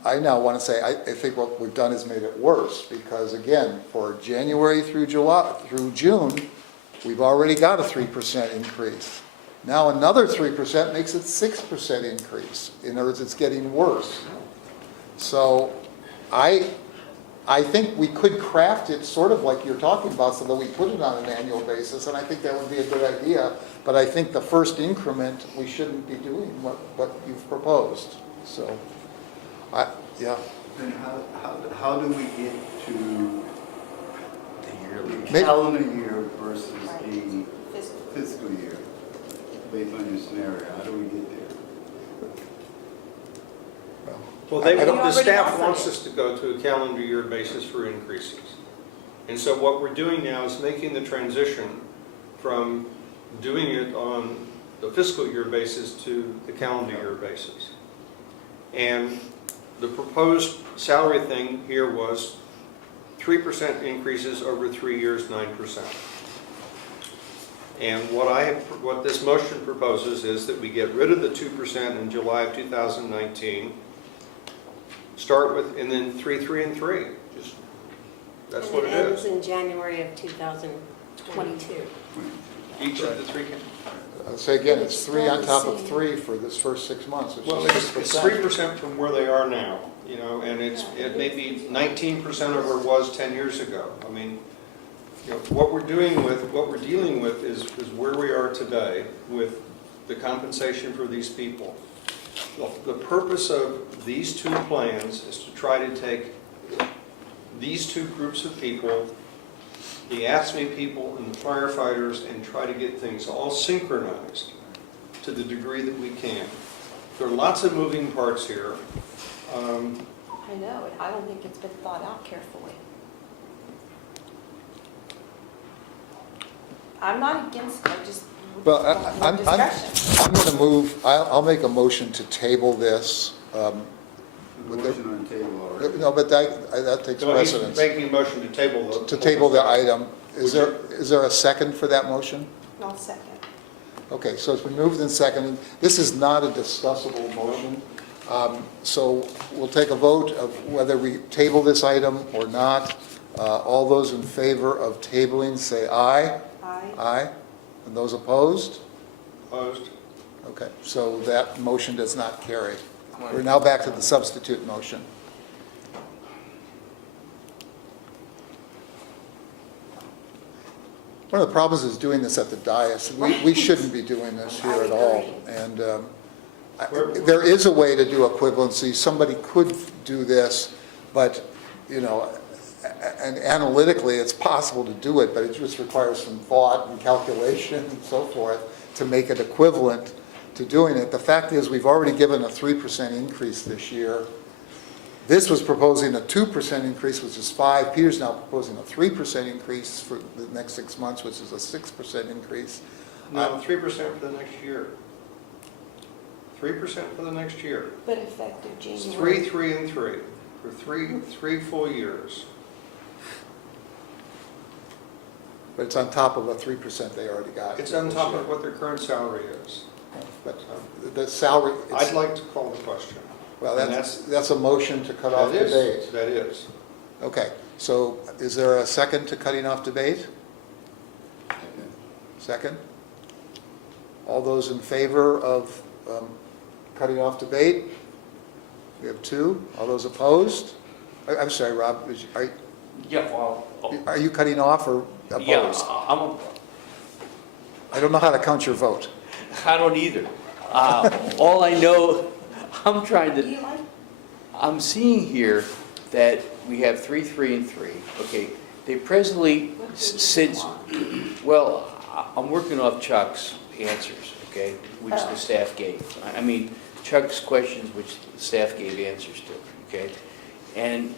I now want to say, I think what we've done is made it worse, because again, for January through June, we've already got a 3% increase. Now another 3% makes it 6% increase. In other words, it's getting worse. So I think we could craft it sort of like you're talking about, so that we put it on an annual basis, and I think that would be a good idea. But I think the first increment, we shouldn't be doing what you've proposed. So, yeah. Then how do we get to The the calendar year versus the fiscal year? Based on your scenario, how do we get there? Well, the staff wants us to go to a calendar year basis for increases. And so what we're doing now is making the transition from doing it on the fiscal year basis to the calendar year basis. And the proposed salary thing here was 3% increases over 3 years, 9%. And what this motion proposes is that we get rid of the 2% in July of 2019, start with, and then 3, 3, and 3. Just, that's what it And it ends is. in January of 2021. 22. Each of the three can. I'll say again, it's 3 on top of 3 for this first 6 months, which Well, is it's 6%. 3% from where they are now, you know, and it may be 19% of where it was 10 years ago. I mean, you know, what we're dealing with is where we are today with the compensation for these people. The purpose of these two plans is to try to take these two groups of people, the ASME people and the firefighters, and try to get things all synchronized to the degree that we can. There are lots of moving parts here. I know, I don't think it's been thought out carefully. I'm not against it, I just Well, want more discussion. I'm going to move, I'll make a motion to table this. The motion on the table already. No, but that takes So he's precedence. making a motion to table the... To table the item. Is Would there a second for that motion? I'll second. Okay, so it's been moved and seconded. This is not a discussable motion. So we'll take a vote of whether we table this item or not. All those in favor of tabling, say aye. Aye. Aye. And those opposed? Opposed? Okay, so that motion does not carry. We're now back to the substitute motion. One of the problems is doing this at the dais. We shouldn't be doing this here at all. And there is a way to do equivalency. Somebody could do this, but, you know, and analytically, it's possible to do it, but it just requires some thought and calculation and so forth to make it equivalent to doing it. The fact is, we've already given a 3% increase this year. This was proposing a 2% increase, which is 5. Peter's now proposing a 3% increase for the next 6 months, which is a 6% increase. No, 3% for the next year. 3% for the next year. But effective It's January. 3, 3, and 3, for three full years. But it's on top of a 3% they already got. It's on top of what their current salary is. But the salary, I'd like to call the question. well, and that's a motion to cut off That is, debate. that is. Okay, so is there a second to cutting off debate? Second? All those in favor of cutting off debate? We have 2. All those opposed? I'm sorry, Rob, Yeah, well, are you cutting off or yeah, opposed? I don't know how to count your vote. I don't either. All I know, I'm trying Do you to, like? I'm seeing here that we have 3, 3, and 3. Okay, they presently, since, well, I'm working off Chuck's answers, okay, which the staff gave. I mean, Chuck's questions, which the staff gave answers to, okay? And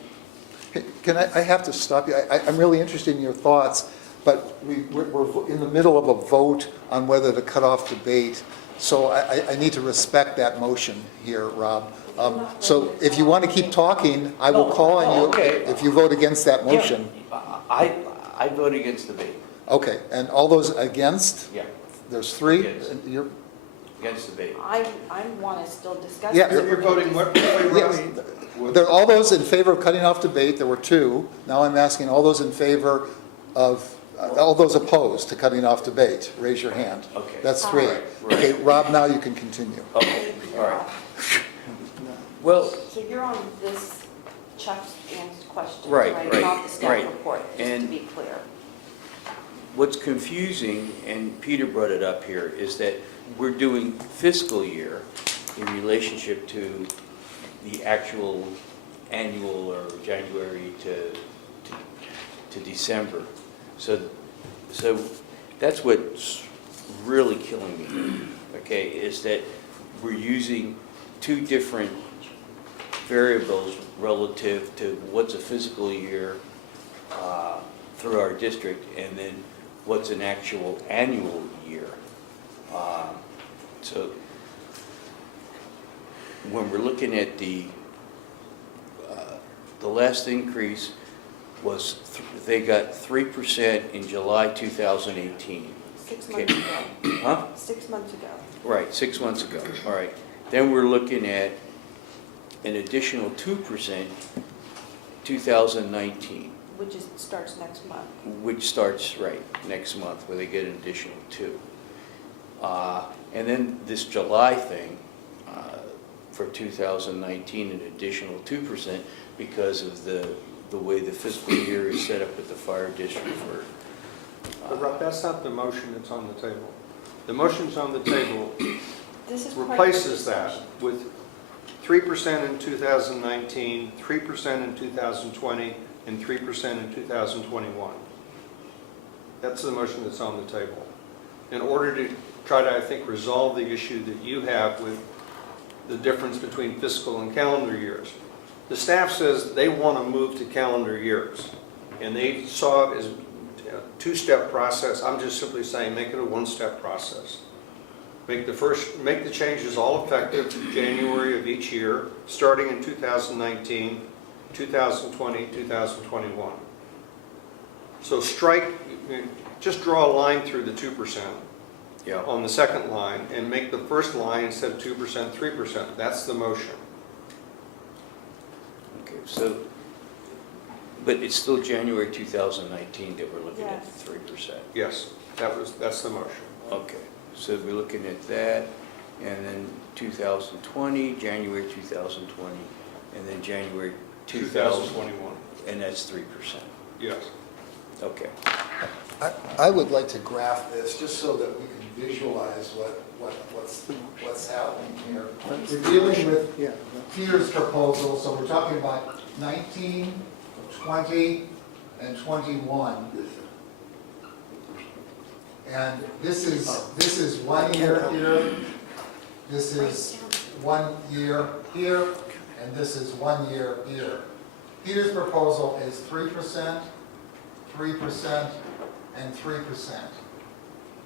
Can I have to stop you? I'm really interested in your thoughts, but we're in the middle of a vote on whether to cut off debate, so I need to respect that motion here, Rob. So if you want to keep talking, I will call on you okay. if you vote against that motion. I vote against debate. Okay, and all those against? Yeah, There's 3? Against. And you're- against debate. I want to still discuss. Yeah, this. You're voting what way, Yes. Rob? There are all those in favor of cutting off debate, there were 2. Now I'm asking all those in favor of, all those opposed to cutting off debate, raise your hand. Okay. That's 3. Right. Okay, Rob, now you can continue. Okay, all right. Well, So you're on this Chuck's question, Right, right? right, Not the staff right. report, just to And- be clear. what's confusing, and Peter brought it up here, is that we're doing fiscal year in relationship to the actual annual or January to December. So that's what's really killing me, okay, is that we're using 2 different variables relative to what's a fiscal year through our district, and then what's an actual annual year. So when we're looking at the last increase was, they got 3% in July 2018. 6 Okay. months ago. Huh? 6 months ago. Right, 6 months ago, all right. Then we're looking at an additional 2%, 2019. Which is, starts next month. which starts, right, next month, where they get an additional 2. And then this July thing, for 2019, an additional 2% because of the way the fiscal year is set up at the fire district for. But Rob, that's not the motion that's on the table. The motion's on the table This is part of the replaces that discussion. with 3% in 2019, 3% in 2020, and 3% in 2021. That's the motion that's on the table. In order to try to, I think, resolve the issue that you have with the difference between fiscal and calendar years. The staff says they want to move to calendar years, and they saw it as a two-step process. I'm just simply saying, make it a one-step process. Make the changes all effective January of each year, starting in 2019, 2020, 2021. So just draw a line through the 2%. Yeah. On the second line, and make the first line instead of 2%, 3%. That's the motion. Okay, so, but it's still January 2019 that we're looking at Yes. 3%. Yes, that's the motion. Okay, so we're looking at that, and then 2020, January 2020, and then January 2021. and that's 3%. Yes. Okay. I would like to graph this, just so that we can visualize what's happening here. We're dealing with Yeah. Peter's proposal, so we're talking about 19, 20, and 21. And this is 1 year here, this is 1 year here, and this is 1 year here. Peter's proposal is 3%, 3%, and 3%.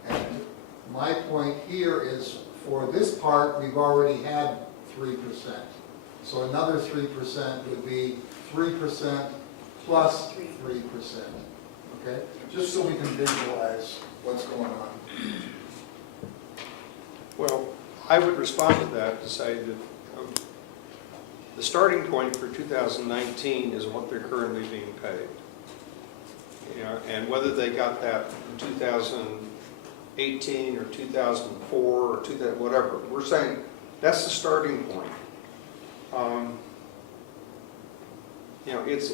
And my point here is, for this part, we've already had 3%. So another 3% would be 3% plus 3%, okay? Just so we can visualize what's going on. Well, I would respond to that to say that the starting point for 2019 is what they're currently being paid. You know, and whether they got that in 2018 or 2004 or whatever, we're saying that's the starting point. You know, it's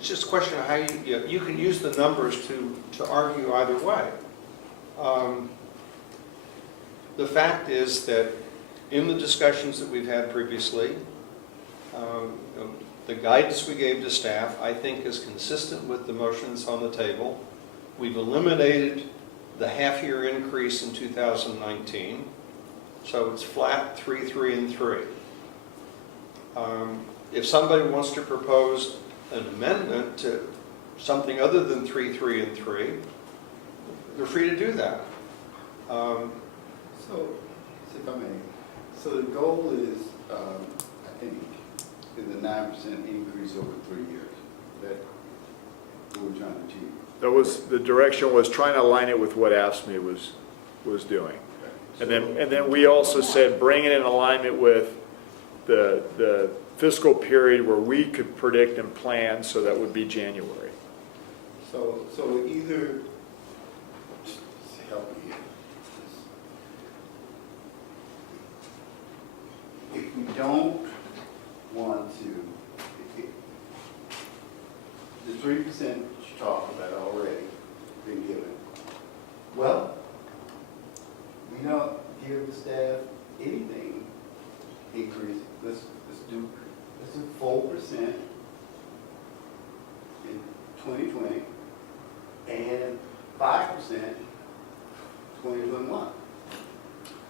just a question of how you can use the numbers to argue either way. The fact is that in the discussions that we've had previously, the guidance we gave to staff, I think, is consistent with the motions on the table. We've eliminated the half-year increase in 2019, so it's flat 3, 3, and 3. If somebody wants to propose an amendment to something other than 3, 3, and 3, they're free to do that. So if I may, so the goal is, I think, is a 9% increase over 3 years. That what we're trying to achieve. That was, the direction was trying to align it with what AFSCME was doing. And then we also said, bring it in alignment with the fiscal period where we could predict and plan, so that would be January. So either, help me here. If we don't want to, the 3% you talked about already been given. Well, we don't give the staff anything increase. Let's do 4% in 2020 and 5% 2021.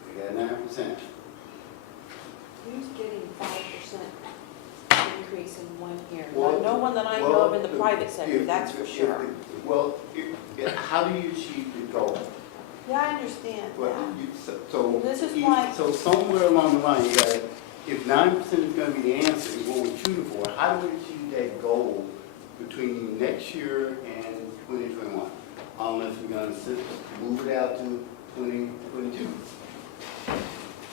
We got 9%. Who's getting 5% increase in 1 year? Well, No one that I know of in the private sector, that's for sure. Well, how do you achieve the goal? Yeah, I understand Well, that. so This is why- So somewhere along the line, you got, if 9% is going to be the answer, what we're shooting for, how do we achieve that goal between next year and 2021? Unless we're going to move it out to 2022.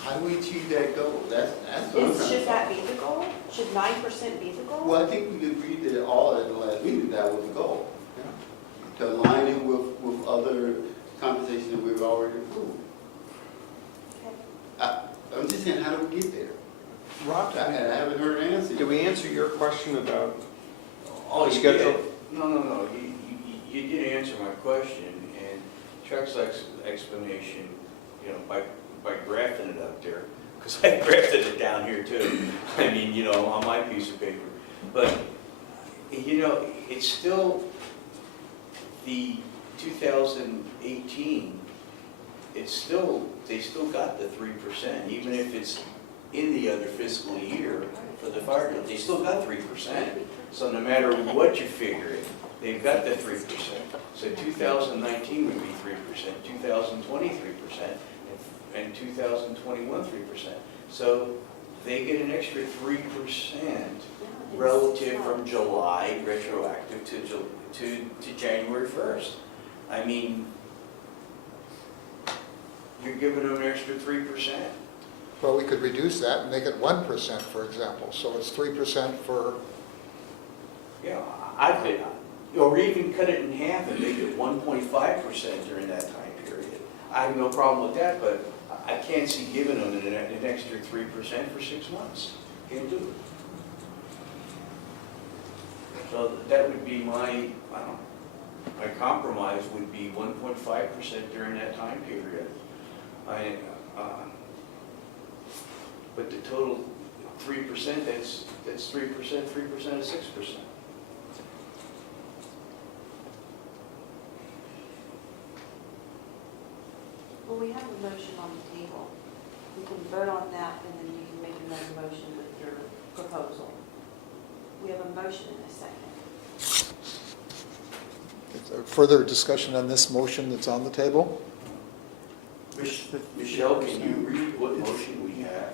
how do we achieve that goal? That's what I'm trying to Should that say. be the goal? Should 9% be the goal? Well, I think we agreed that all at the last meeting, that was the goal. To align it with other conversations that we've already approved. I'm just saying, how do we get there? Rob, I haven't heard an answer. did we answer your question about Oh, the you schedule? did. No, you did answer my question, and Chuck's explanation, you know, by grafting it up there, because I grafted it down here too, I mean, you know, on my piece of paper. But, you know, it's still the 2018, it's still, they still got the 3%, even if it's in the other fiscal year for the fire, they still got 3%. So no matter what you figure it, they've got the 3%. So 2019 would be 3%, 2020 3%, and 2021 3%. So they get an extra 3% relative from July retroactive to January 1st. I mean, you're giving them an extra 3%. Well, we could reduce that and make it 1%, for example, so it's 3% for, Yeah, I could, or even cut it in half and make it 1.5% during that time period. I have no problem with that, but I can't see giving them an extra 3% for 6 months. Can't do it. So that would be my compromise would be 1.5% during that time period. But the total 3%, that's 3%, 3% is 6%. Well, we have a motion on the table. We can vote on that, and then you can make another motion with your proposal. We have a motion and a second. further discussion on this motion that's on the table? Michelle, can you read what motion we have?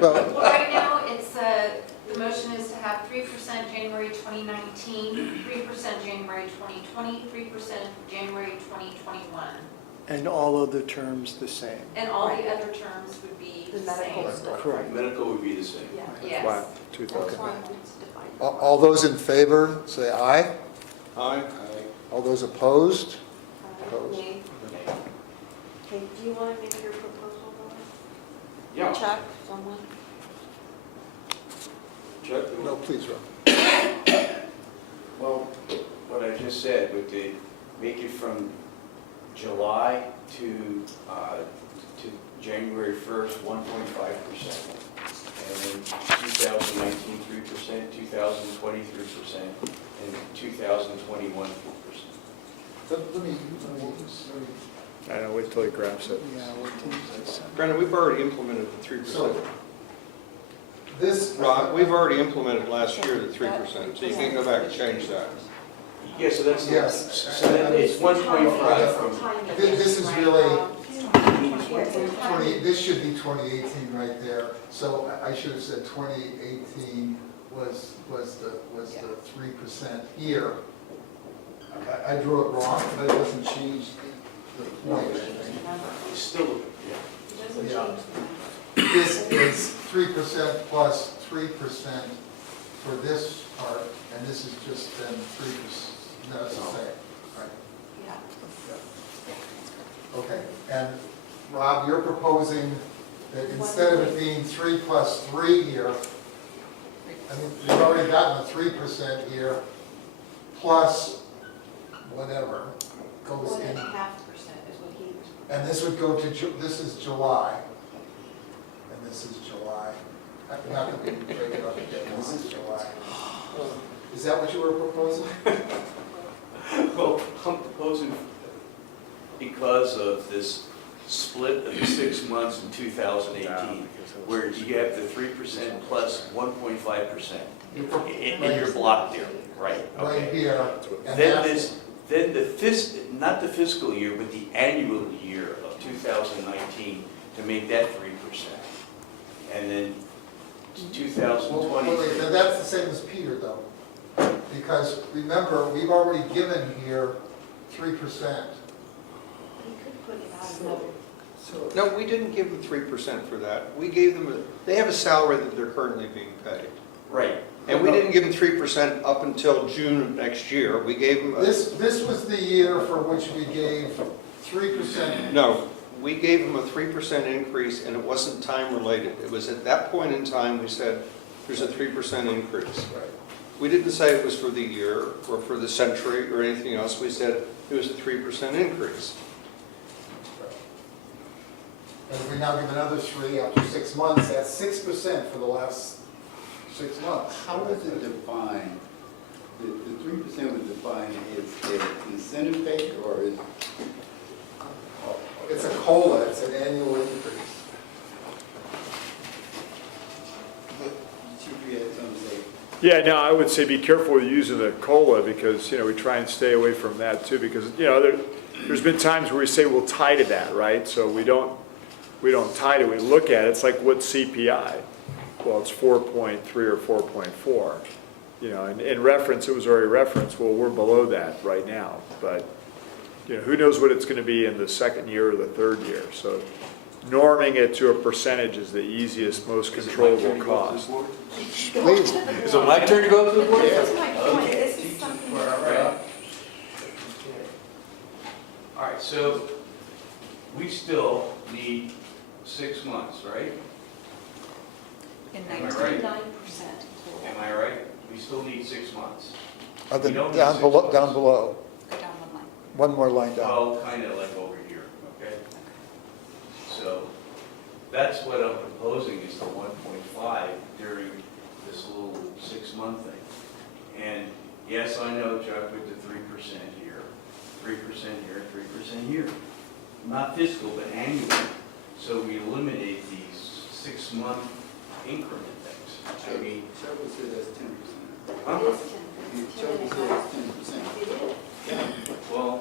Well, Well, right now, it's, the motion is to have 3% January 2019, 3% January 2020, 3% January 2021. And all other terms the same. And all the other terms would be The the medical same. stuff. Correct. Medical would be the same. Yeah. Yes. Flat, That's 2,000. why it's divided. all those in favor, say aye. Aye. All those opposed? Nay. Okay, do you want to make your proposal, Laura? Yeah. Chuck, someone? Chuck? No, please, Rob. Well, what I just said, with the, make it from July to January 1st, 1.5%. And then 2019, 3%, 2020, 3%, and 2021, 4%. Let me, I know, wait till he graphs it. Yeah, what did you Brandon, we've already implemented the 3%. so, this. Rob, we've already implemented last year the 3%, so you can't go back and change that. Yeah, so that's, Yes. so then it's 1.5 from, This is really, Here. 20, this should be 2018 right there. So I should have said 2018 was the 3% here. I drew it wrong, but it doesn't change the point, I think. it's still, yeah. It doesn't Yeah. change the number. This is 3% plus 3% for this part, and this is just then 3%. No, it's the same, right? Yeah. Okay, and Rob, you're proposing that instead of it being 3 plus 3 here, I mean, we've already gotten a 3% here, plus whatever goes in. 1.5% is what he was. And this would go to, this is July, and this is July. Not that we break it up again, this is July. Is that what you were proposing? Well, I'm proposing, because of this split of the 6 months in 2018, where you have the 3% plus 1.5% in your block there, right? Right Okay. here. And Then that's- then not the fiscal year, but the annual year of 2019 to make that 3%. And then Well, 2020. wait, now that's the same as Peter, though. Because remember, we've already given here 3%. He could put it out another No, we didn't give them 3% for that. We gave them, they have a salary that they're currently being paid. Right. And we didn't give them 3% up until June of next year. We gave them, This was the year for which we gave 3%. no, we gave them a 3% increase, and it wasn't time-related. It was at that point in time, we said, there's a 3% increase. We didn't say it was for the year, or for the century, or anything else. We said it was a 3% increase. And if we now give another 3 after 6 months, that's 6% for the last 6 months. How was it defined? The 3% was defined as an incentive pay or is? It's a COLA, it's an annual increase. Chief, you had something to say? Yeah, no, I would say be careful with using the COLA because, we try and stay away from that too because, there's been times where we say we'll tie to that, right? So we don't tie to it. We look at it, it's like what's CPI? Well, it's 4.3 or 4.4. And in reference, it was already referenced, well, we're below that right now. But, who knows what it's going to be in the second year or the third year. So norming it to a percentage is the easiest, most controllable cost. Please. Is it my turn to go up to the board? That's my point, this is something. All right, so we still need 6 months, right? In Am I 19. right? 9%. Am I right? We still need 6 months. Other We don't need down 6 below, months. down below, Go down one line. one more line down. Well, kind of like over here, okay? So that's what I'm proposing is the 1.5 during this little 6-month thing. And yes, I know Chuck with the 3% here, 3% here, 3% here. Not fiscal, but annual. So we eliminate these 6-month increment things. I mean, Trevor said that's 10%. huh? Trevor said that's 10%. Well,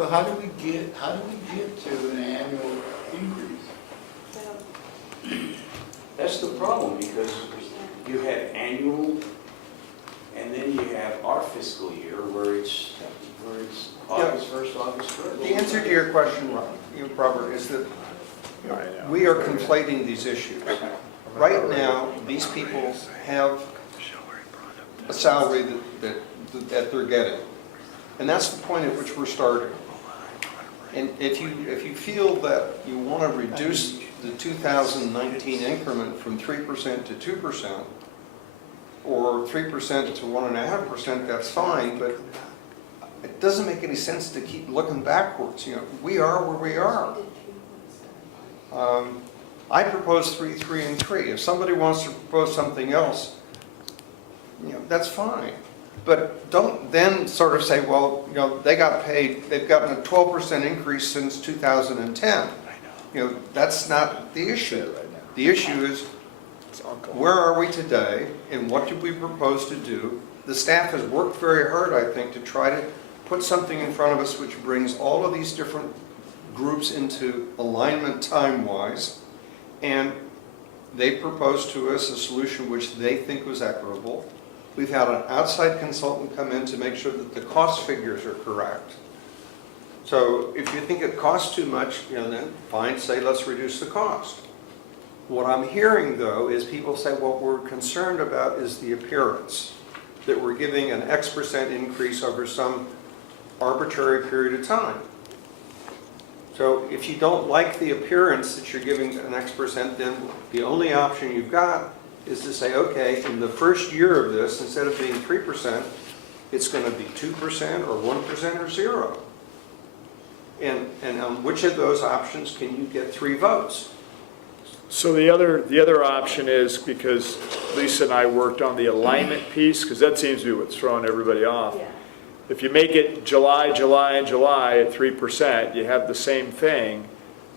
So how do we get to an annual increase? That's the problem, because you have annual, and then you have our fiscal year where it's August 1st, August 1st. The answer to your question, Robert, is that we are conflating these issues. Right now, these people have a salary that they're getting. And that's the point at which we're starting. And if you feel that you want to reduce the 2019 increment from 3% to 2%, or 3% to 1.5%, that's fine, but it doesn't make any sense to keep looking backwards. We are where we are. I propose 3, 3, and 3. If somebody wants to propose something else, that's fine. But don't then sort of say, well, they got paid, they've gotten a 12% increase since 2010. That's not the issue. The issue is, where are we today, and what did we propose to do? The staff has worked very hard, I think, to try to put something in front of us which brings all of these different groups into alignment time-wise, and they proposed to us a solution which they think was equitable. We've had an outside consultant come in to make sure that the cost figures are correct. So if you think it costs too much, then fine, say let's reduce the cost. What I'm hearing, though, is people say what we're concerned about is the appearance, that we're giving an X% increase over some arbitrary period of time. So if you don't like the appearance that you're giving an X%, then the only option you've got is to say, okay, in the first year of this, instead of being 3%, it's going to be 2% or 1% or 0. And on which of those options can you get 3 votes? So the other option is, because Lisa and I worked on the alignment piece, because that seems to be what's throwing everybody off. If you make it July, July, and July at 3%, you have the same thing.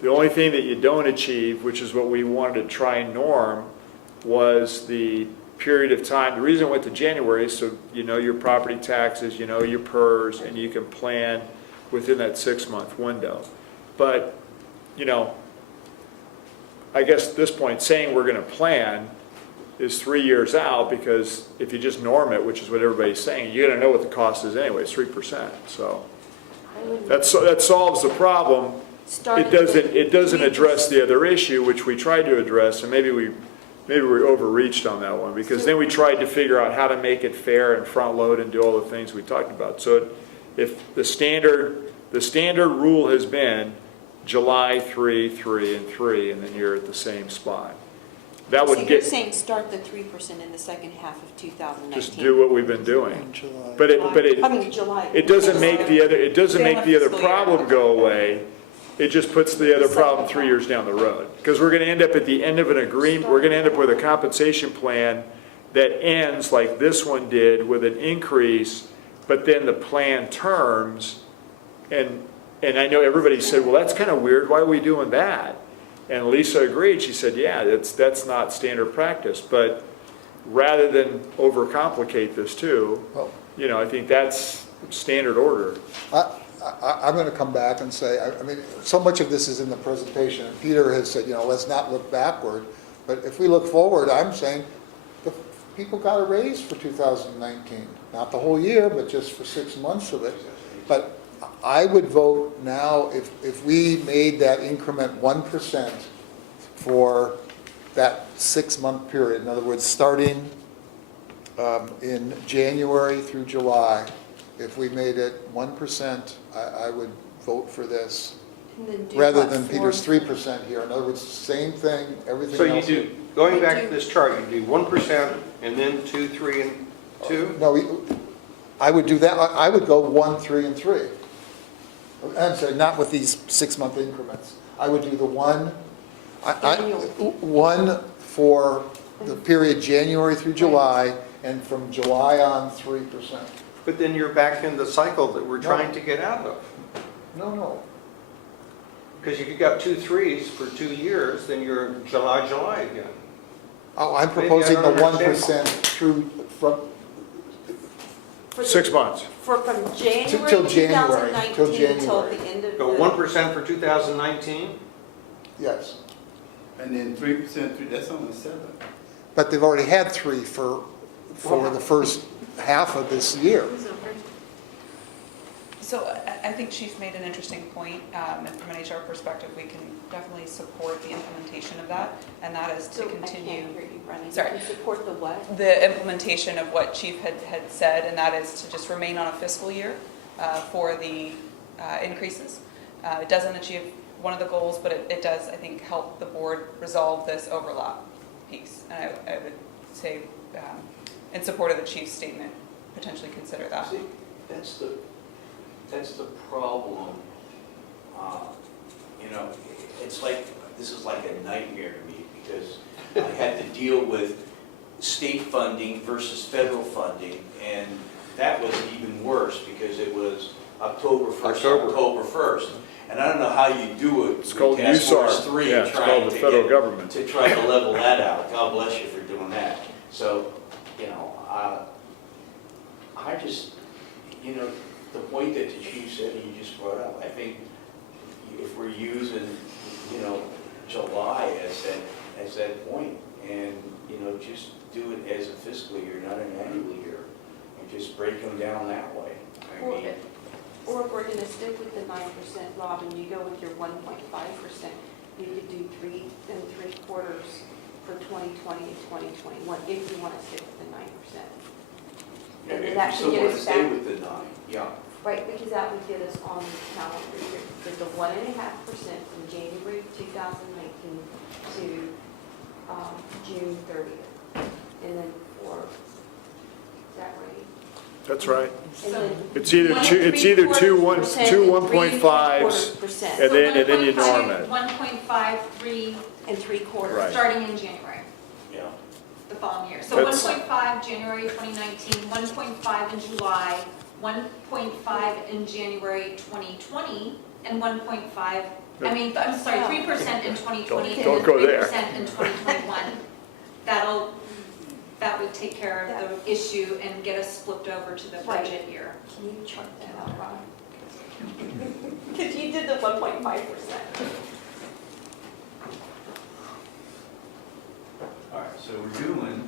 The only thing that you don't achieve, which is what we wanted to try and norm, was the period of time. The reason it went to January is so you know your property taxes, you know your PERS, and you can plan within that 6-month window. But, I guess at this point, saying we're going to plan is 3 years out, because if you just norm it, which is what everybody's saying, you're going to know what the cost is anyway, it's 3%. So that solves the problem. started. it doesn't address the other issue, which we tried to address, and maybe we overreached on that one, because then we tried to figure out how to make it fair and front load and do all the things we talked about. So if the standard rule has been July 3, 3, and 3, and then you're at the same spot. That So would you're get, saying start the 3% in the second half of 2019? just do what we've been doing. In July. But I mean, July. it doesn't make the other Fiscal year. problem go away. It just puts the other problem 3 years down the road. Because we're gonna end up at the end of an agreement, we're gonna end up with a compensation plan that ends like this one did with an increase, but then the plan terms, and I know everybody said, well, that's kind of weird, why are we doing that? And Lisa agreed, she said, yeah, that's not standard practice, but rather than overcomplicate this too, Well, I think that's standard order. I'm going to come back and say, I mean, so much of this is in the presentation, and Peter has said, let's not look backward, but if we look forward, I'm saying, the people got a raise for 2019, not the whole year, but just for 6 months of it. But I would vote now, if we made that increment 1% for that 6-month period, in other words, starting in January through July, if we made it 1%, I would vote for this, And then do rather what than for- Peter's 3% here. In other words, same thing, everything So you else. do, going back to this chart, you do 1% and then 2, 3, and 2? No, I would do that, I would go 1, 3, and 3. I'm sorry, not with these 6-month increments. I would do the one for the period January through July, and from July on, 3%. But then you're back in the cycle that we're trying to get out of. No. Because if you've got 2 3s for 2 years, then you're July again. Oh, I'm Maybe I proposing the don't understand. 1% through, from, For the- 6 months. From January Till January, 2019 till till January. the end of the. Go 1% for 2019? yes. And then 3%, that's only 7. But they've already had 3 for the first half of this year. So I think Chief made an interesting point, and from an HR perspective, we can definitely support the implementation of that, and that is to So I continue. can't hear you, Brennan. Sorry. You support the what? The implementation of what Chief had said, and that is to just remain on a fiscal year for the increases. It doesn't achieve one of the goals, but it does, I think, help the board resolve this overlap piece. And I would say, in support of the Chief's statement, potentially consider that. See, that's the problem. It's like, this is like a nightmare to me, because I had to deal with state funding versus federal funding, and that was even worse, because it was October 1st, October 1st. And I don't know how you do it. It's called with Task Force USAR. 3, Yeah, it's trying called the to federal get- government. To try to level that out. God bless you for doing that. So, I just, the point that the chief said, and you just brought up, I think if we're using, July as that point, and, just do it as a fiscal year, not an annual year, and just break them down that way. I mean, Or if we're gonna stick with the 9%, Rob, and you go with your 1.5%, you could do 3 3/4 for 2020 and 2021, if you wanna stick with the 9%. And then that if you should still get want to us stay back, with the 9, yeah. right, because that would get us on the calendar here, with the 1.5% from January 2019 to June 30th. And then is that right? That's right. And then It's either two 1.5s, and then you norm it. 1.5, 3, And 3/4. Right. starting in January, Yeah. the following year. So That's- 1.5 January 2019, 1.5 in July, 1.5 in January 2020, and 1.5, I'm sorry, 3% in 2020, and Don't then go there. 3% in 2021. That would take care of the issue and get us flipped over to the budget year. Can you chart that out, Rob? Because you did the 1.5%. All right, so we're doing,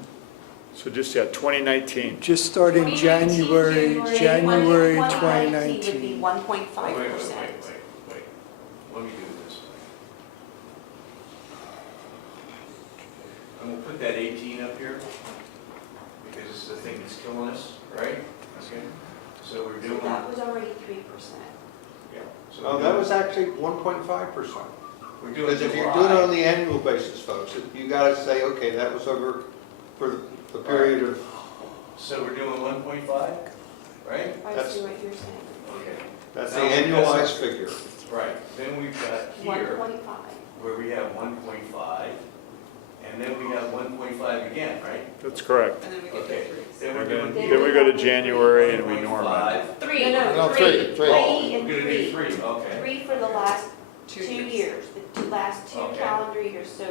So just, 2019. Just starting 2019, January 2019 would be 2019. 1.5%. wait. let me do it this way. I'm gonna put that 18 up here, because it's the thing that's killing us, right? Okay, so we're So doing, that was already 3%. yeah. So No, we're that doing- was actually 1.5%. We're doing Because if you're July. doing it on the annual basis, folks, you gotta say, okay, that was over for the period of, So we're doing 1.5, right? I That's- see what you're saying. Okay. that's the Now, annualized figure. Right, then we've got here, 125. where we have 1.5, and then we have 1.5 again, right? That's correct. And then we get Okay, to 3. then we're And doing then here. we go to January and we normalize. 1.5. Three. No, Three. three. Three We're and gonna do three. 3, okay. Three for the last 2 2 years. years, the last 2 Okay. calendar years. So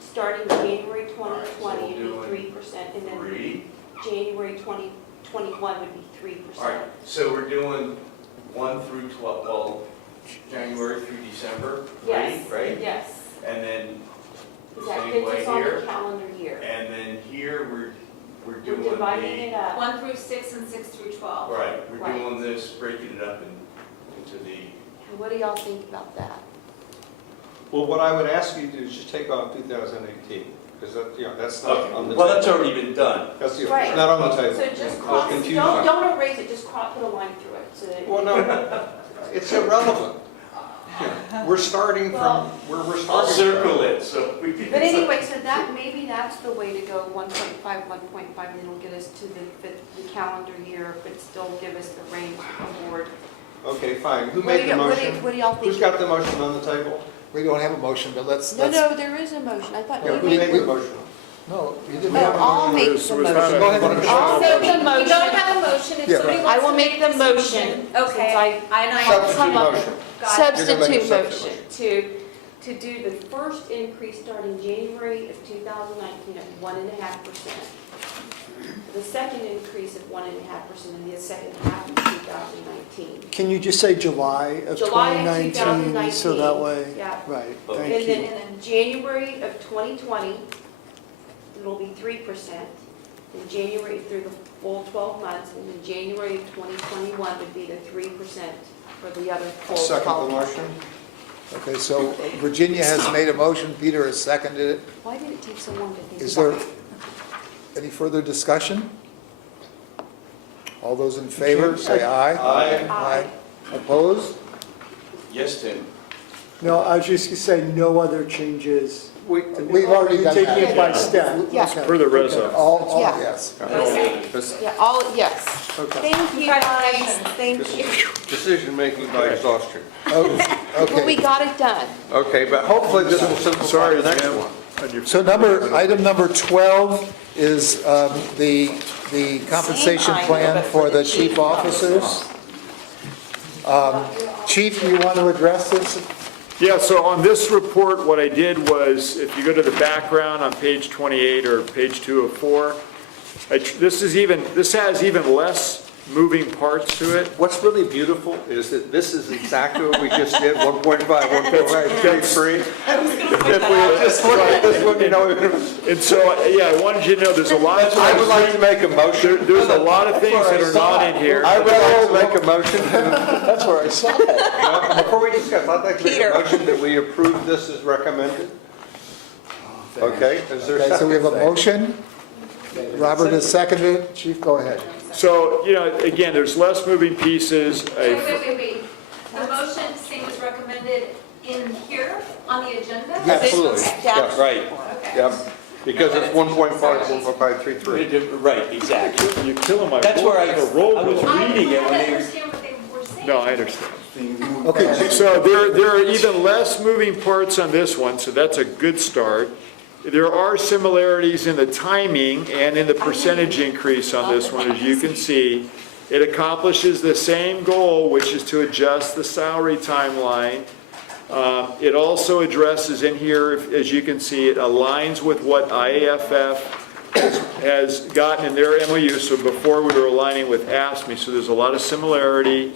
starting January All right, so 2020 we'll would do be 3%, and then 3. January 2021 would be 3%. All right, so we're doing 1 through 12, well, January through December, 3, Yes, right? yes. And then, That same gets way us on here. the calendar year. And then here, we're We're doing dividing the, it up. 1 through 6 and 6 through 12. right, we're Right. doing this, breaking it up into the, What do y'all think about that? Well, what I would ask you to do is just take off 2018, because that, you know, that's not on the table. well, that's already been done. That's, it's Right. not on the table. So just It's cross, confusing. don't erase it, just put a line through it, so that. Well, no, it's irrelevant. Yeah, we're starting from, where we're I'll starting. circle it, so we can. But anyway, so that, maybe that's the way to go, 1.5, 1.5, and it'll get us to the calendar year, but still give us the range of board. Okay, fine. Who What made do the you- what do you- motion? what do y'all Who's think? got the motion on the table? We don't have a motion, but let's. No, no, there is a motion, I thought Yeah, you who made. made the motion? No, you didn't No, have a motion. I'll make It the was not motion. a- Go ahead and- I'll make the We don't motion. have a motion if Yeah. somebody I wants will to make the motion. Okay, since and I. Substitute come up- motion. Got it. You're gonna make a Substitute substitute motion to do the first increase starting January of 2019 at 1.5%. The second increase of 1.5% in the second half of 2019. Can you just say July of July of 2019, so that 2019, way? yeah. Right, Okay. thank And then, you. and then January of 2020, it'll be 3%. In January through the full 12 months, and then January of 2021 would be the 3% for the other I'll full second the 12 months. motion. Okay, so Virginia has made a motion, Peter has seconded it. Why did it take so long to think about? Is there any further discussion? All those in favor, say aye. Aye. Aye. Opposed? Yes, Tim. No, I was just going to say, no other changes. We've already done You're taking it by that. step. Yeah. Okay, For the okay, reso. All, Yeah. yes. Yeah, all, yes. Okay. Thank you, guys, thank you. Decision-making by exhaustion. Oh, Well, we okay. got it done. Okay, but hopefully this will simplify Sorry, the next Jim. one. So item number 12 is the compensation Same plan item, for but the for the chief chief officers. Chief, you want to address this? Yeah, so on this report, what I did was, if you go to the background on page 28 or page 204, this has even less moving parts to it. What's really beautiful is that this is exactly what we just did, 1.5, 1.5, 3. If we had just looked at this one, you know. And so, yeah, I wanted you to know, there's a lot of, I would like to make a motion. there's a lot of things that are not in here. I would like to make a motion to, That's where I saw it. before we discuss, I'd like to make a motion that we approve this as recommended. Okay, is there a Okay, so we have a second? motion. Robert has seconded. Chief, go ahead. So, again, there's less moving pieces. Wait. The motion, same as recommended in here on the agenda? Absolutely, yeah, right, Okay. yeah, because it's 1.5, 1.533. Right, exactly. You're killing my That's where I voice. I'm gonna roll I was this. reading it I when didn't they, understand what they were saying. No, I understand. Okay, So there are even less moving parts on this one, so that's a good start. There are similarities in the timing and in the percentage increase on this one, as you can see. It accomplishes the same goal, which is to adjust the salary timeline. It also addresses in here, as you can see, it aligns with what IAFF has gotten in their MOU. So before we were aligning with ASME, so there's a lot of similarity.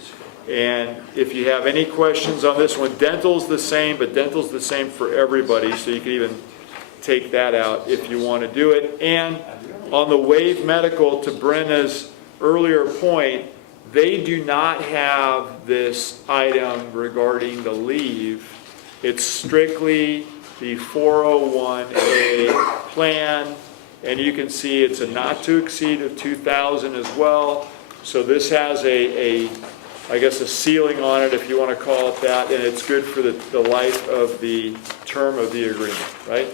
And if you have any questions on this one, dental's the same, but dental's the same for everybody, so you can even take that out if you want to do it. And on the Wave Medical, to Brenna's earlier point, they do not have this item regarding the leave It's strictly the 401A plan, and you can see it's a not to exceed of 2,000 as well. So this has I guess a ceiling on it, if you want to call it that, and it's good for the life of the term of the agreement, right?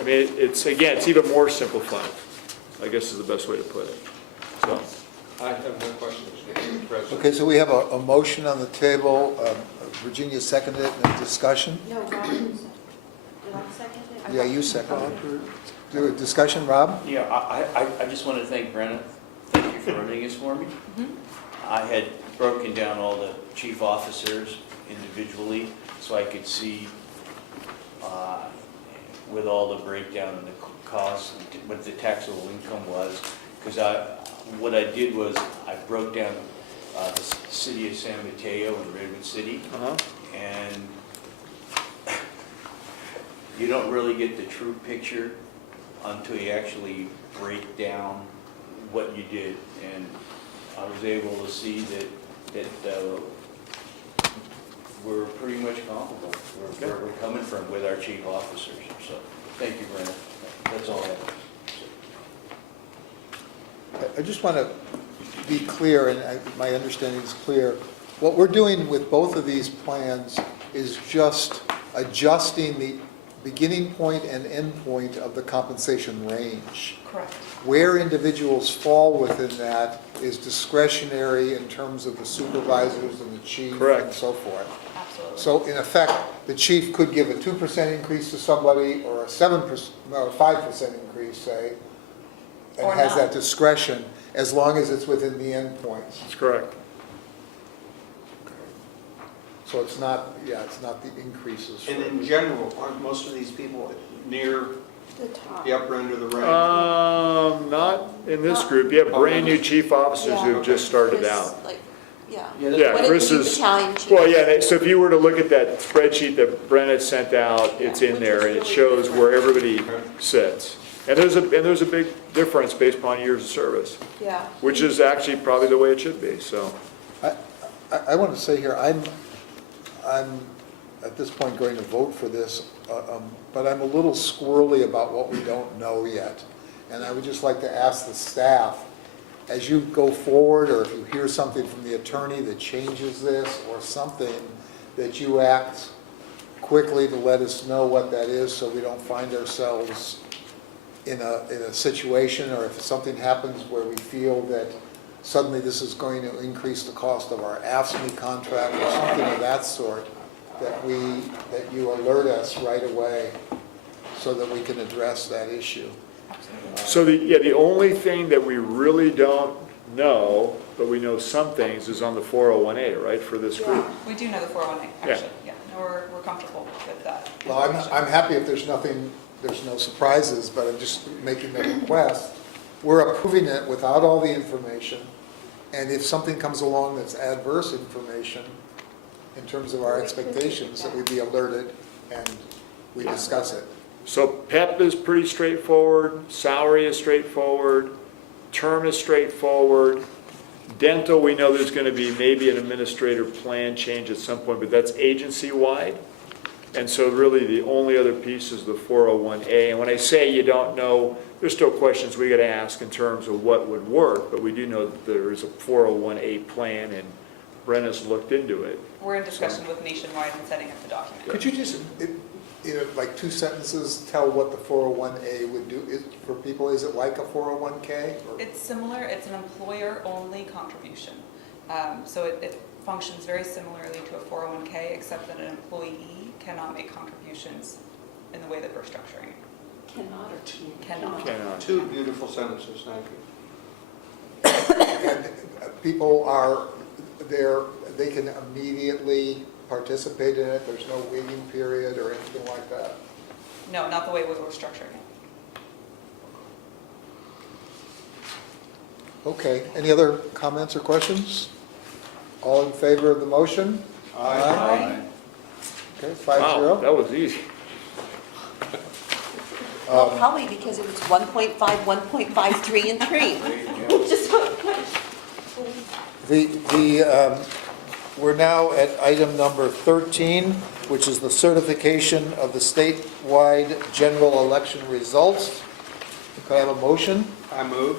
I mean, it's even more simplified, I guess is the best way to put it. So, I have no questions, Mr. President. Okay, so we have a motion on the table. Virginia seconded it in discussion. No, Robin, did I second it? Yeah, you seconded it. Do a discussion, Rob? Yeah, I just want to thank Brenna. Thank you for running this for me. I had broken down all the chief officers individually so I could see with all the breakdown and the costs, what the taxable income was. Because what I did was I broke down the city of San Mateo and Redwood City. And you don't really get the true picture until you actually break down what you did. And I was able to see that we're pretty much comparable. Where we're coming from with our chief officers. So, thank you, Brenna. That's all I have. I just want to be clear, and my understanding is clear. What we're doing with both of these plans is just adjusting the beginning point and end point of the compensation range. Correct. Where individuals fall within that is discretionary in terms of the supervisors and the chief and so forth. Absolutely. So in effect, the chief could give a 2% increase to somebody or a 7%, no, 5% increase, say, and Or has not. that discretion as long as it's within the end points. that's correct. So it's not, it's not the increases. And in general, aren't most of these people near The top. the upper end of the range? Not in this group. You have brand new chief officers who've just started Chris, out. like, yeah. Yeah, What Chris is the is, Italian chief? well, yeah, so if you were to look at that spreadsheet that Brenna sent out, it's in there, and it shows where everybody sits. And there's a big difference based upon years of service, Yeah. which is actually probably the way it should be, so. I want to say here, I'm at this point going to vote for this, but I'm a little squirrely about what we don't know yet. And I would just like to ask the staff, as you go forward, or if you hear something from the attorney that changes this, or something, that you act quickly to let us know what that is, so we don't find ourselves in a situation, or if something happens where we feel that suddenly this is going to increase the cost of our AFSCME contract or something of that sort, that you alert us right away so that we can address that issue. So the only thing that we really don't know, but we know some things, is on the 401A, right, for this group? We do know the 401A, actually, yeah. No, we're comfortable with that. Well, I'm happy if there's nothing, there's no surprises, but I'm just making the request. We're approving it without all the information, and if something comes along that's adverse information in terms of our expectations, that we be alerted and we discuss it. So PEP is pretty straightforward, salary is straightforward, term is straightforward. Dental, we know there's going to be maybe an administrator plan change at some point, but that's agency-wide. And so really the only other piece is the 401A. And when I say you don't know, there's still questions we got to ask in terms of what would work, but we do know that there is a 401A plan, and Brenna's looked into it. We're in discussion with Nationwide and setting up the document. Could you just, like 2 sentences, tell what the 401A would do for people? Is it like a 401K? or- It's similar, it's an employer-only contribution. So it functions very similarly to a 401K, except that an employee cannot make contributions in the way that we're structuring it. Cannot or Cannot. Cannot. Two beautiful sentences, thank you. And people are there, they can immediately participate in it, there's no waiting period or anything like that? No, not the way we're structuring it. Okay, any other comments or questions? All in favor of the motion? Aye. Okay, 5-0. Wow, that was easy. Well, probably because it was 1.5, 1.53, and 3. Just we're now at item number 13, which is the certification of the statewide general election results. Can I have a motion? I move.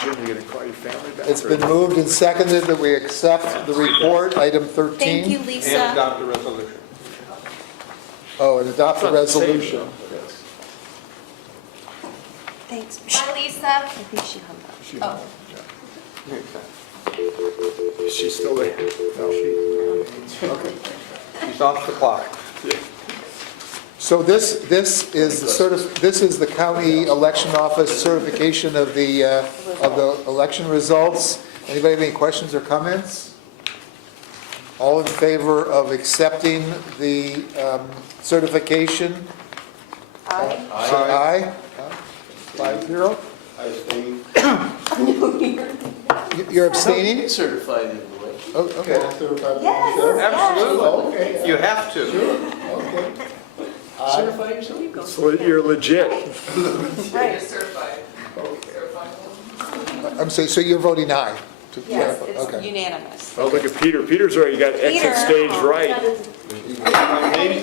Jim, you gonna call your family back? It's been moved and seconded that we accept the report, item 13. Thank you, And Lisa. adopt the resolution. Oh, and adopt the resolution. Thanks. Bye, Lisa. I think she hung up. She- Oh. She's still there. Okay. She's off the clock. So this is this is the county election office certification of the election results. Anybody have any questions or comments? All in favor of accepting the certification? Aye. Say aye. 5-0. I think. You're abstaining? Certified in the way. Oh, okay. Absolutely. You have to. Certify yourself? So you're legit. Right. I'm saying, so you're voting aye? to Yes, clarify. it's Okay. unanimous. Oh, look at Peter. Peter's already got exit stage right. Dang,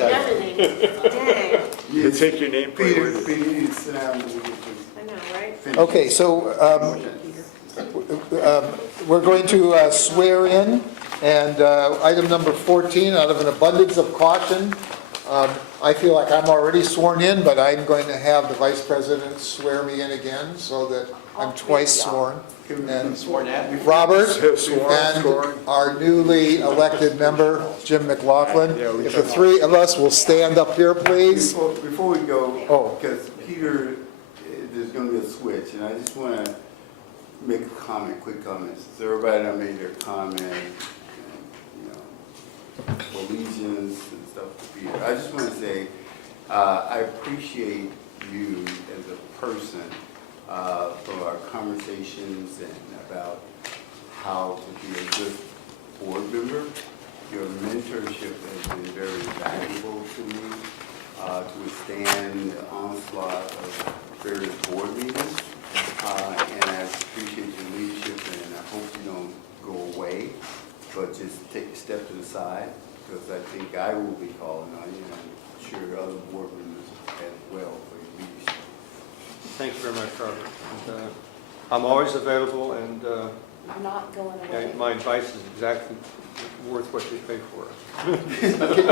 You take your name plate Peter, with you. Peter, you sit down. I know, right? Okay, so we're going to swear in, and item number 14, out of an abundance of caution, I feel like I'm already sworn in, but I'm going to have the vice president swear me in again, so that I'm twice sworn. And Sworn at. Robert, Sworn, and sworn. our newly elected member, Jim McLaughlin. Yeah, we If the can- three of us will stand up here, please. Before we go, Oh. because Peter, there's going to be a switch, and I just want to make a comment, quick comments. So everybody that made their comment, and, you know, allegiance and stuff to Peter. I just want to say, I appreciate you as a person for our conversations and about how to be a good board member. Your mentorship has been very valuable to me to withstand the onslaught of various board meetings. And I appreciate your leadership, and I hope you don't go away, but just take a step to the side, because I think I will be calling on you, and I'm sure other board members as well for your leadership. Thank you very much, Robert. And, I'm always available, and I'm not going yeah, away. my advice is exactly worth what you pay for it.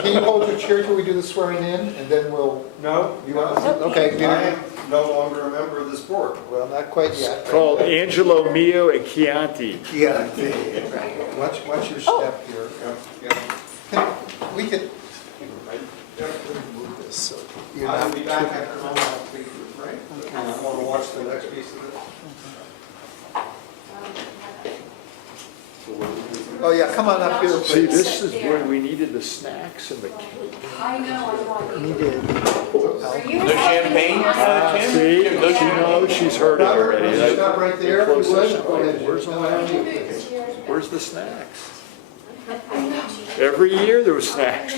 Can you hold your chair till we do the swearing in, and then we'll, No, you want to, okay, I Peter? am no longer a member of this board. Well, not quite yet. Called Angelo Mio and Chianti. Yeah. Watch your step here. We can move this, so you're I'll not be back after my mouth, please, right? I want to watch the next piece of this. Oh, yeah, come on up here, See, please. this is where we needed the snacks and the cake. I know, We did. No champagne, Tim? See, she knows, she's heard it Robert, already. would you stop right there? Close Would you? session. Go ahead. Where's the Where's the snacks? Every year there was snacks.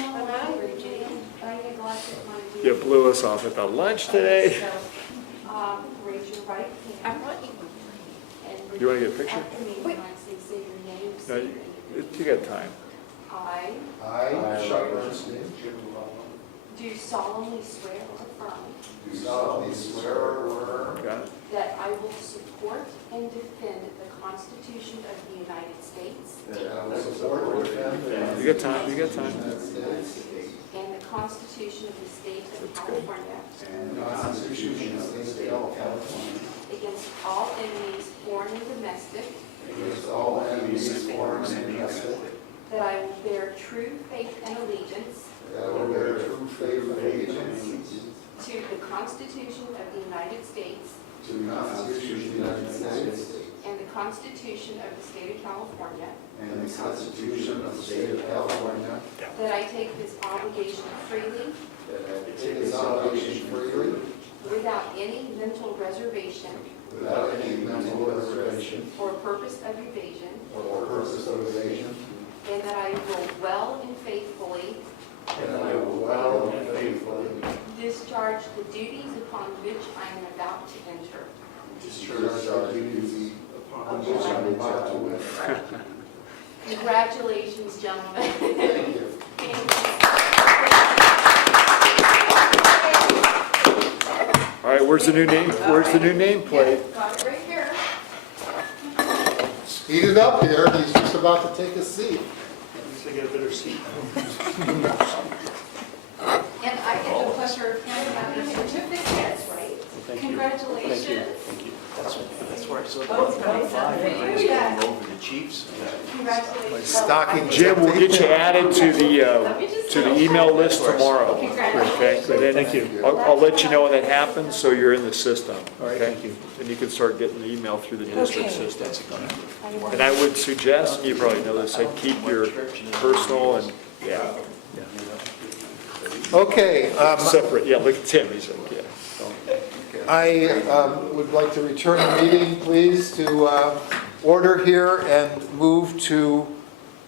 You blew us off at the lunch today. Raise your right hand. You want to get a picture? Wait. Say your name. No, you got time. I I, Chuck Bernstein, do solemnly swear or affirm do solemnly swear or affirm Got it? that I will support and defend the Constitution of the United States that I will support or defend the You got time, you got time. United States and the Constitution of the State of California and the Constitution of the State of California against all enemies, foreign and domestic, against all enemies, foreign and domestic, that I will bear true faith and allegiance that I will bear true faith and allegiance to the Constitution of the United States to the Constitution of the United States and the Constitution of the State of California, and the Constitution of the State of California, that I take this obligation freely that I take this obligation freely without any mental reservation without any mental reservation or purpose of evasion, or purpose of evasion, and that I will well and faithfully and that I will well and faithfully discharge the duties upon which I am about to enter. discharge our duties upon which I am about to enter. Congratulations, gentlemen. Thank you. All right, where's the new name, where's the new nameplate? Got it right here. Speed it up here, he's just about to take a seat. So get a better seat. And I get the pleasure of handing out your certificates, right? Congratulations. Thank you. That's where I saw the Oh, 125, and yeah. going over the Chiefs. Congratulations. Stocking. Jim, we'll get you added to the email list tomorrow. Okay, so then Thank you. I'll let you know when that happens, so you're in the system. All right, thank you. And you can start getting the email through the district system. And I would suggest, you probably know this, I'd keep your personal and, yeah, Okay, separate, yeah, look at Tim, he's like, yeah. I would like to return the meeting, please, to order here and move to,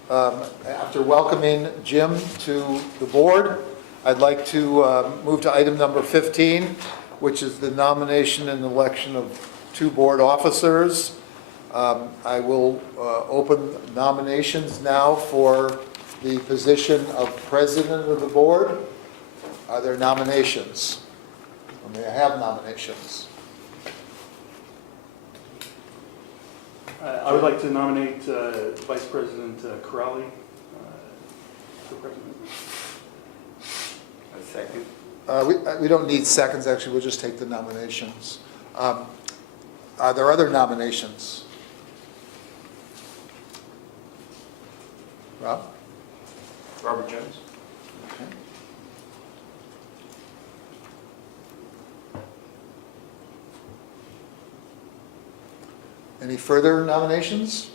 after welcoming Jim to the board, I'd like to move to item number 15, which is the nomination and election of 2 board officers. I will open nominations now for the position of president of the board. Are there nominations? Or may I have nominations? I would like to nominate Vice President Corrali for president. A second? We don't need seconds, actually, we'll just take the nominations. Are there other nominations? Rob? Robert Jones? Okay. Any further nominations?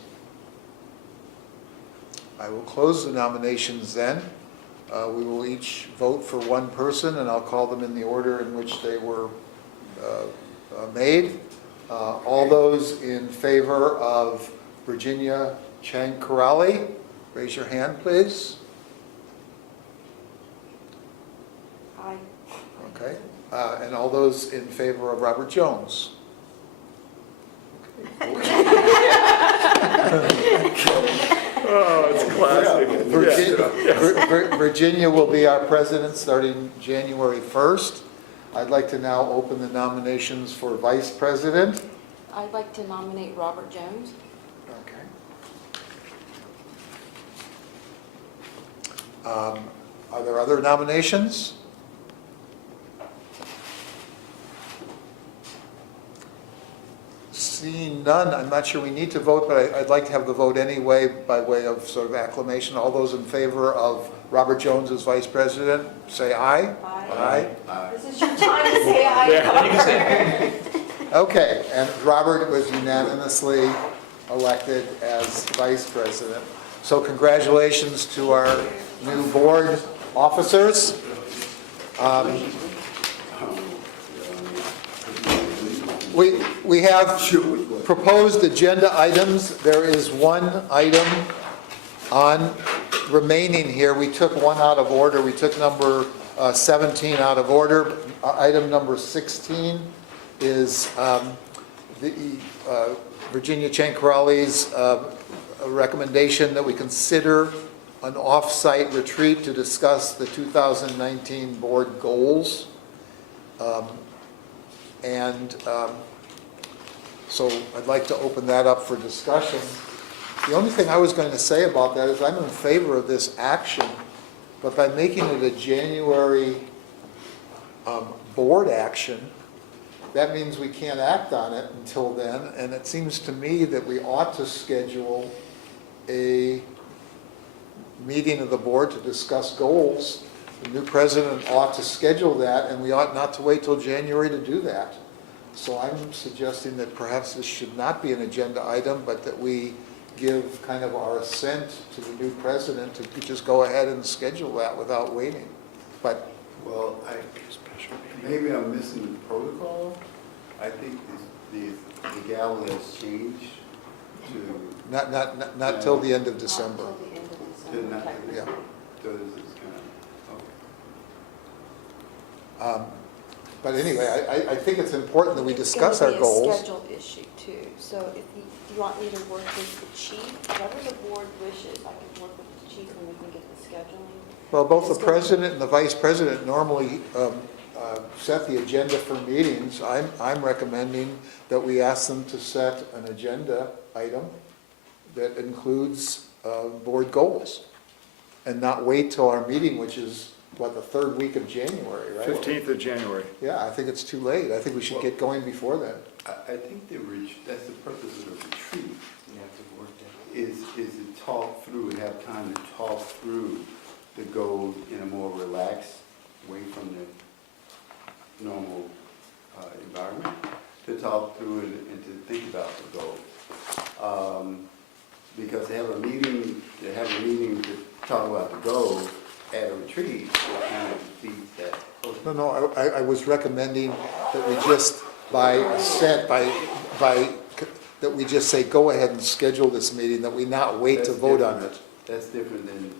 I will close the nominations then. We will each vote for one person, and I'll call them in the order in which they were made. All those in favor of Virginia Chang Corrali, raise your hand, please. Aye. Okay. And all those in favor of Robert Jones? Oh, it's classic. Virginia will be our president starting January 1st. I'd like to now open the nominations for vice president. I'd like to nominate Robert Jones. Okay. Are there other nominations? Seeing none, I'm not sure we need to vote, but I'd like to have the vote anyway by way of sort of acclamation. All those in favor of Robert Jones as vice president, say aye. Aye. Aye. This is your time to say aye. Okay, and Robert was unanimously elected as vice president. So congratulations to our new board officers. We have proposed agenda items. There is one item on remaining here. We took one out of order. We took number 17 out of order. Item number 16 is the Virginia Chang Corrali's recommendation that we consider an off-site retreat to discuss the 2019 board goals. So I'd like to open that up for discussion. The only thing I was going to say about that is I'm in favor of this action, but by making it a January board action, that means we can't act on it until then, and it seems to me that we ought to schedule a meeting of the board to discuss goals. The new president ought to schedule that, and we ought not to wait till January to do that. So I'm suggesting that perhaps this should not be an agenda item, but that we give kind of our assent to the new president to just go ahead and schedule that without waiting. But Well, maybe I'm missing the protocol. I think the gavel has changed to. not till the end of December. Until the end of to not- December. Yeah. So this is kind of, okay. But anyway, I think it's important that we discuss our It's gonna be a goals. schedule issue too, so if you, do you want me to work with the chief, whatever the board wishes, I can work with the chief and we can get the scheduling. Well, both the It's gonna- president and the vice president normally set the agenda for meetings. I'm recommending that we ask them to set an agenda item that includes board goals and not wait till our meeting, which is, what, the third week of January, right? 15th of January. Yeah, I think it's too late. I think we should get going before then. I think that's the purpose of the retreat. You have to work that. Is to talk through and have time to talk through the goals in a more relaxed way from the normal environment, to talk through and to think about the goals. Because to have a meeting to talk about the goals at a retreat, it kind of defeats that purpose. No, I was recommending that we just that we just say, go ahead and schedule this meeting, that we not wait to That's vote on different. it. That's different than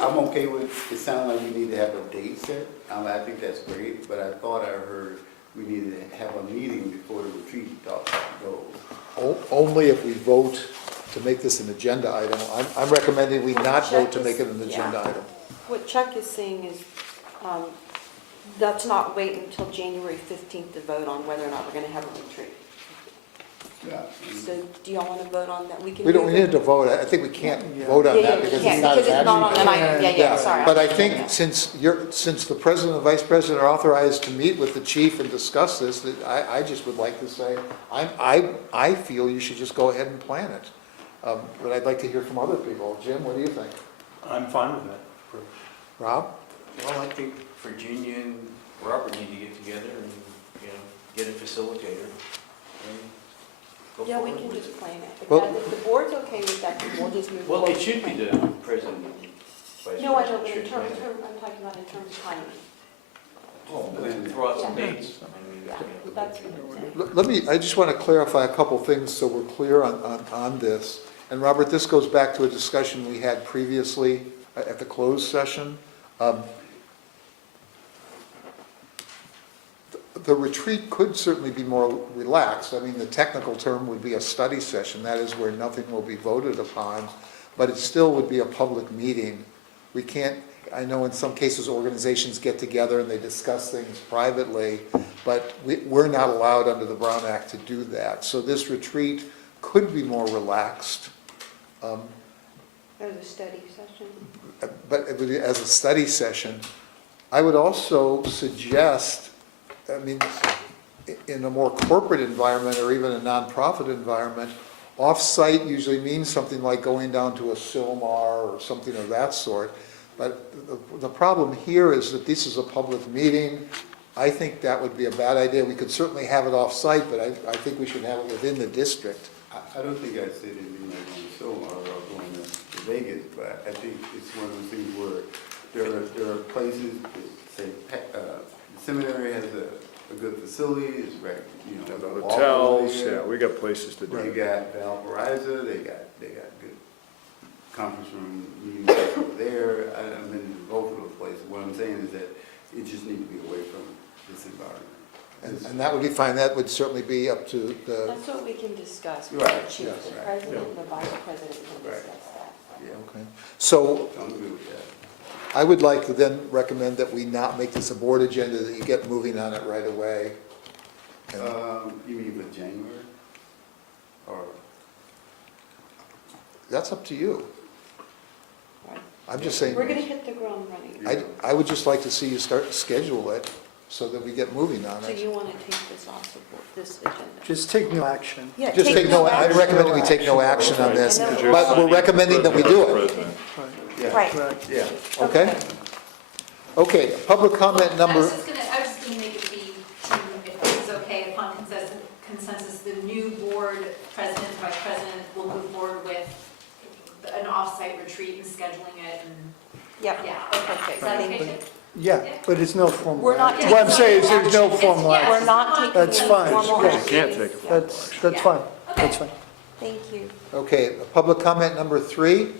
I'm okay with, it sounds like we need to have a date set. I think that's great, but I thought I heard we needed to have a meeting before the retreat to talk about the goals. Only if we vote to make this an agenda item. I'm recommending we not vote to make it an agenda item. What Chuck is saying is, let's not wait until January 15th to vote on whether or not we're gonna have a retreat. Yeah. So do y'all wanna vote on that? We need to vote. I think we can't vote on that because it's not an because it's not on action an item. item, yeah, sorry. But I think since the president and vice president are authorized to meet with the chief and discuss this, that I just would like to say, I feel you should just go ahead and plan it. But I'd like to hear from other people. Jim, what do you think? I'm fine with that. Rob? Well, I think Virginia and Robert need to get together and, get a facilitator. and go Yeah, we forward can with just it. plan it. If Well- that- if the board's okay with that, then we'll just move forward. Well, it should be the president and vice No, I president don't, but in should terms, plan it. I'm talking about in terms of timing. Throw out some Yeah. dates. I mean, Yeah, that's what I'm saying. Let me, I just want to clarify a couple things so we're clear on this. And Robert, this goes back to a discussion we had previously at the closed session. The retreat could certainly be more relaxed. I mean, the technical term would be a study session. That is where nothing will be voted upon, but it still would be a public meeting. We can't, I know in some cases organizations get together and they discuss things privately, but we're not allowed under the Brown Act to do that. So this retreat could be more relaxed, There's a study session. but it would be as a study session. I would also suggest, I mean, in a more corporate environment or even a nonprofit environment, off-site usually means something like going down to a Silmar or something of that sort. But the problem here is that this is a public meeting. I think that would be a bad idea. We could certainly have it off-site, but I think we should have it within the district. I don't think I said anything like going to Silmar or going to Vegas, but I think it's one of those things where there are places, say, the seminary has a good facility, it's right, the Hotels, there. yeah, we got places to You do. got Valparaiso, they got good conference room meetings over there. I've been to both of those places. What I'm saying is that it just needs to be away from this environment. And that would be fine. That would certainly be up to the, That's what we can discuss with Right, the chief, yes, the right. president, and the vice president can Right. discuss that. Yeah, okay. So I'm good with that. I would like to then recommend that we not make this a board agenda, that you get moving on it right away. And You mean for January? Or, that's up to you. Right. I'm just saying, We're gonna hit the ground running. I would just like to see you schedule it so that we get moving on So it. you wanna take this off the board, this agenda? Just take no action. Yeah, Just take no, I'm action. recommending we take no action on this, And then you're but we're recommending that we do it, yeah, Right. Correct. yeah. okay? Okay, public comment I number, was just gonna make it be, if it's okay, upon consensus, the new board president, vice president will move forward with an off-site retreat and scheduling it and, Yep. yeah, okay, is that okay? Tim? Yeah, but it's no formal. We're not action. What I'm saying is taking there's no action. formal Yes, action. We're not taking That's any fine. formal You action. can't take a That's fine, Okay. that's fine. Thank you. okay, public comment number 3?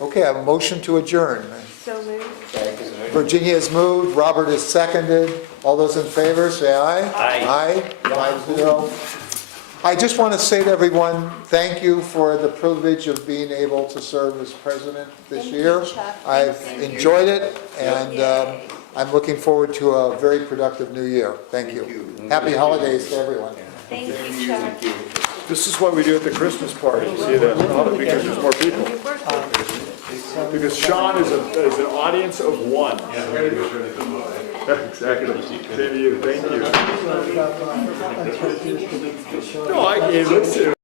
Okay, I have a motion to adjourn. So moved. Second. Virginia has moved, Robert has seconded. All those in favor, say aye. Aye. Aye, 5-0. I just want to say to everyone, thank you for the privilege of being able to serve as president this Thank you, year. Chuck. I've Thank you. enjoyed it, and Yay. I'm looking forward to a very productive new year. Thank you. Happy holidays to everyone. Thank you, Chuck. This is what we do at the Christmas party, see that, because there's more people. Because Sean is an audience of one. Exactly. Same to you, thank you. No, it looks